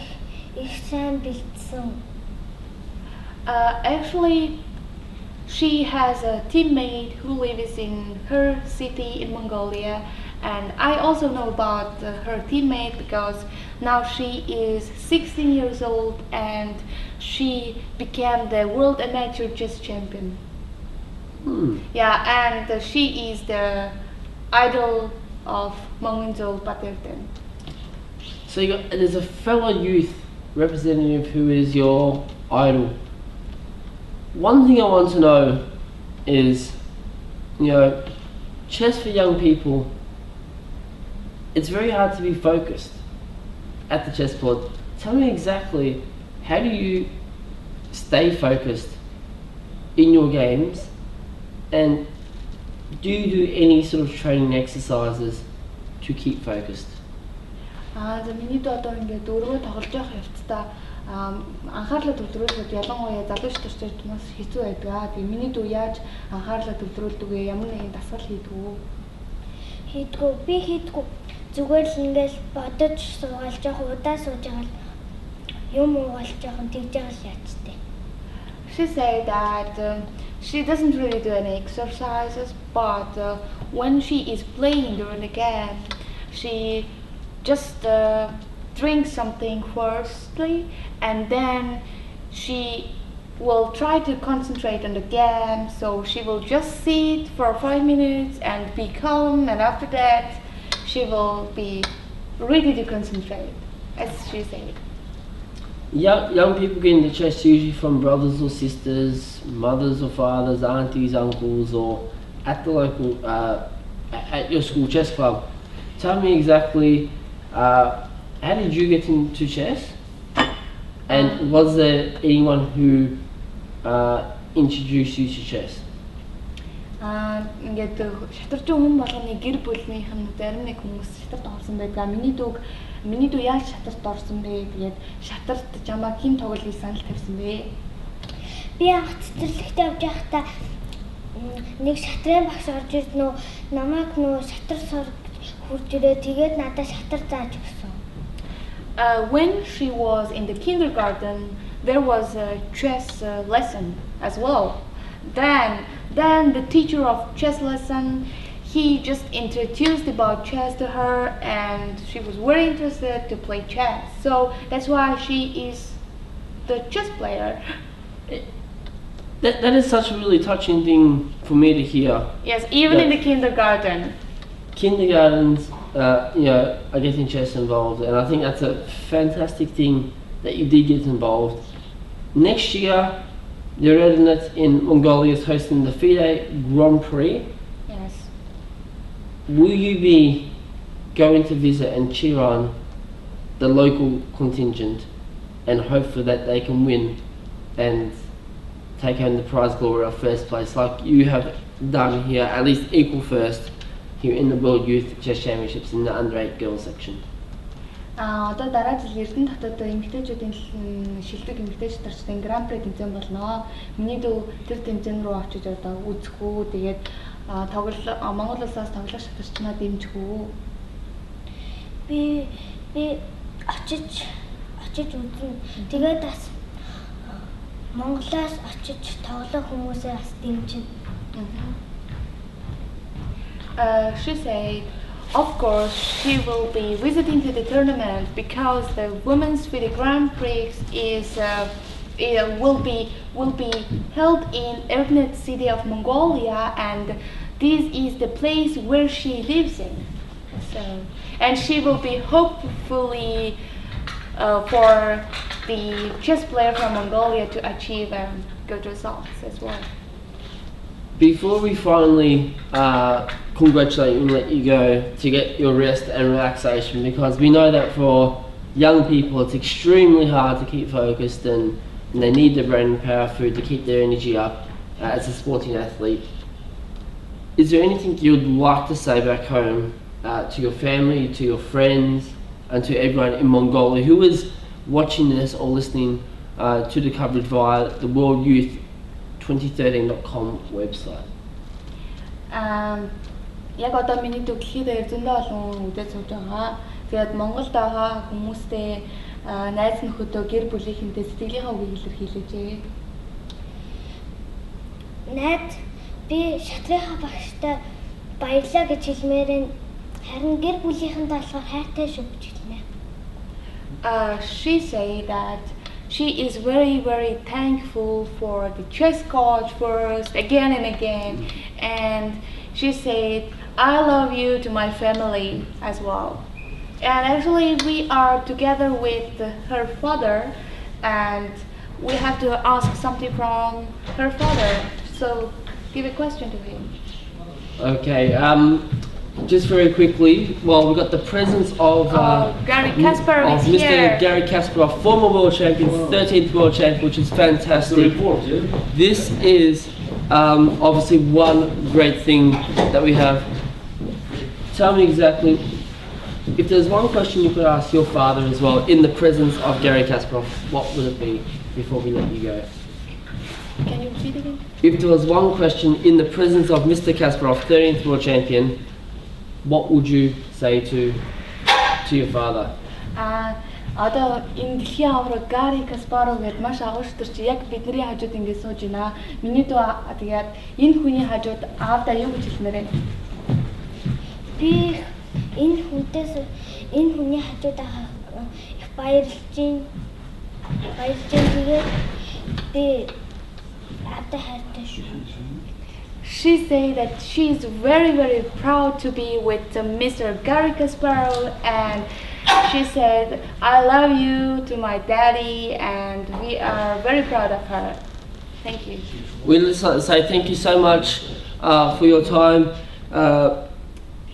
сайн бэлдсэн. Actually, she has a teammate who lives in her city in Mongolia, and I also know about her teammate because now she is 16 years old and she became the world amateur chess champion. Yeah, and she is the idol of Mongolian Zhu Paterden. So there's a fellow youth representative who is your idol. One thing I want to know is, chess for young people, it's very hard to be focused at the chessboard. Tell me exactly, how do you stay focused in your games, and do you do any sort of training exercises to keep focused? За миний дүү одоо ингээд өргөө тоглож явах явцдаа анхаарлаа төвлөрүүлэхэд ялангуяа залууч төрчид хүмүүс хэцүү байдаг. Тэгээ миний дүү яаж анхаарлаа төвлөрүүлдэг вэ? Ямар нэгэн дасгал хийдэг үү? Хийдгүү. Би хийдгүү. Зүгээр л ингээд бодож суугаад жоохон удаа сууж байгаа л юм уугаал жоохон тэгж байгаа л яачтай. She said that she doesn't really do any exercises, but when she is playing during the game, she just drinks something firstly, and then she will try to concentrate on the game. So she will just sit for 5 minutes and be calm, and after that she will be ready to concentrate, as she said. Young people get into chess usually from brothers or sisters, mothers or fathers, aunties, uncles, or at the local, at your school chess club. Tell me exactly, how did you get into chess? And was there anyone who introduced you to chess? Ингээд шатарчин хүн болгоны гэр бүлнийх нь зарим нэг хүмүүс шатарт орсон байдаг. Миний дүү яаж шатарт орсон бэ? Тэгээд шатарт чамаа хэн тоглохыг санал тавьсан бэ? Би анх цэцэрлэгт явж байхдаа нэг шатрын багш орж ирд нөө намайг нөө шатар сор хурж ирээ. Тэгээд надад шатар зааж өгсөн. When she was in the kindergarten, there was a chess lesson as well. Then the teacher of chess lesson, he just introduced about chess to her, and she was very interested to play chess. So that's why she is the chess player. That is such a really touching thing for me to hear. Yes, even in the kindergarten. Kindergartens, are getting chess involved, and I think that's a fantastic thing that you did get involved. Next year, the Rednet in Mongolia is hosting the FIDE Grand Prix. Yes. Will you be going to visit and cheer on the local contingent and hope for that they can win and take home the prize glory of first place, like you have done here, at least equal first here in the World Youth Chess Championships in the under-8 girls section? Одоо дараа жил Эрдэнэ хотод эмэгтэйчүүдийн шилдэг эмэгтэйч тарчдын Гран При тэмцээн болно. Миний дүү тэр тэмцээн рүү очиж одоо үзэх үү, тэгээд Монгол улсаас тоглох шатарчнаа дэмжих үү? Би очиж үзнэ. Тэгээд бас Монголоос очиж тоглох хүмүүсээ бас дэмжинэ. She said, of course, she will be visiting to the tournament because the Women's FIDE Grand Prix will be held in Erdenet city of Mongolia, and this is the place where she lives in. So, and she will be hopefully for the chess player from Mongolia to achieve good results as well. Before we finally congratulate you and let you go to get your rest and relaxation, because we know that for young people it's extremely hard to keep focused and they need the brain power food to keep their energy up as a sporting athlete. Is there anything you'd like to say back home to your family, to your friends, and to everyone in Mongolia who is watching this or listening to the coverage via the World Youth 2013.com website? Яг одоо миний төгөлхийдээ зөндөө олон үдээд сууж байгаа. Тэгээд Монголд байгаа хүмүүстэй найз нөхөдөө гэр бүлийнхэнтэй сэтгэлийнхаа үгийг илэрхийлээч. Найз би шатрынхаа багштай баярлаа гэж хэлмээр нь, харин гэр бүлийнхэнтэй болохоор хайртай шүү гэж хэлнэ. She said that she is very, very thankful for the chess coach first, again and again, and she said, I love you to my family as well. And actually we are together with her father, and we have to ask something from her father. So give a question to him. Okay, just very quickly, well, we've got the presence of Gary Kasparov of is Mr. here. Gary Kasparov, former world champion, 13th world champion, which is fantastic. This is obviously one great thing that we have. Tell me exactly, if there's one question you could ask your father as well, in the presence of Gary Kasparov, what would it be before we let you go? Can you repeat again? If there was one question in the presence of Mr. Kasparov, 13th world champion, what would you say to your father? Одоо энэ дэлхийн авраг Гари Каспаров гэдэг маш агуулгач чи яг бидний хажууд ингэ сууж байна. Миний дуу тэгээд энэ хүний хажууд аавдаа юу гэж хэлмээр байна? Би энэ хүний хажууд их баярлж тэгээд би аавдаа хайртай шүү. She said that she is very, very proud to be with Mr. Gary Kasparov, and she said, I love you to my daddy, and we are very proud of her. Thank you. We'll say thank you so much for your time.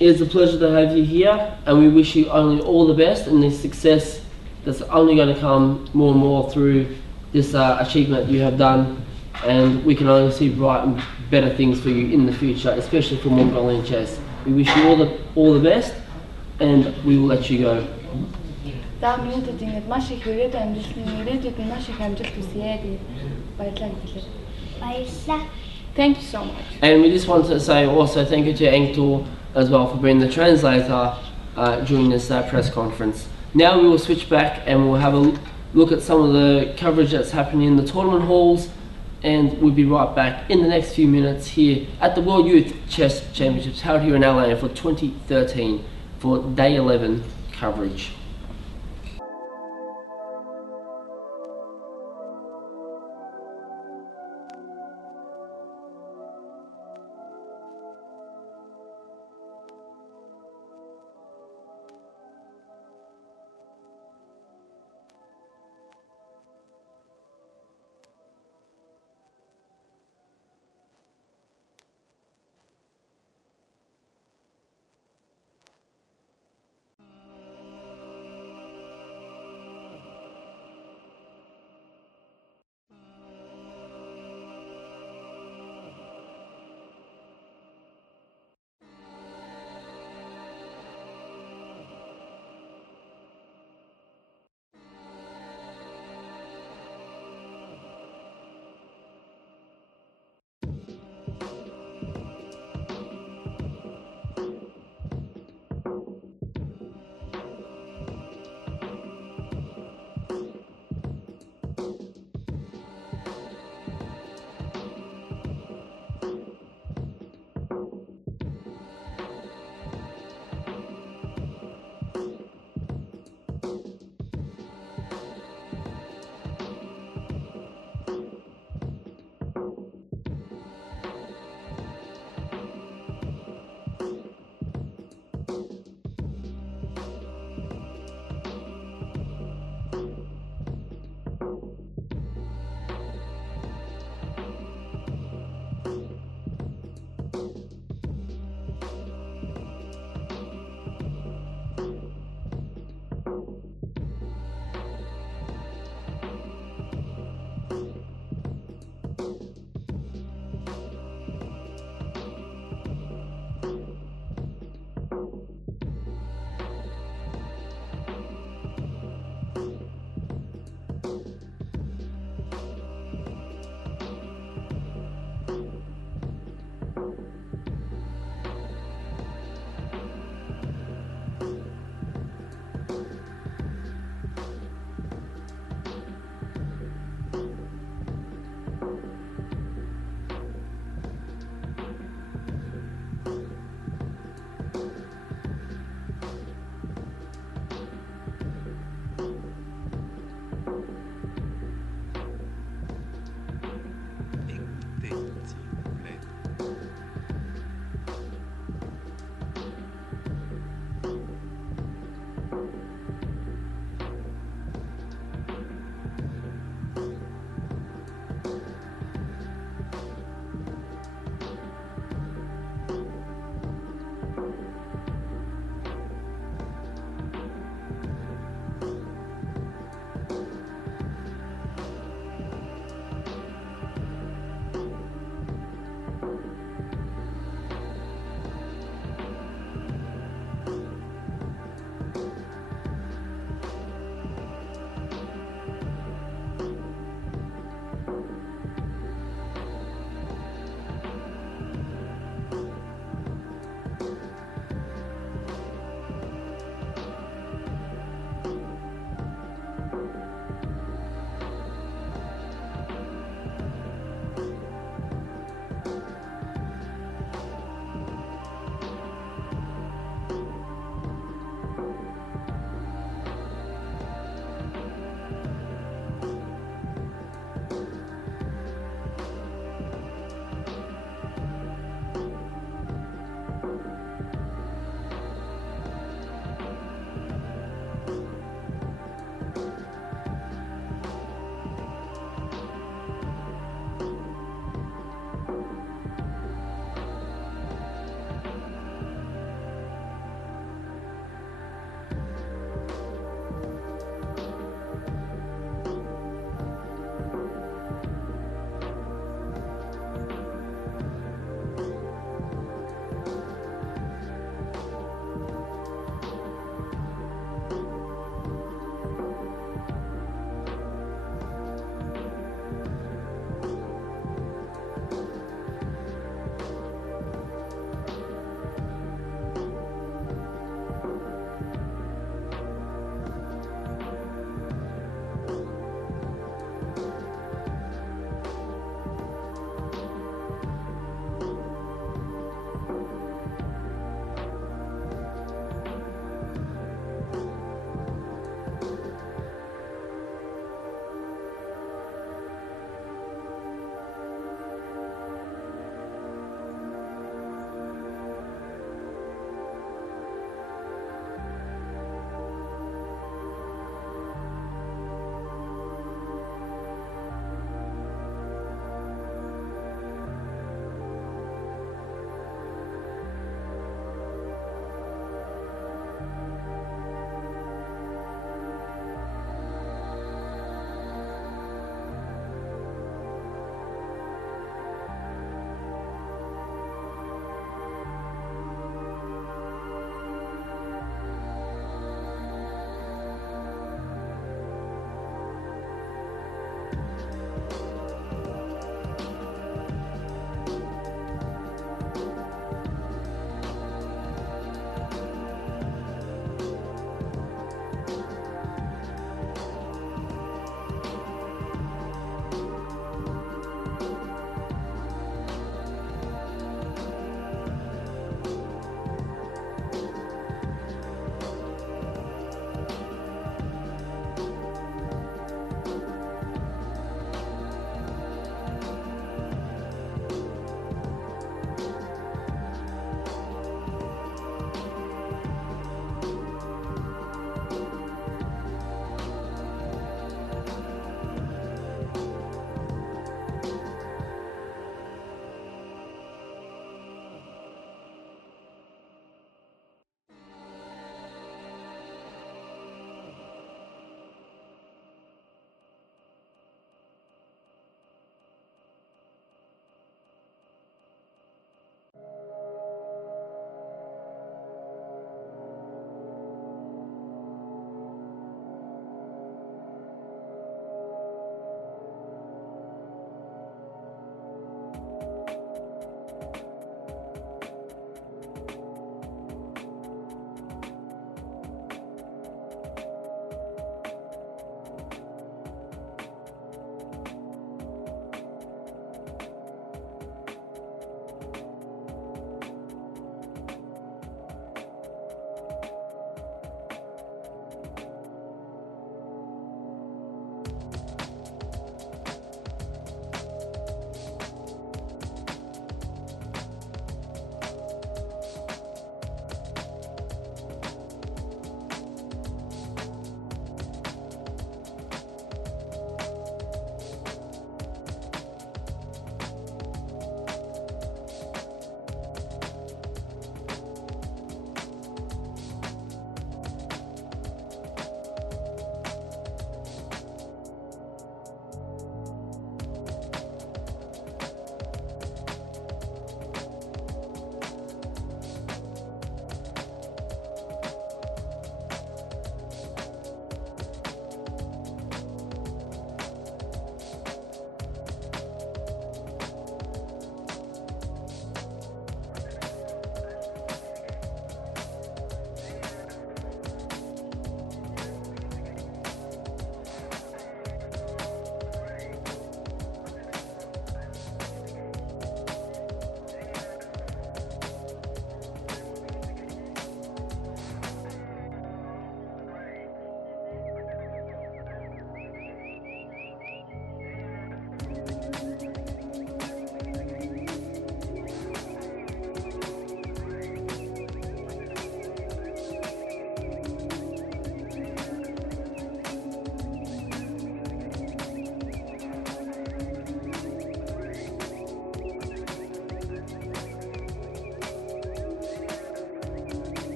It's a pleasure to have you here, and we wish you only all the best and the success that's only going to come more and more through this achievement you have done. And we can only see bright and better things for you in the future, especially for Mongolian chess. We wish you all the best, and we will let you go. Thank you so much. And we just want to say also thank you to Engtul as well for being the translator during this press conference. Now we will switch back and we'll have a look at some of the coverage that's happening in the tournament halls, and we'll be right back in the next few minutes here at the World Youth Chess Championships held here in LA for 2013 for day 11 coverage.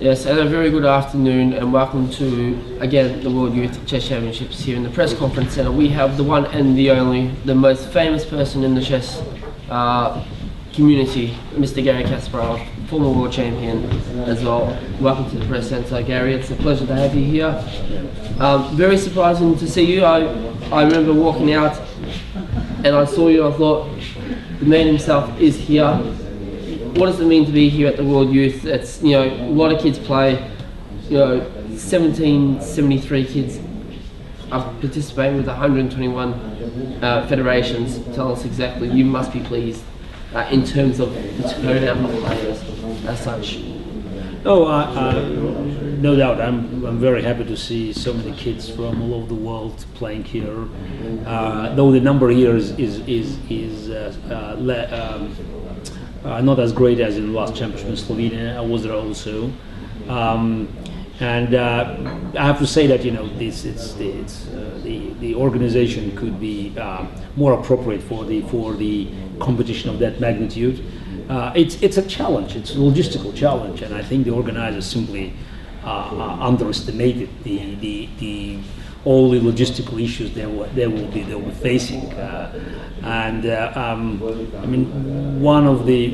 Yes, and a very good afternoon, and welcome to, again, the World Youth Chess Championships here in the Press Conference Centre. We have the one and the only, the most famous person in the chess community, Mr. Gary Kasparov, former world champion as well. Welcome to the Press Centre, Gary. It's a pleasure to have you here. Very surprising to see you. I remember walking out and I saw you, I thought, the man himself is here. What does it mean to be here at the World Youth? It's, you know, a lot of kids play, you know, 1773 kids are participating with 121 federations. Tell us exactly, you must be pleased in terms of the turnout of players as such. Oh, no doubt. I'm very happy to see so many kids from all over the world playing here. Though the number here is not as great as in the last championship in Slovenia. I was there also, and I have to say that, you know, the organization could be more appropriate for the competition of that magnitude. It's a challenge. It's a logistical challenge, and I think the organizers simply underestimated all the logistical issues they were facing. I mean, one of the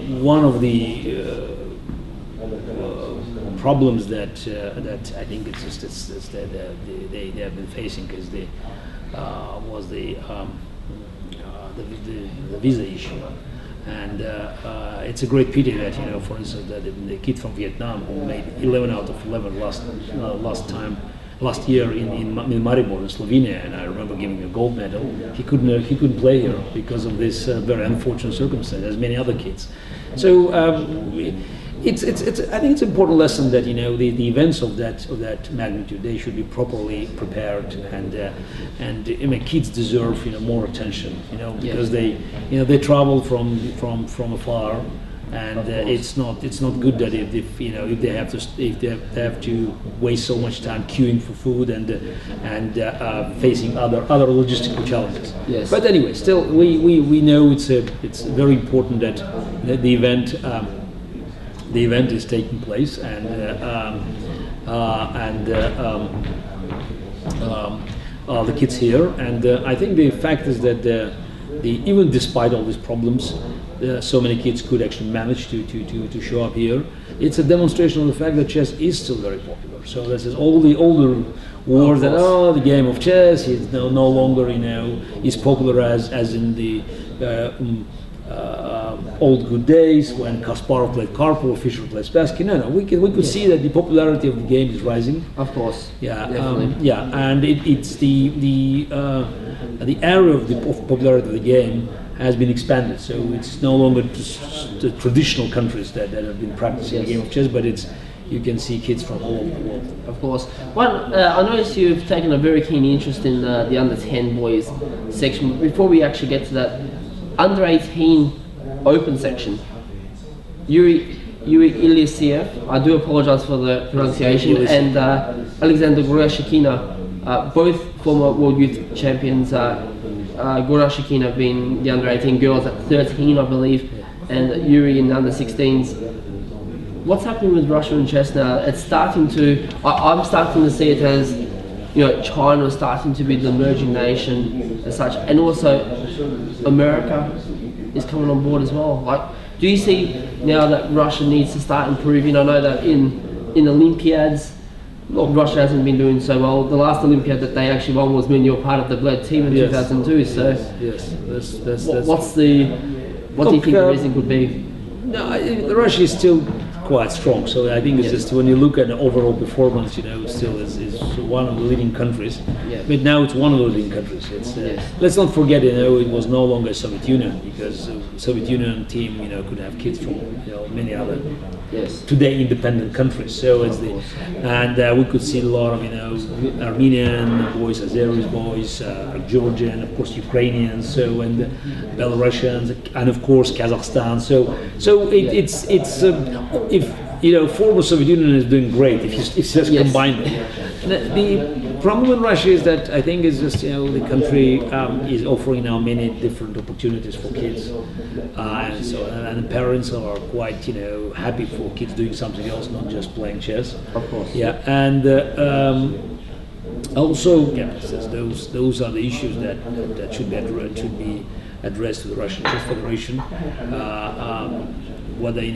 problems that I think it's that they have been facing is was the visa issue. And it's a great pity that, for instance, that the kid from Vietnam who made 11 out of 11 last year in Maribor in Slovenia, and I remember giving him a gold medal. He couldn't play here because of this very unfortunate circumstance, as many other kids. So I think it's an important lesson that the events of that magnitude, they should be properly prepared, and kids deserve more attention, because they travel from afar. And it's not good that if they have to waste so much time queuing for food and facing other logistical challenges. Yes. But anyway, still we know it's very important that the event is taking place, and the kids here. And I think the fact is that even despite all these problems, so many kids could actually manage to show up here. It's a demonstration of the fact that chess is still very popular. So this is all the older wars that the game of chess is no longer is popular as in the old good days when Kasparov played Karpov, Fischer played Spassky. No, we could see that the popularity of the game is rising. Of course. Yeah, definitely. And it's the area of the popularity of the game has been expanded. So it's no longer just the traditional countries that have been practicing the game of chess, but you can see kids from all over the world. Of course. I noticed you've taken a very keen interest in the under 10 boys section. Before we actually get to that, under 18 open section, Yuri Ilyasiev, I do apologize for the pronunciation, and Alexander Gorashikina, both former World Youth Champions. Gorashikina being the under 18 girls at 13, I believe, and Yuri in the under 16s. What's happening with Russia and chess now? It's starting to, I'm starting to see it as, China is starting to be the emerging nation as such, and also America is coming on board as well. Like, do you see now that Russia needs to start improving? I know that in Olympiads, Russia hasn't been doing so well. The last Olympiad that they actually won was when you were part of the Bled team in 2002. So, what do you think the reason could be? No, Russia is still quite strong. So I think it's just when you look at the overall performance, still is one of the leading countries. Yeah. But now it's one of the leading countries. Let's not forget, it was no longer Soviet Union, because Soviet Union team, could have kids from many other today independent countries. So and we could see a lot of Armenian boys, Azeris boys, Georgian, of course Ukrainians, so and Belarusians, and of course Kazakhstan. So it's if former Soviet Union is doing great, if you just combine them. The problem with Russia is that I think it's just the country is offering now many different opportunities for kids, and the parents are quite happy for kids doing something else, not just playing chess. Of course. Yeah, and also those are the issues that should be addressed to the Russian Chess Federation. Whether it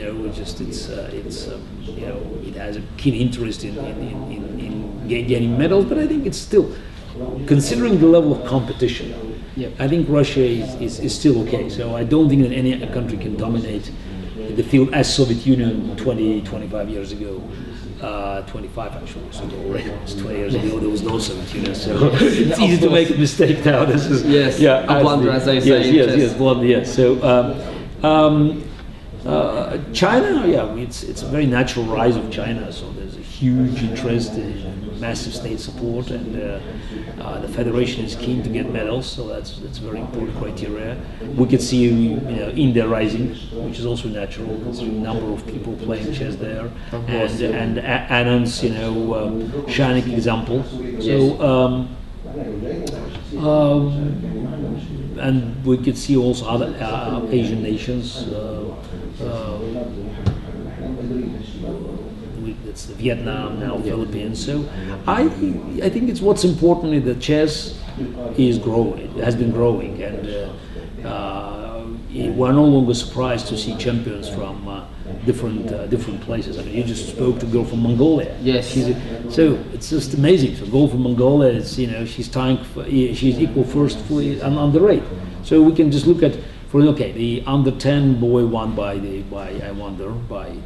has a keen interest in getting medals, but I think it's still, considering the level of competition, I think Russia is still okay. So I don't think that any country can dominate the field as Soviet Union 25 years ago. 25 actually, so already almost 20 years ago there was no Soviet Union, so it's easy to make a mistake now. This is a blunder, as they say. Yes, blunder. Yes. So China, it's a very natural rise of China. So there's a huge interest, massive state support, and the federation is keen to get medals. So that's a very important criteria. We could see India rising, which is also natural, considering the number of people playing chess there, and Anand's shining example. So. And we could see also other Asian nations. It's Vietnam now, Philippines. So I think it's what's important is that chess is growing. It has been growing, and we're no longer surprised to see champions from different places. I mean, you just spoke to a girl from Mongolia. Yes. So it's just amazing. So, a girl from Mongolia is she's equal first fully and under 8. So we can just look at the under 10 boy won by the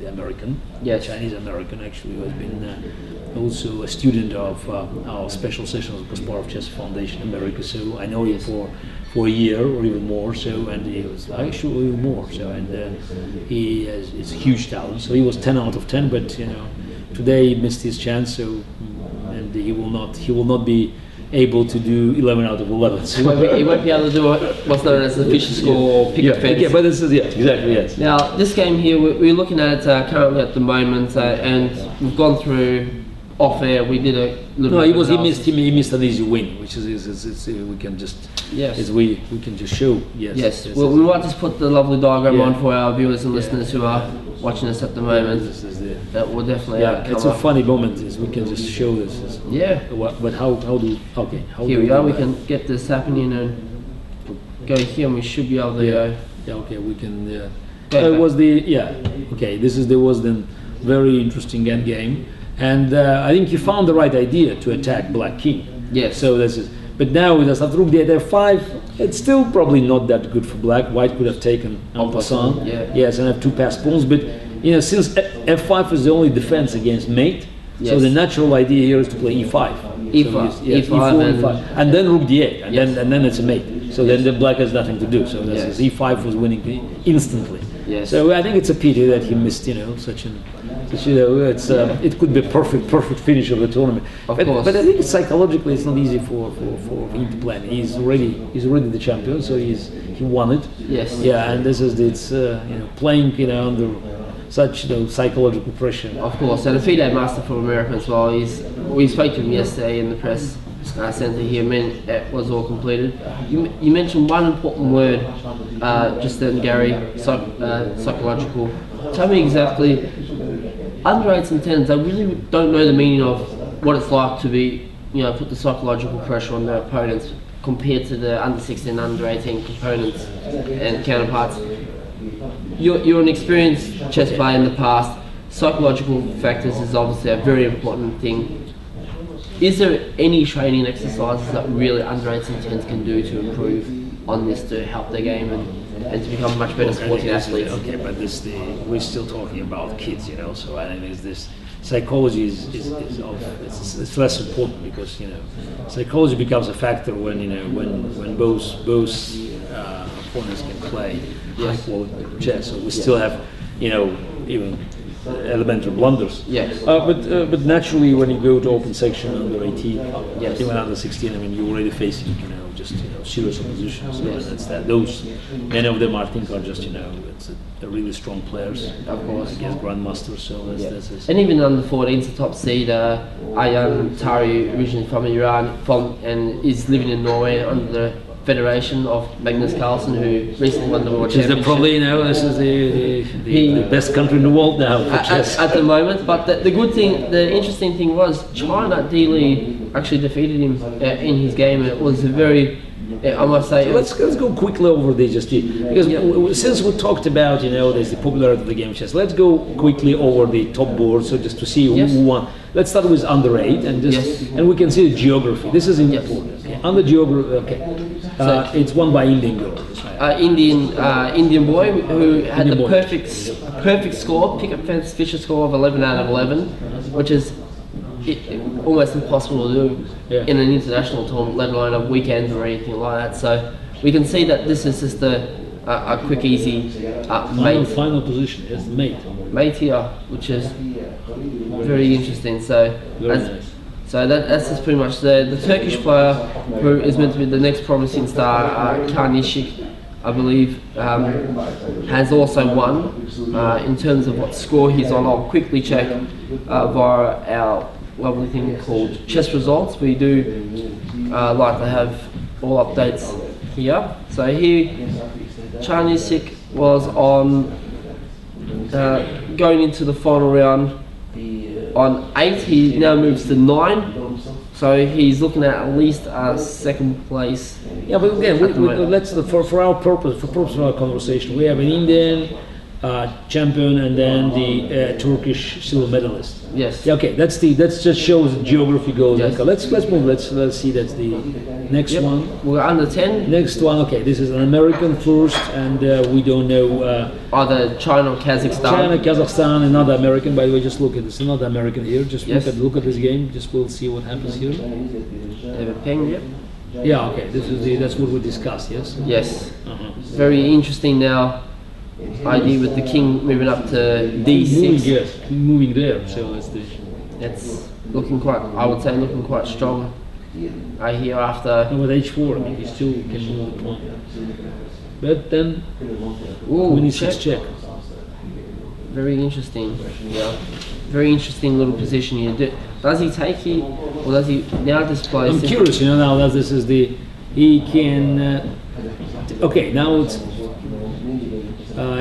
American, Yes. Chinese American actually, who has been also a student of our special sessions of Kasparov Chess Foundation America. So I know him for a year or even more. So, and he was actually even more. So, and he is a huge talent. So he was 10 out of 10, but today he missed his chance. So, and he will not be able to do 11 out of 11. So He won't be able to do what's known as the Fischer score or pick a fence. yeah, but this is exactly, yes. Now, this game here, we're looking at it currently at the moment, and we've gone through off air. We did a little. No, bit of he analysis. missed an easy win, which is we can just we can just show Yes. Well, we might just put the lovely diagram Yeah. on for our viewers and listeners who are watching us at the moment. This is the, That will definitely it's come a up. funny moment. Is we can just show this. Yeah. But how do how Here do we go. do We that? can get this happening and go here, and we should be able to go. Yeah, okay, we can. Go It was okay. There was then very interesting end game, and I think you found the right idea to attack Black King. Yes. So this is. But now with the Rook D8 F5, it's still probably not that good for Black. White could have taken en passant. Yeah. Yes, and have two passed pawns. But since F5 is the only defense against mate, so Yes. the natural idea here is to play E5. E5, So yes, E5 and then Rook D8, and Yes. then it's a mate. So then the Black has nothing to do. So this Yes. is E5 was winning instantly. Yes. So I think it's a pity that he missed, such it's it could be a perfect finish of the tournament. Of but, course. but I think psychologically it's not easy for him to plan. He's already the champion, so he won it. Yes. Yeah, and this is playing under such psychological pressure. Of course, and a FIDE master from America as well. We spoke to him yesterday in the press centre here. It was all completed. You mentioned one important word just then, Gary. Psychological. Tell me exactly. Under 8s and 10s, I really don't know the meaning of what it's like to be, put the psychological pressure on their opponents compared to the under 16, under 18 components and counterparts. You're an experienced chess player in the past. Psychological factors is obviously a very important thing. Is there any training exercises that really under 8s and 10s can do to improve on this to help their game and to become much better sporting athletes? Okay, but we're still talking about kids, So I think this psychology it's less important because psychology becomes a factor when both opponents can play high quality chess. So we still have even elementary blunders. Yes. But naturally, when you go to open section under 18, Yes. even under 16, you're already facing just serious opposition. So Yes. that's that. Those many of them I think are just they're really strong players. Of course. Against grandmasters. So that's And even under 14's the top seed, Ayaan Tari, originally from Iran, and is living in Norway under the federation of Magnus Carlsen, who recently won the world Which is championship. probably this is the best country in the world now for chess. At the moment. But the interesting thing was China Li actually defeated him in his game. It was a very, I must say. So let's go quickly over this because since we talked about there's the popularity of the game of chess, let's go quickly over the top board so just to see who won. Let's start with under 8 and we can see the geography. This is important. Okay. Under geography, it's won by Indian girl. Indian boy who had Indian the boy. perfect score, pick up fence Fischer score of 11 out of 11, which is almost impossible to do in an international tournament, let alone a weekend or anything like that. So we can see that this is just a quick, easy Final position is mate. mate here, which is very interesting. So Very nice. So that's just pretty much the Turkish player who is meant to be the next promising star, Karnishik, I believe, has also won. In terms of what score he's on, I'll quickly check via our lovely thing called chess results. We do like to have all updates here. So here, Karnishik was on going into the final round on 8. He now moves to 9, so he's looking at least second place. Yeah, but again, let's for our purpose, of our conversation, we have an Indian, champion and then the Turkish silver medalist. Yes. Yeah, okay, that's just shows geography goes. Yes. Okay, let's move. Let's see. That's the next Yep. one. We're under 10. Next one. Okay, this is an American first, and we don't know. Either China or Kazakhstan. China, Kazakhstan, another American. By the way, just look at this. Another American here. Just Yes. look at this game. Just we'll see what happens here. David Peng, yep. Yeah. Okay. That's what we discussed. Yes. Yes. Uh-huh. Very interesting now. ID with the king moving up to D6. Moving there. So It's looking quite, I would say, looking quite strong. Here after. with H4, I mean, he still can move the pawn. But then, Ooh, Queen E6 check. Very interesting. Yeah. Very interesting little position here. Does he take here, or does he now display? I'm curious, now that this is he can. Okay, now it's.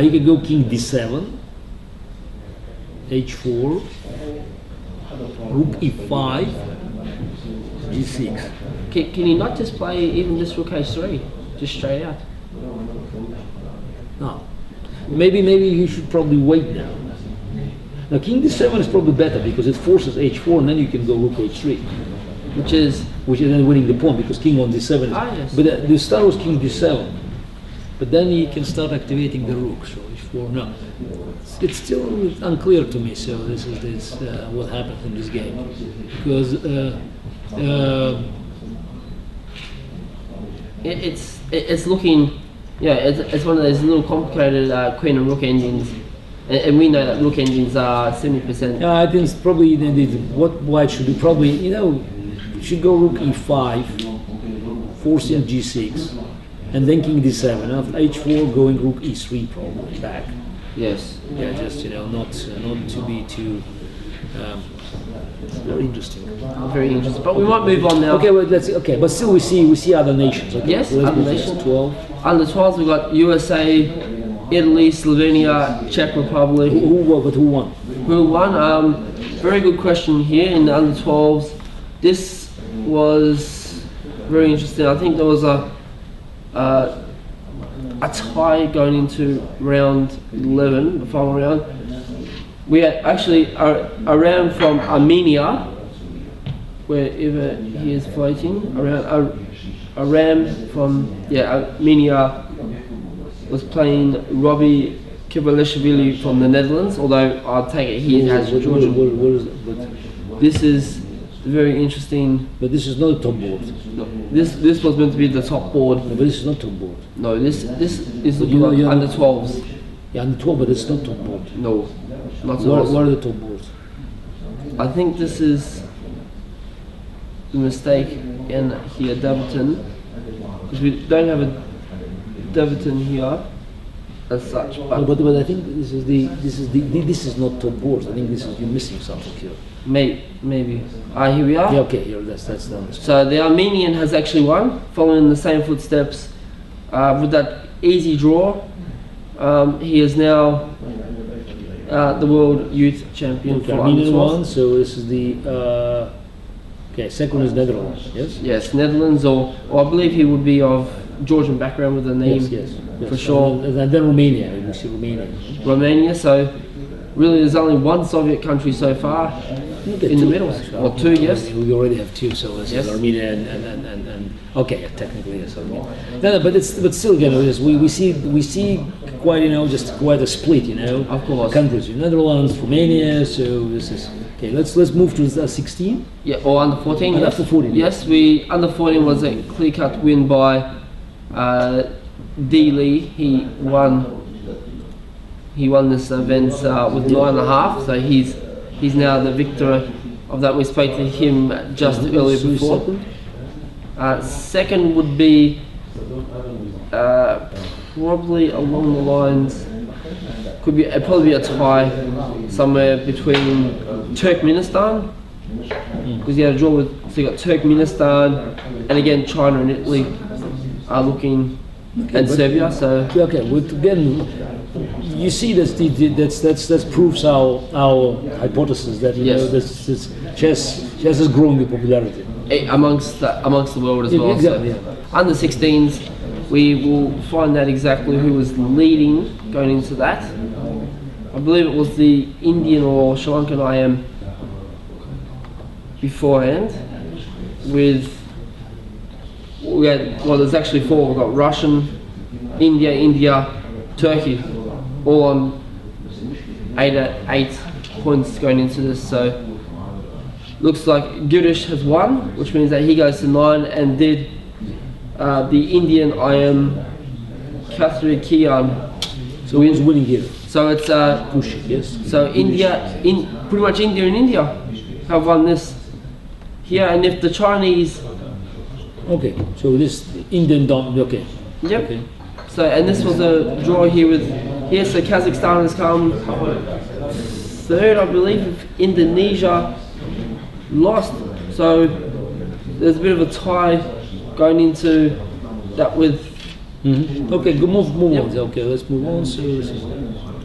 He can go King D7, H4, Rook E5, G6. Can he not just play even this Rook H3, just straight out? No. Maybe he should probably wait now. Now King D7 is probably better because it forces H4 and then you can go Rook H3. Which is then winning the pawn because King on D7 is. Yes. But the start was King D7. But then he can start activating the rook, so H4. No, it's still unclear to me. So this is what happens in this game, because it's looking, yeah, it's one of those little complicated queen and rook endings, and we know that rook endings are 70%. Yeah, I think it's probably what white should do. Probably should go Rook E5, forcing G6. And then King D7. After H4, going Rook E3 probably back. Yes. Yeah, just not to be too. Very interesting. Very interesting. But we might move on now. Okay, well, but still we see other nations. Okay? Yes, so other nations. 12. Under 12s we've got USA, Italy, Slovenia, Czech Republic. Who won? Who won? Very good question here in the under 12s. This was very interesting. I think there was a tie going into round 11, the final round. We had actually a round from Armenia, wherever he is fighting. A ram from Armenia was playing Robbie Kibalishvili from the Netherlands. Although I'll take it he has Georgian. This is very interesting. But this is not a top board. No, this was meant to be the top board. No, but this is not top board. No, this is the under 12s. Yeah, under 12, but it's not top board. No, not at What all. are the top boards? I think this is the mistake in here, Daverton, because we don't have a Daverton here as such. No, but I think this is not top board. I think you're missing something here. Maybe. Here we are. Yeah, okay, here that's the mistake. So the Armenian has actually won, following the same footsteps with that easy draw. He is now the world youth champion for under Armenian 12. won, so this is the second is Netherlands. Yes. Yes, Netherlands, or I believe he would be of Georgian background with a name. Yes. For sure. And then Romania. We see Romania. Romania. So really, there's only one Soviet country so far in the middle. Or two, yes. We already have two, so this is Armenia and okay, technically yes, Armenia. No, but still, we see quite just quite a split, Of course. Countries, Netherlands, Romania. So this is okay. Let's move to 16. Yeah, or under 14. Yes. Under 14. Yes, under 14 was a clear-cut win by D. Lee. He won this event with 9.5. So he's now the victor of that. We spoke to him just earlier before. Second would be probably along the lines. It'd probably be a tie somewhere between Turkmenistan, because you had a draw with. So you got Turkmenistan, and again China and Italy are looking, and Serbia. So again, you see that proves our hypothesis that this chess is growing in popularity amongst the world as well. Exactly. So under 16s, we will find out exactly who was leading going into that. I believe it was the Indian or Sri Lankan IM beforehand. With we had, well, there's actually 4. We've got Russian, India, Turkey, all on 8 points going into this. So looks like Girish has won, which means that he goes to 9, and did the Indian IM Kathri Kian. So who's winning here? So it's Pushik, yes. so India, pretty much India and India have won this here, and if the Chinese. Okay, so this Indian dom. Okay. Yep. Okay. So, and this was a draw here with here. So Kazakhstan has come 3rd, I believe. If Indonesia lost, so there's a bit of a tie going into that with. Okay, good move Yep. on. Okay, let's move on. So this is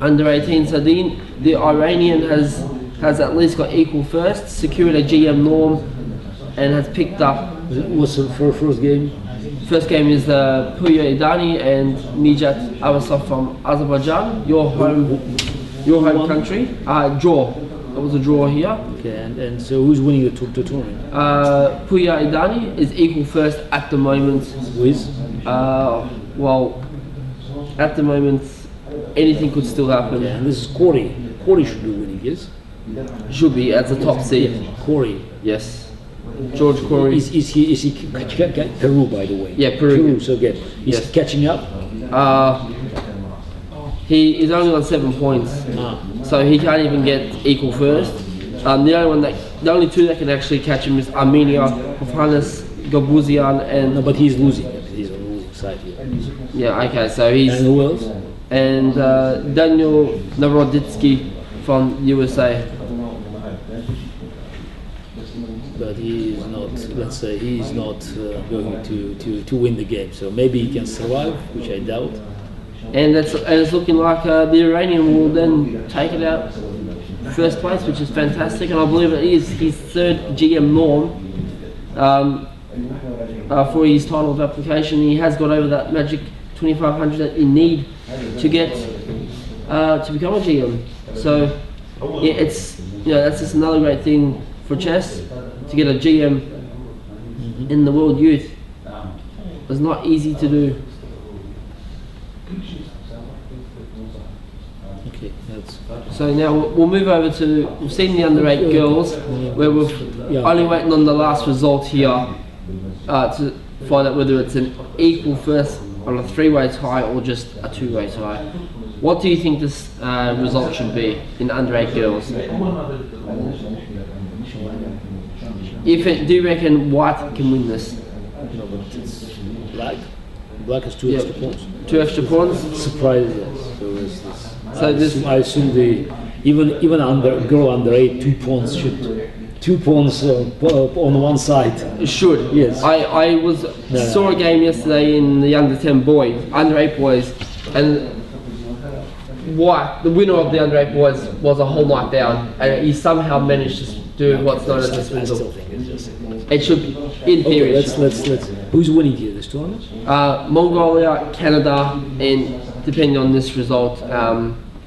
Under 18. So the Iranian has at least got equal first, secured a GM norm, and has picked up. what's the first game? First game is Puya Idani and Nijat Avasov from Azerbaijan, your home country. Draw. It was a draw here. Okay, and so who's winning the tournament? Puya Idani is equal first at the moment. With? Well, at the moment, anything could still happen. Yeah, and this is Corey. Corey should be winning, yes? Should be as the top seed. Corey. Yes. George Corey. Is he Peru, by the way? Yeah, Peru. So good. He's Yes. catching up. He is only on 7 points, so he can't even get equal first. The only 2 that can actually catch him is Armenia, Hofhannes, Gabuzian, and No, but he's losing. He's on the losing side here. yeah, okay, so he's And who else? and Daniel Naroditsky from USA. But he is not. Let's say he is not going to win the game. So maybe he can survive, which I doubt. And it's looking like the Iranian will then take it out first place, which is fantastic, and I believe it is his 3rd GM norm for his title of application. He has got over that magic 2,500 that you need to get to become a GM. So yeah, it's that's just another great thing for chess to get a GM in the World Youth. It's not easy to do. Okay, that's. So now we'll move over to, we've seen the under 8 girls, where we're only waiting on the last result here to find out whether it's an equal first on a 3-way tie or just a 2-way tie. What do you think this result should be in under 8 girls? Do you reckon white can win this? No, but it's black. Black has 2 extra points. 2 extra points? Surprise, yes. So I assume even under girl under 8, 2 points should 2 points on one side. It should. Yes. I saw a game yesterday in the under 10 boys, under 8 boys, and the winner of the under 8 boys was a whole night down, and he somehow managed to do what's known as a swindle. It should be, in theory. Okay, let's. Who's winning here this tournament? Mongolia, Canada, and depending on this result,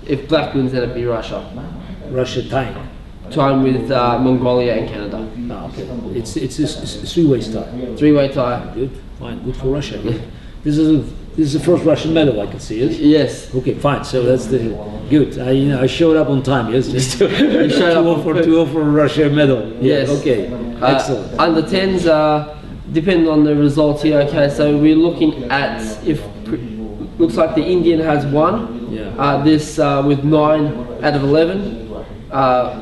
if black wins, then it'd be Russia. Russia tying. Time with Mongolia and Canada. Okay. It's a 3-way tie. 3-way tie. Good, fine, good for Russia. This is the first Russian medal I can see. Yes. Yes. Okay, fine. So that's the good. I showed up on time. Yes, just to You showed up for Russia medal. Yes. Okay. Excellent. Under 10s, depending on the result here. Okay, so we're looking at looks like the Indian has won. Yeah. This with 9 out of 11.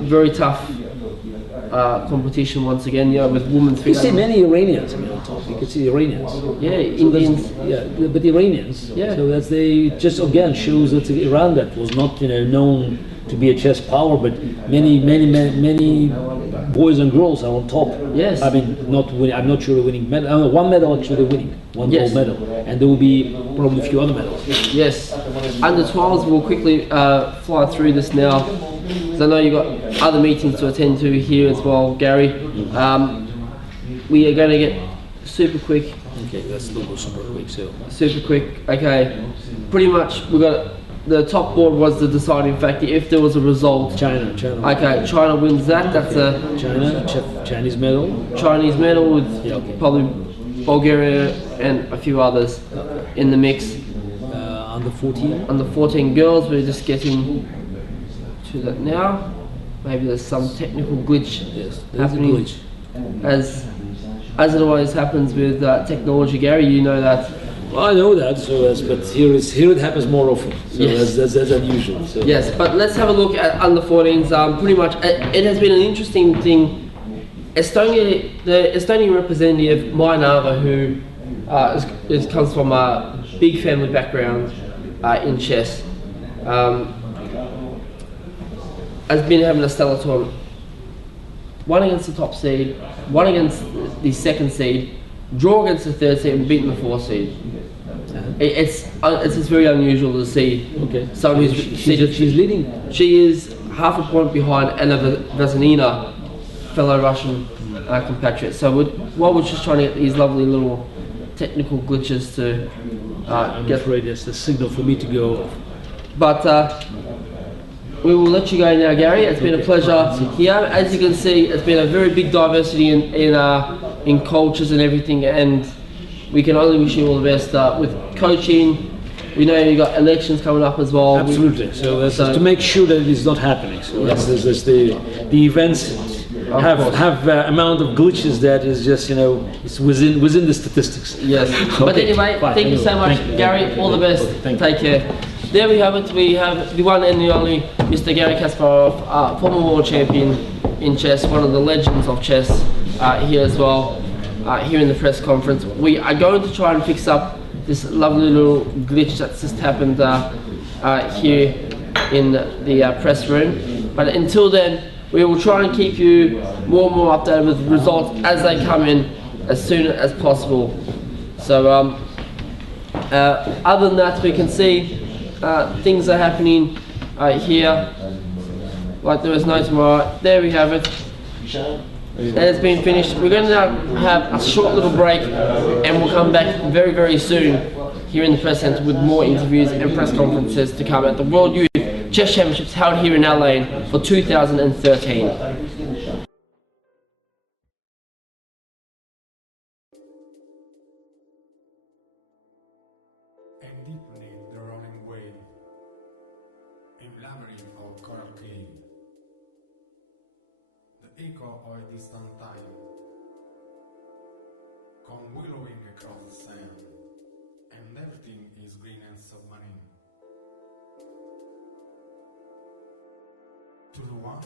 Very tough competition once again. With women's You figure. see many Iranians on top. You can see Iranians. Yeah, So Indians. but Iranians. Yeah. So that's they just again shows that Iran that was not known to be a chess power, but many boys and girls are on top. Yes. I mean, not winning. I'm not sure they're winning medal. One medal actually they're winning. One Yes. gold medal, and there will be probably a few other medals. Yes. Under 12s, we'll quickly fly through this now. So I know you've got other meetings to attend to here as well, Gary. We are going to get super quick. Okay, let's go super quick. So Super quick. Okay. Pretty much we've got the top board was the deciding factor. If there was a result, China. Okay, China wins that. That's a Chinese medal. Chinese medal with Yeah, okay. probably Bulgaria and a few others in the mix. Under 14. Under 14 girls, we're just getting to that now. Maybe there's some technical glitch Yes, there's a happening. glitch. As it always happens with technology, Gary, you know that. Well, I know that, but here it happens more often. So Yes. that's unusual. So. Yes, but let's have a look at under 14s. Pretty much, it has been an interesting thing. The Estonian representative, Mainava, who comes from a big family background in chess, has been having a stellar tournament. One against the top seed, one against the second seed, draw against the third seed, and beaten the fourth seed. It's just very unusual to see someone who's She's leading. She is half a point behind Anna Vasanina, fellow Russian compatriot. So we're just trying to get these lovely little technical glitches to I'm afraid that's the signal for me to go. But we will let you go now, Gary. It's been a pleasure here. As you can see, it's been a very big diversity in cultures and everything, and we can only wish you all the best with coaching. We know you've got elections coming up as well. Absolutely. So that's to make sure that it is not happening. So that's the events have amount of glitches that is just it's within the statistics. Yes. But anyway, thank you so much, Gary. All the best. Take care. There we have it. We have the one and the only Mr. Gary Kasparov, former world champion in chess, one of the legends of chess here as well, here in the press conference. We are going to try and fix up this lovely little glitch that's just happened here in the press room. But until then, we will try and keep you more and more updated with results as they come in as soon as possible. So other than that, we can see things are happening here like there was no tomorrow. There we have it. And it's been finished. We're going to now have a short little break, and we'll come back very, very soon here in the press centre with more interviews and press conferences to come at the World Youth Chess Championships held here in LA for 2013. And deep beneath the rolling wave, in labyrinth of coral cave, the echo of a distant tide, come willowing across the sand, and everything is green and submarine. To the one.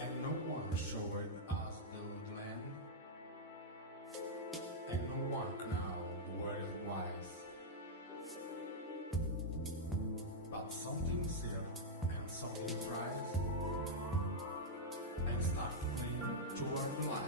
And no one showed us the land, and no one now where it wise. But something sealed and something bright, and start fleeing toward the light.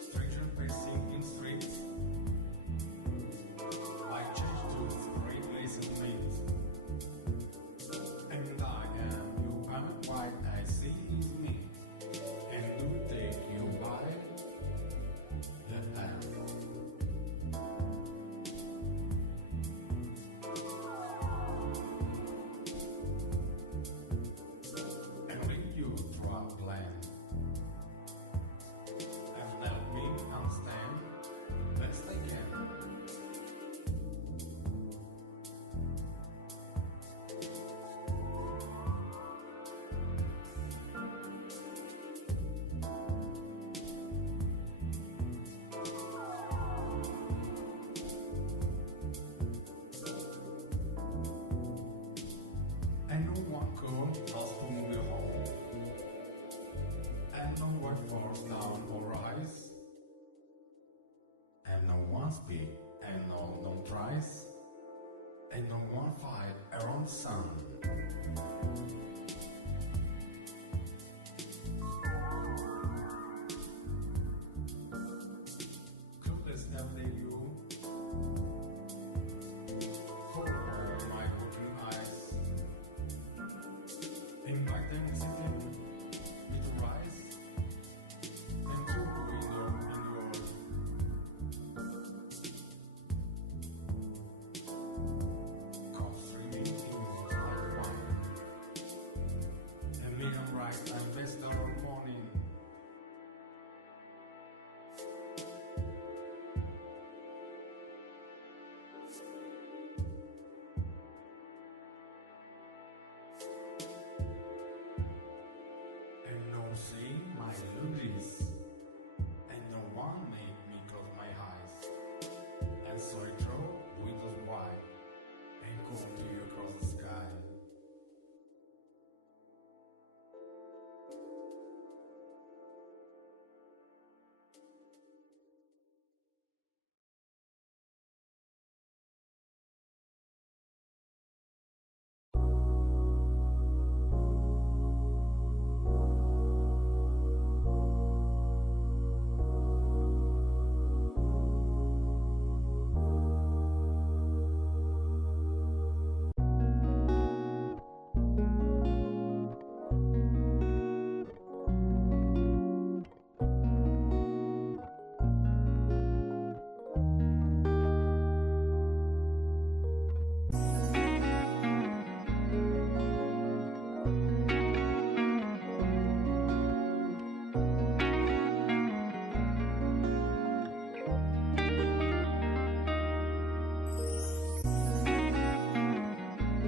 Stranger pacing in streets, I change to its great blazing fleet. And I am you, I'm white, I see is me, and do and no one fight around the sun. Clueless never leave you. Follow my looking eyes. Invite them sitting with the rise and two in your come streaming in like wine. And me on right and best of morning. And no see my ladies, and no one make me close my eyes. And so I throw windows wide and call to you across the sky.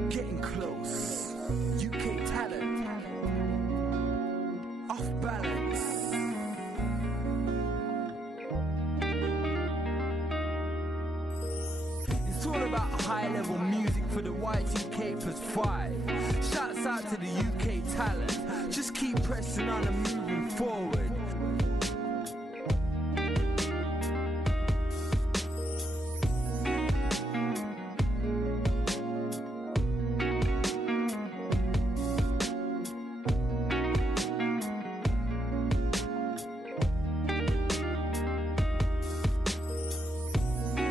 Getting close. UK talent. Off balance. It's all about high level music for the Y2K plus 5. Shouts out to the UK talent. Just keep pressing on and moving forward.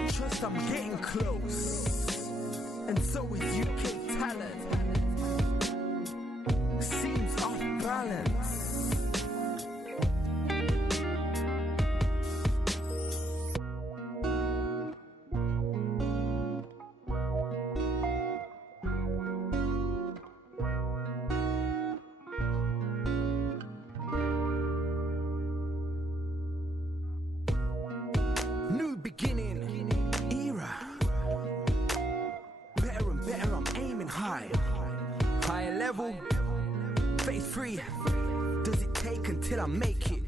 Trust I'm getting close, and so is UK talent. Seems off balance. New beginning, era. Better and better, I'm aiming high. Higher level, faith free. Does it take until I make it?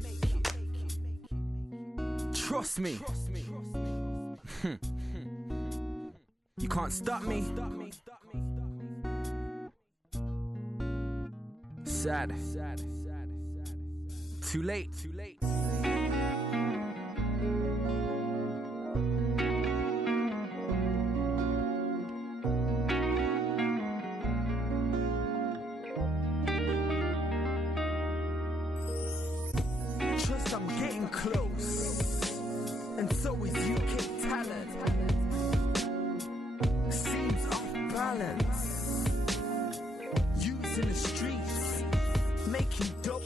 Trust me. You can't stop me. Sad. Too late. Trust I'm getting close, and so is UK talent. Seems off balance. Youths in the streets, making dope.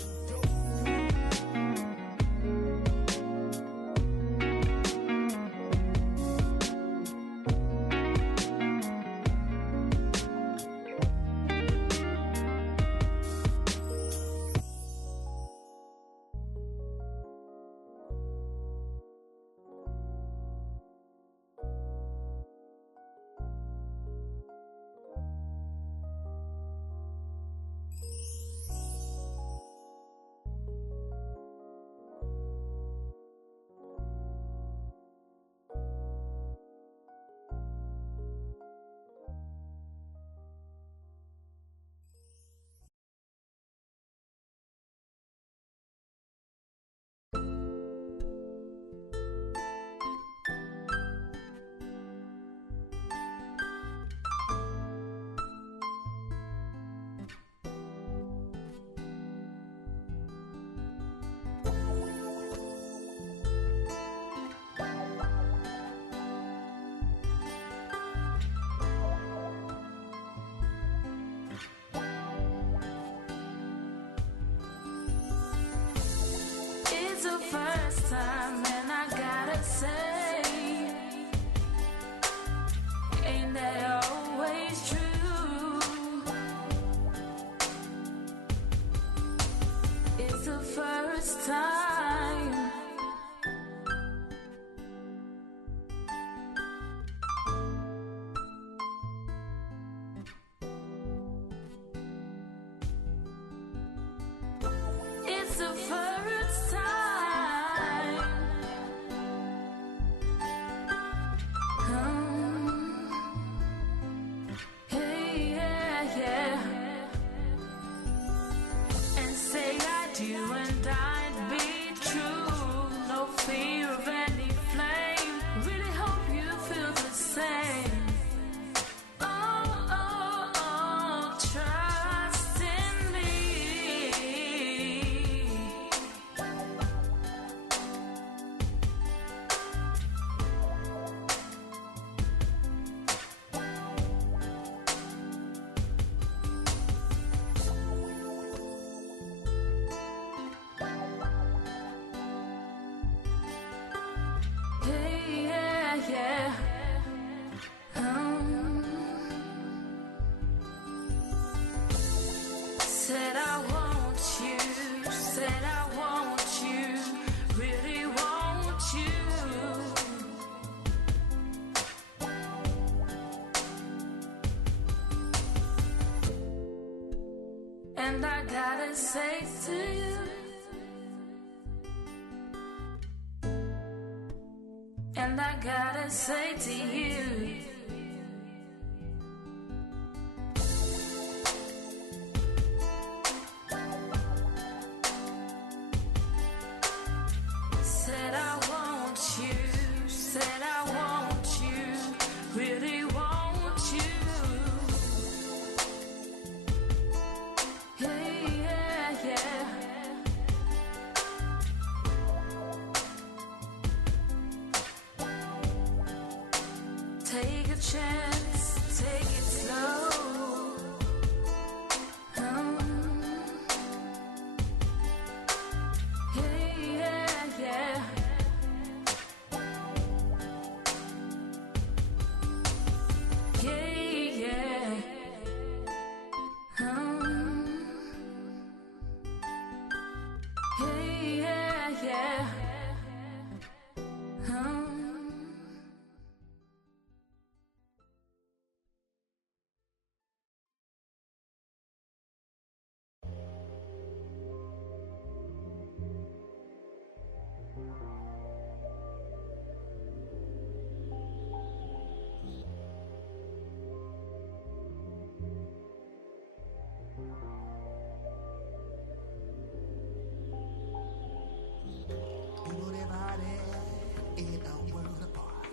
time, and I gotta say, ain't that always true? It's the first time. It's the first time. Hey, yeah, yeah. And say I do, and I'd be true. No fear of any flame. Really hope you feel the same. Oh, oh, oh, trust in me. Hey, yeah, yeah. Said I want you, said I want you, really want you. And I gotta say to you, and I gotta say to you, said I want you, said I want you, really want you. Hey, yeah, yeah. Take a chance, take it slow. Hey, yeah, yeah. Yeah, yeah. Hey, yeah, yeah. People divided in a world apart.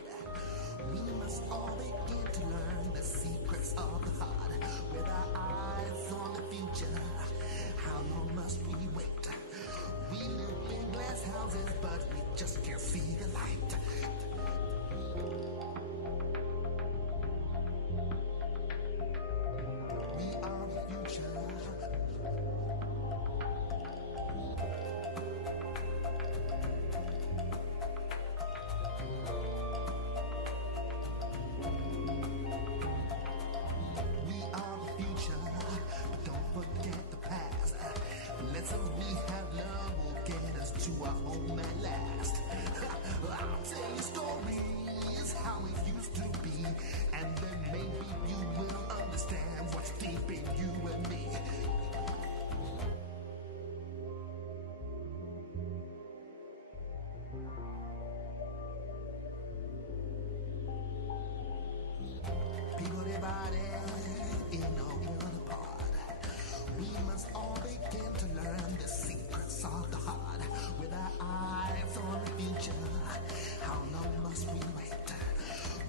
We must all begin to learn the secrets of the heart. With our eyes on the future, how long must we wait? We live in glass houses, but we just can't see the light. We are the future. We are the future, but don't forget the past. Lessons we have learned will get us to our home at last. I'll tell you stories how it used to be, and then maybe you will understand what's deep in you and me. People divided in a world apart. We must all begin to learn the secrets of the heart. With our eyes on the future, how long must we wait?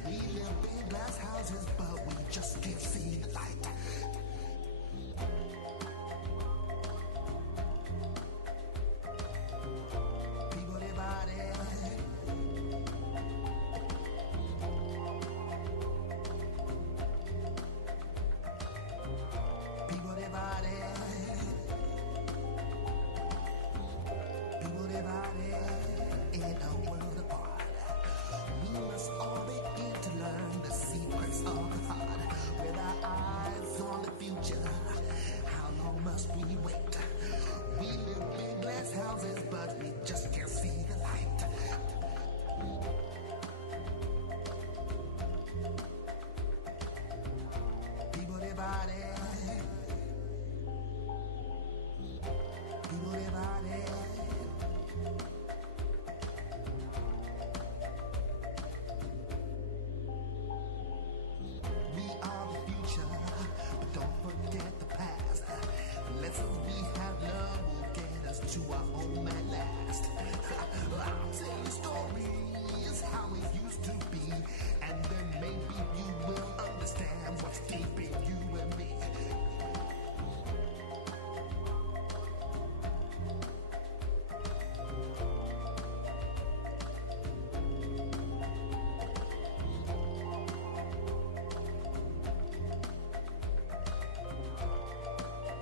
We live in glass houses, but we just can't see the light. People divided. We are the future, but don't forget the past. The lessons we have learned will get us to our home at last. I'll tell you stories how it used to be, and then maybe you will understand what's deep in you and me.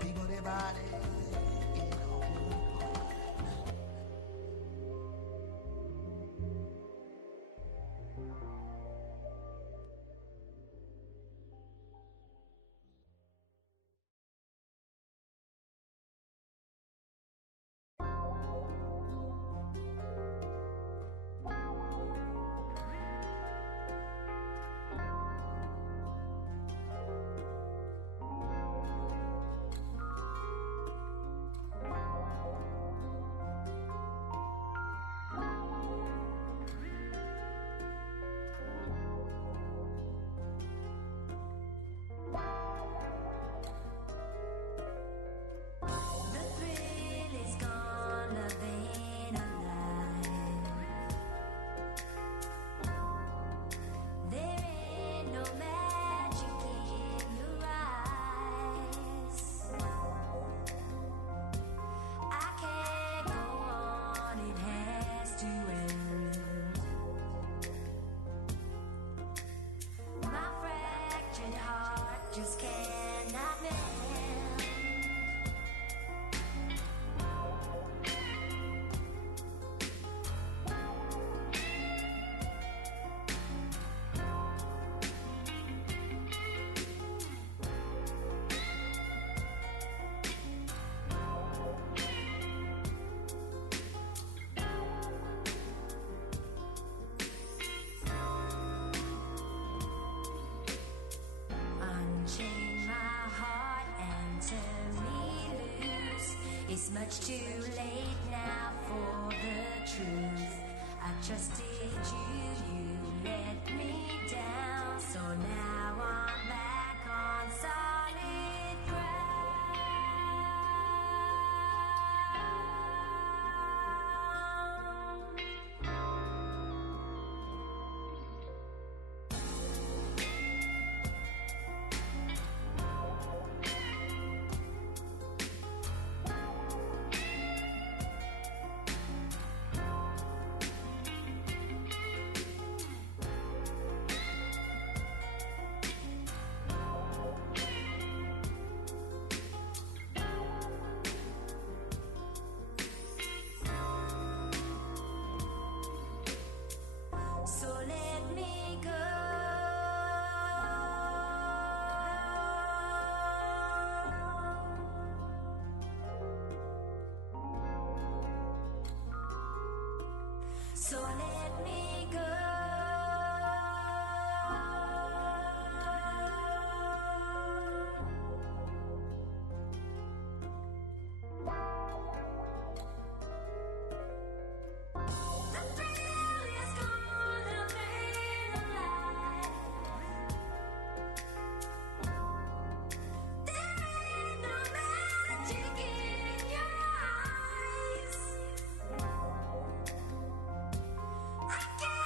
People, their body, you know. The thrill is gone, living alive. There ain't no magic in your eyes. I can't go on, it has to end. My fractured heart just cannot mend. Unchain my heart and turn me loose. It's much too late now for the truth. I trusted you let me down. So now I'm back on solid ground. So let me go. So let me go. The thrill is gone, living alive. There ain't no magic in your eyes. I can't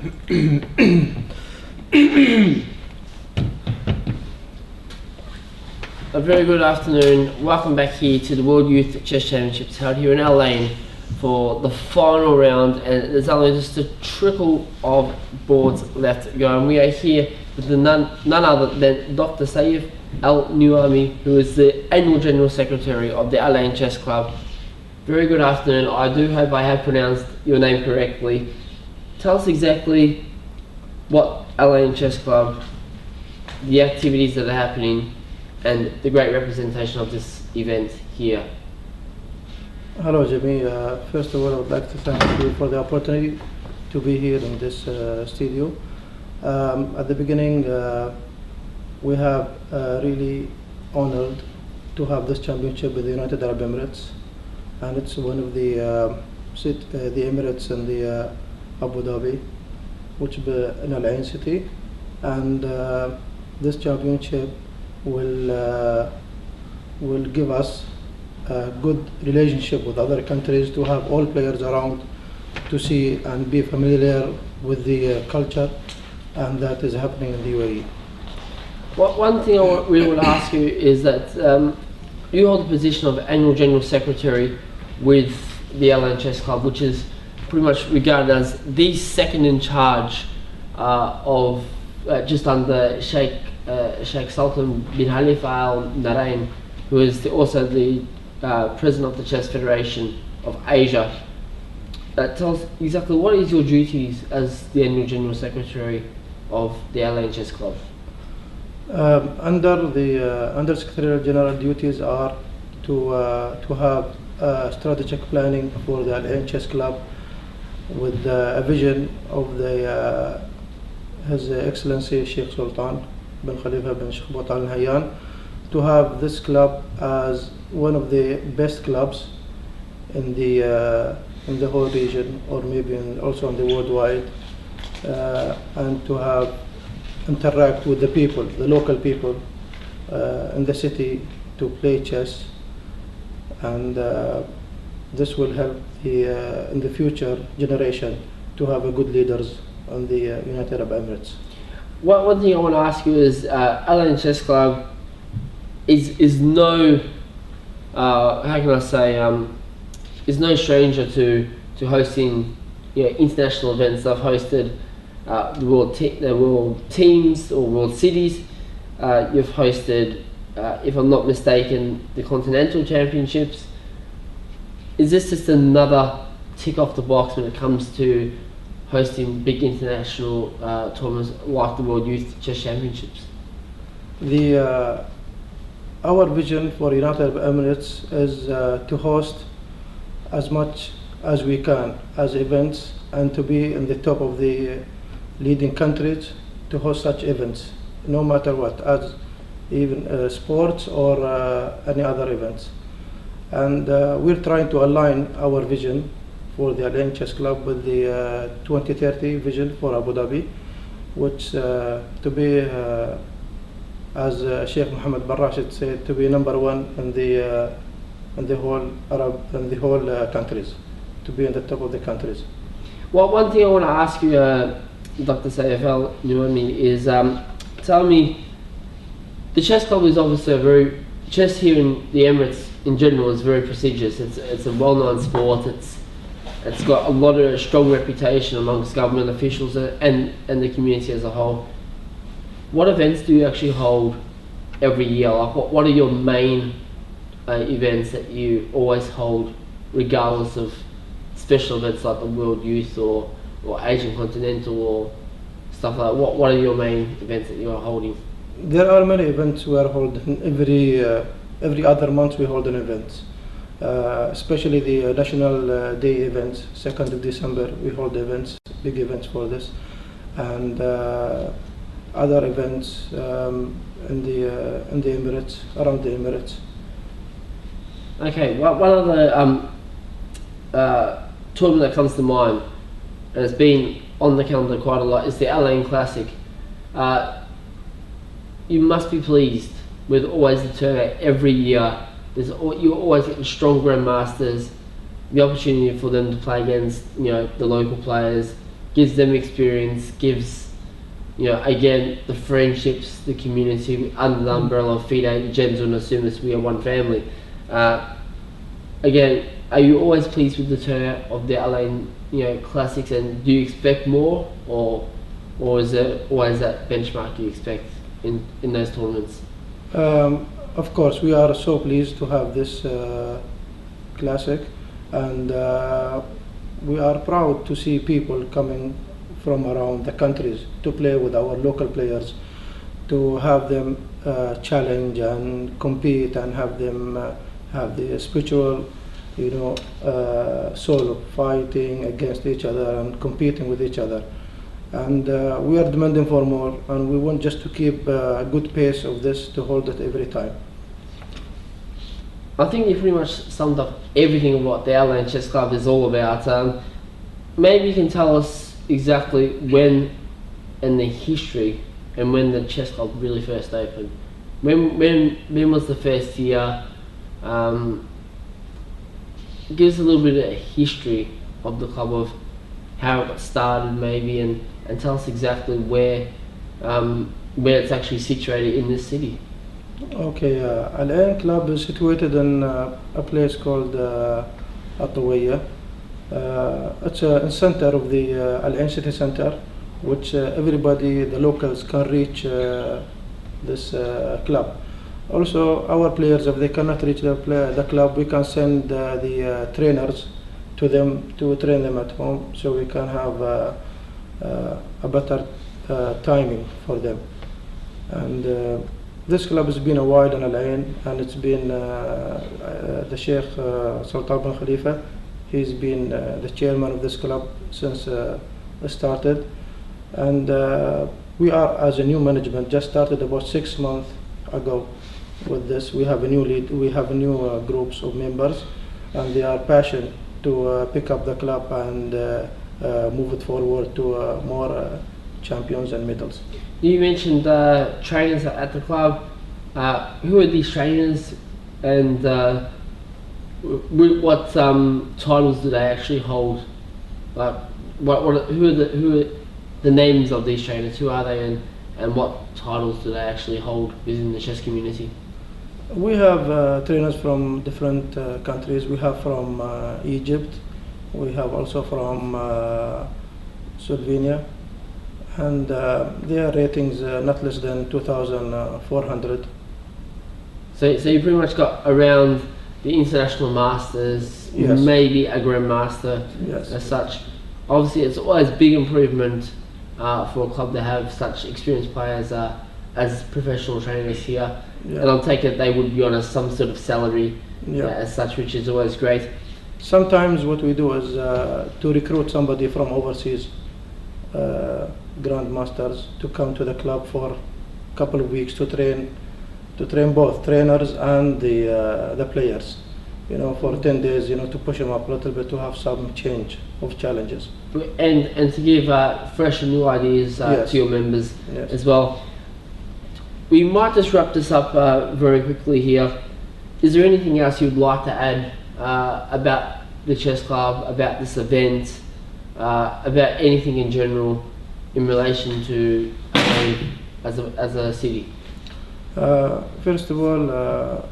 A very good afternoon. Welcome back here to the World Youth Chess Championships held here in LA for the final round, and there's only just a trickle of boards left to go. And we are here with none other than Dr. Saif Al-Alami, who is the Annual General Secretary of the Al Ain Chess Club. Very good afternoon. I do hope I have pronounced your name correctly. Tell us exactly what Al Ain Chess Club, the activities that are happening, and the great representation of this event here. Hello, Jimmy. First of all, I would like to thank you for the opportunity to be here in this studio. At the beginning, we have really honored to have this championship with the United Arab Emirates, and it's one of the Emirates and the Abu Dhabi, which is in Al Ain city, and this championship will give us a good relationship with other countries, to have all players around to see and be familiar with the culture and that is happening in the UAE. One thing I really want to ask you is that you hold the position of Annual General Secretary with the Al Ain Chess Club, which is pretty much regarded as the second in charge of just under Sheikh Sultan bin Khalifa Al Nahyan, who is also the President of the Chess Federation of Asia. Tell us exactly what is your duties as the Annual General Secretary of the Al Ain Chess Club? Under Secretarial General duties are to have strategic planning for the Al Ain Chess Club with a vision of His Excellency Sheikh Sultan bin Khalifa bin Sheikh Al Nahyan, to have this club as one of the best clubs in the whole region, or maybe also in the worldwide, and to have interact with the people, the local people in the city, to play chess, and this will help in the future generation to have a good leaders in the United Arab Emirates. One thing I want to ask you is Al Ain Chess Club is no how can I say is no stranger to hosting international events. They've hosted the world teams or world cities. You've hosted, if I'm not mistaken, the Continental Championships. Is this just another tick off the box when it comes to hosting big international tournaments like the World Youth Chess Championships? Our vision for United Arab Emirates is to host as much as we can as events, and to be in the top of the leading countries to host such events, no matter what, as even sports or any other events. And we're trying to align our vision for the Al Ain Chess Club with the 2030 vision for Abu Dhabi, which to be, as Sheikh Mohammed bin Rashid said, to be number one in the whole Arab, in the whole countries, to be in the top of the countries. Well, one thing I want to ask you, Dr. Saif Al-Alami, is tell me, the chess club is obviously chess here in the Emirates in general is very prestigious. It's a well-known sport. It's got a lot of strong reputation amongst government officials and the community as a whole. What events do you actually hold every year? Like what are your main events that you always hold, regardless of special events like the World Youth or Asian Continental or stuff like that? What are your main events that you are holding? There are many events we are holding. Every other month we hold an event, especially the National Day events. 2nd of December we hold events, big events for this, and other events in the Emirates, around the Emirates. Okay, one other tournament that comes to mind, and it's been on the calendar quite a lot, is the Al Ain Classic. You must be pleased with always the turnout every year. You always get strong grandmasters, the opportunity for them to play against the local players, gives them experience, gives, again, the friendships, the community under the umbrella of FIDE, Gens Una Sumus, we are one family. Again, are you always pleased with the turnout of the Alain, classics, and do you expect more, or is it always that benchmark you expect in those tournaments? Of course, we are so pleased to have this classic, and we are proud to see people coming from around the countries to play with our local players, to have them challenge and compete, and have them have the spiritual, soul of fighting against each other and competing with each other. And we are demanding for more, and we want just to keep a good pace of this, to hold it every time. I think you pretty much summed up everything of what the Alain Chess Club is all about. Maybe you can tell us exactly when and the history and when the chess club really first opened. When was the first year? Give us a little bit of history of the club, of how it got started maybe, and tell us exactly where it's actually situated in this city. Okay, Al-Ain Club is situated in a place called Atawiyya. It's in center of the Al-Ain city center, which everybody, the locals, can reach this club. Also, our players, if they cannot reach the club, we can send the trainers to them to train them at home, so we can have a better timing for them. And this club has been a while in Al-Ain, and it's been the Sheikh Sultan bin Khalifa. He's been the chairman of this club since it started, and we are, as a new management, just started about 6 months ago with this. We have a new lead, we have new groups of members, and they are passionate to pick up the club and move it forward to more champions and medals. You mentioned trainers at the club. Who are these trainers, and what titles do they actually hold? Who are the names of these trainers? Who are they, and what titles do they actually hold within the chess community? We have trainers from different countries. We have from Egypt. We have also from Slovenia, and their ratings not less than 2,400. So you pretty much got around the international masters, yes, maybe a grandmaster, yes, as such. Obviously, it's always big improvement for a club to have such experienced players as professional trainers here. Yeah. And I'll take it they would be on some sort of salary, yeah, as such, which is always great. Sometimes what we do is to recruit somebody from overseas, grandmasters, to come to the club for a couple of weeks to train both trainers and the players, for 10 days, to push them up a little bit, to have some change of challenges. And to give fresh and new ideas yes, to your members, yes, as well. We might just wrap this up very quickly here. Is there anything else you'd like to add about the chess club, about this event, about anything in general in relation to as a city? First of all,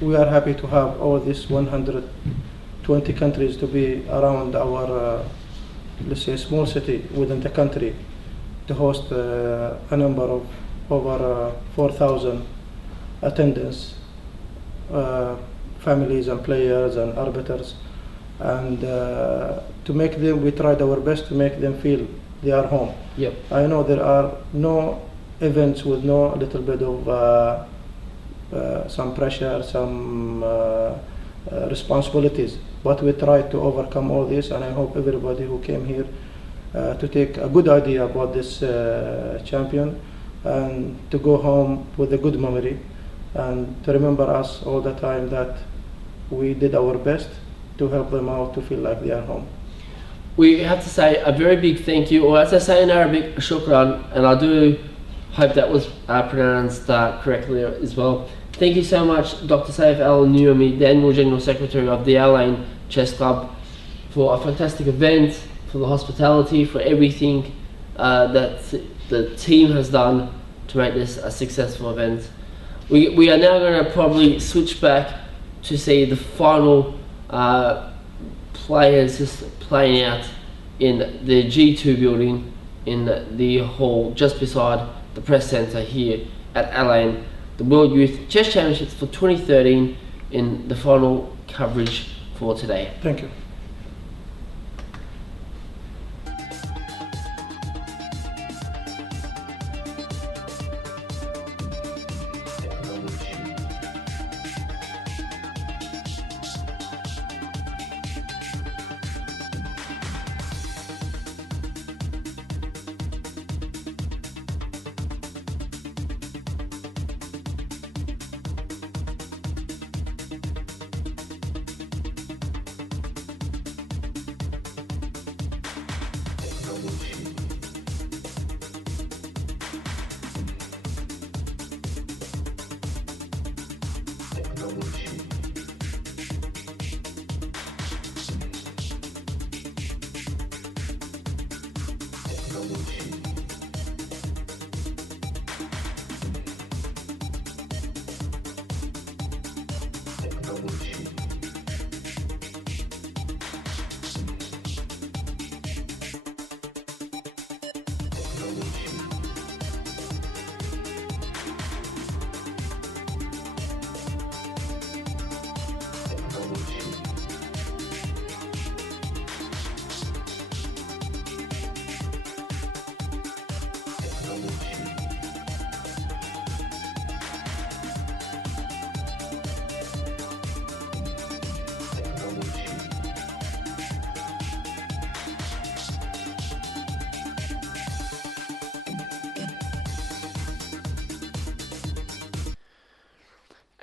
we are happy to have all these 120 countries to be around our, let's say, small city within the country, to host a number of over 4,000 attendants, families and players and arbiters, and to make them, we tried our best to make them feel they are home. Yep. I know there are no events with no little bit of some pressure, some responsibilities, but we tried to overcome all this, and I hope everybody who came here to take a good idea about this champion, and to go home with a good memory, and to remember us all the time that we did our best to help them out to feel like they are home. We have to say a very big thank you, or as I say in Arabic, shukran, and I do hope that was pronounced correctly as well. Thank you so much, Dr. Saif Al-Alami, the Annual General Secretary of the Alain Chess Club, for a fantastic event, for the hospitality, for everything that the team has done to make this a successful event. We are now going to probably switch back to see the final players just playing out in the G2 building in the hall just beside the press centre here at Alain, the World Youth Chess Championships for 2013 in the final coverage for today. Thank you.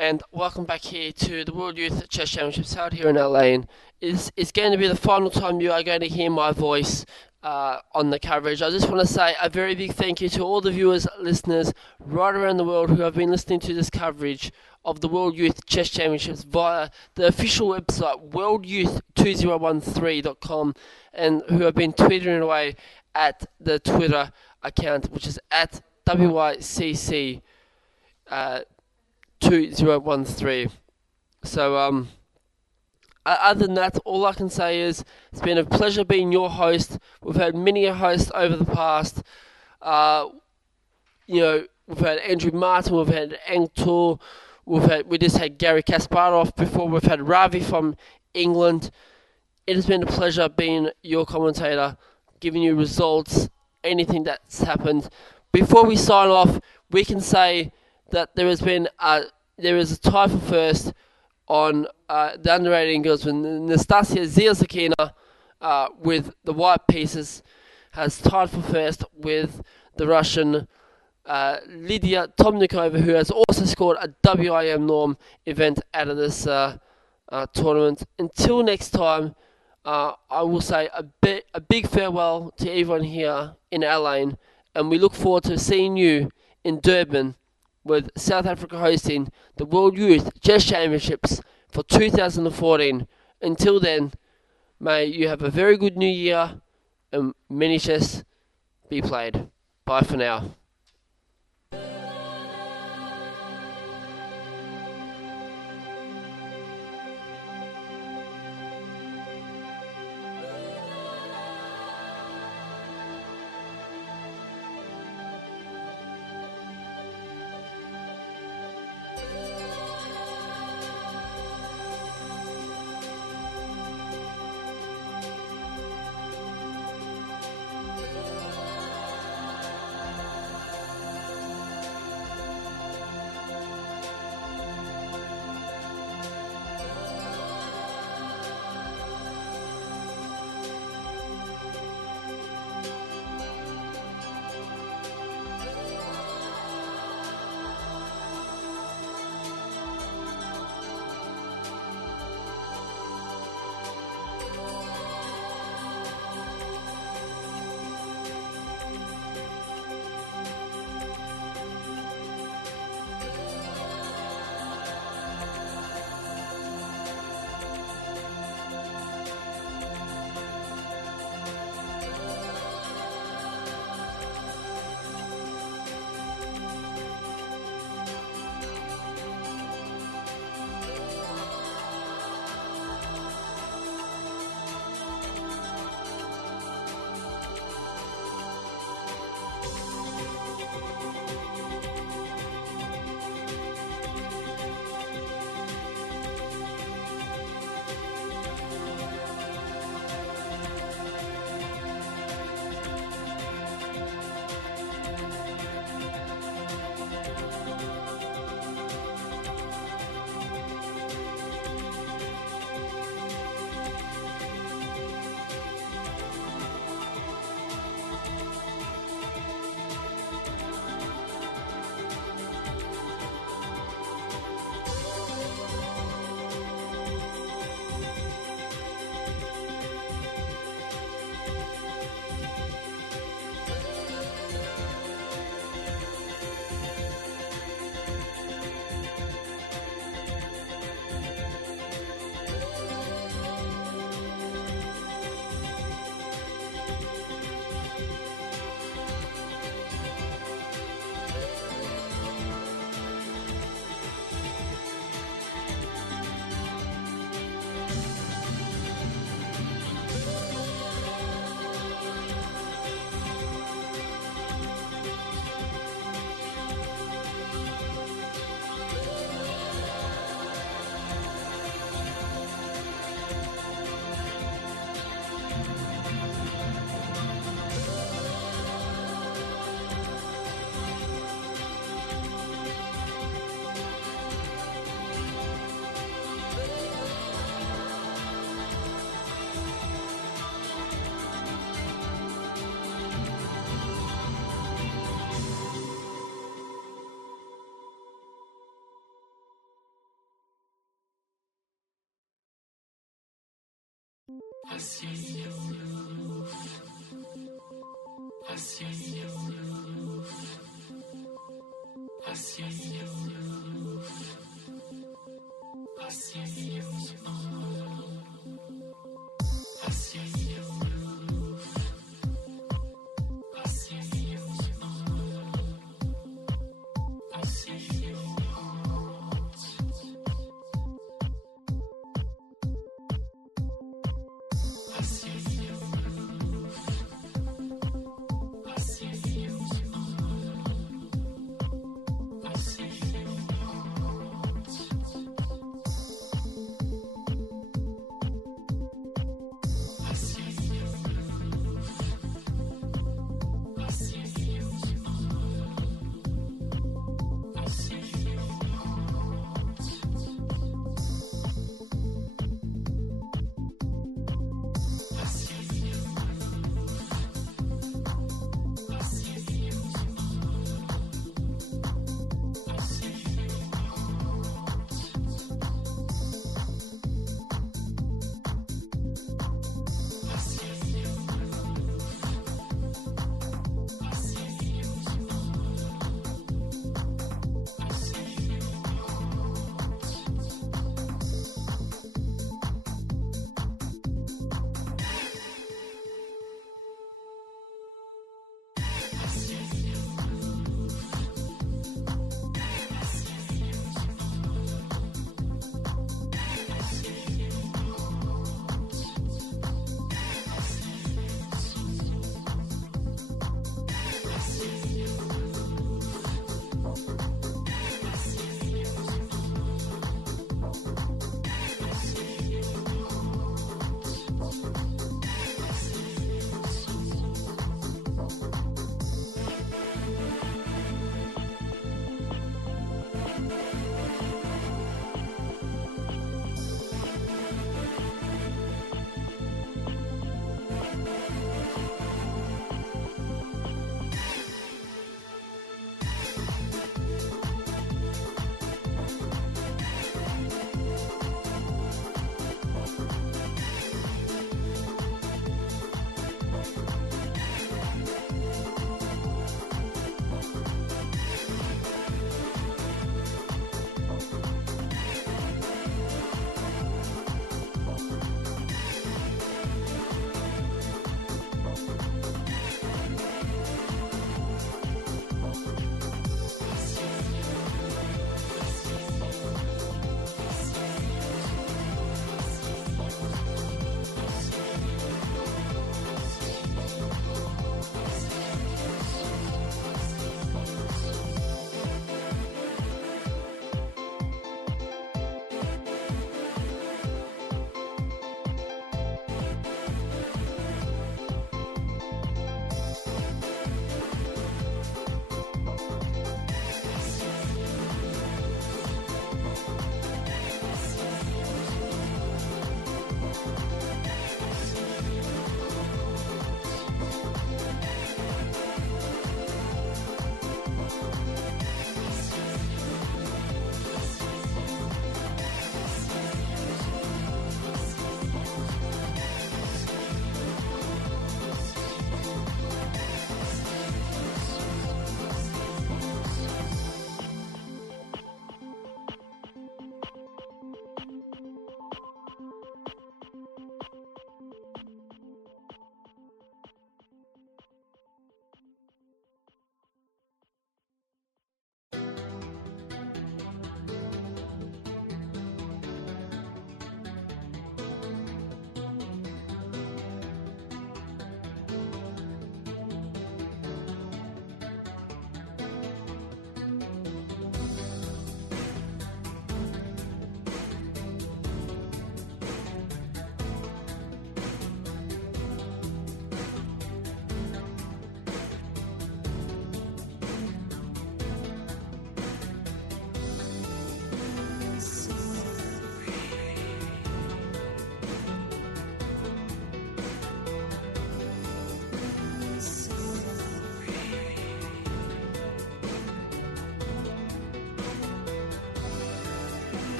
And welcome back here to the World Youth Chess Championships held here in LA. It's going to be the final time you are going to hear my voice on the coverage. I just want to say a very big thank you to all the viewers, listeners right around the world who have been listening to this coverage of the World Youth Chess Championships via the official website worldyouth2013.com, and who have been twittering away at the Twitter account, which is at WYCC 2013. So other than that, all I can say is it's been a pleasure being your host. We've had many a host over the past. We've had Andrew Martin, we've had Angtor, we just had Gary Kasparov before, we've had Ravi from England. It has been a pleasure being your commentator, giving you results, anything that's happened. Before we sign off, we can say that there is a tie for first on the under 18 girls with Nastasia Zielzakina with the white pieces, has tied for first with the Russian Lydia Tomnikova, who has also scored a WIM norm event out of this tournament. Until next time, I will say a big farewell to everyone here in LA, and we look forward to seeing you in Durban, with South Africa hosting the World Youth Chess Championships for 2014. Until then, may you have a very good new year and many chess be played. Bye for now. I see you.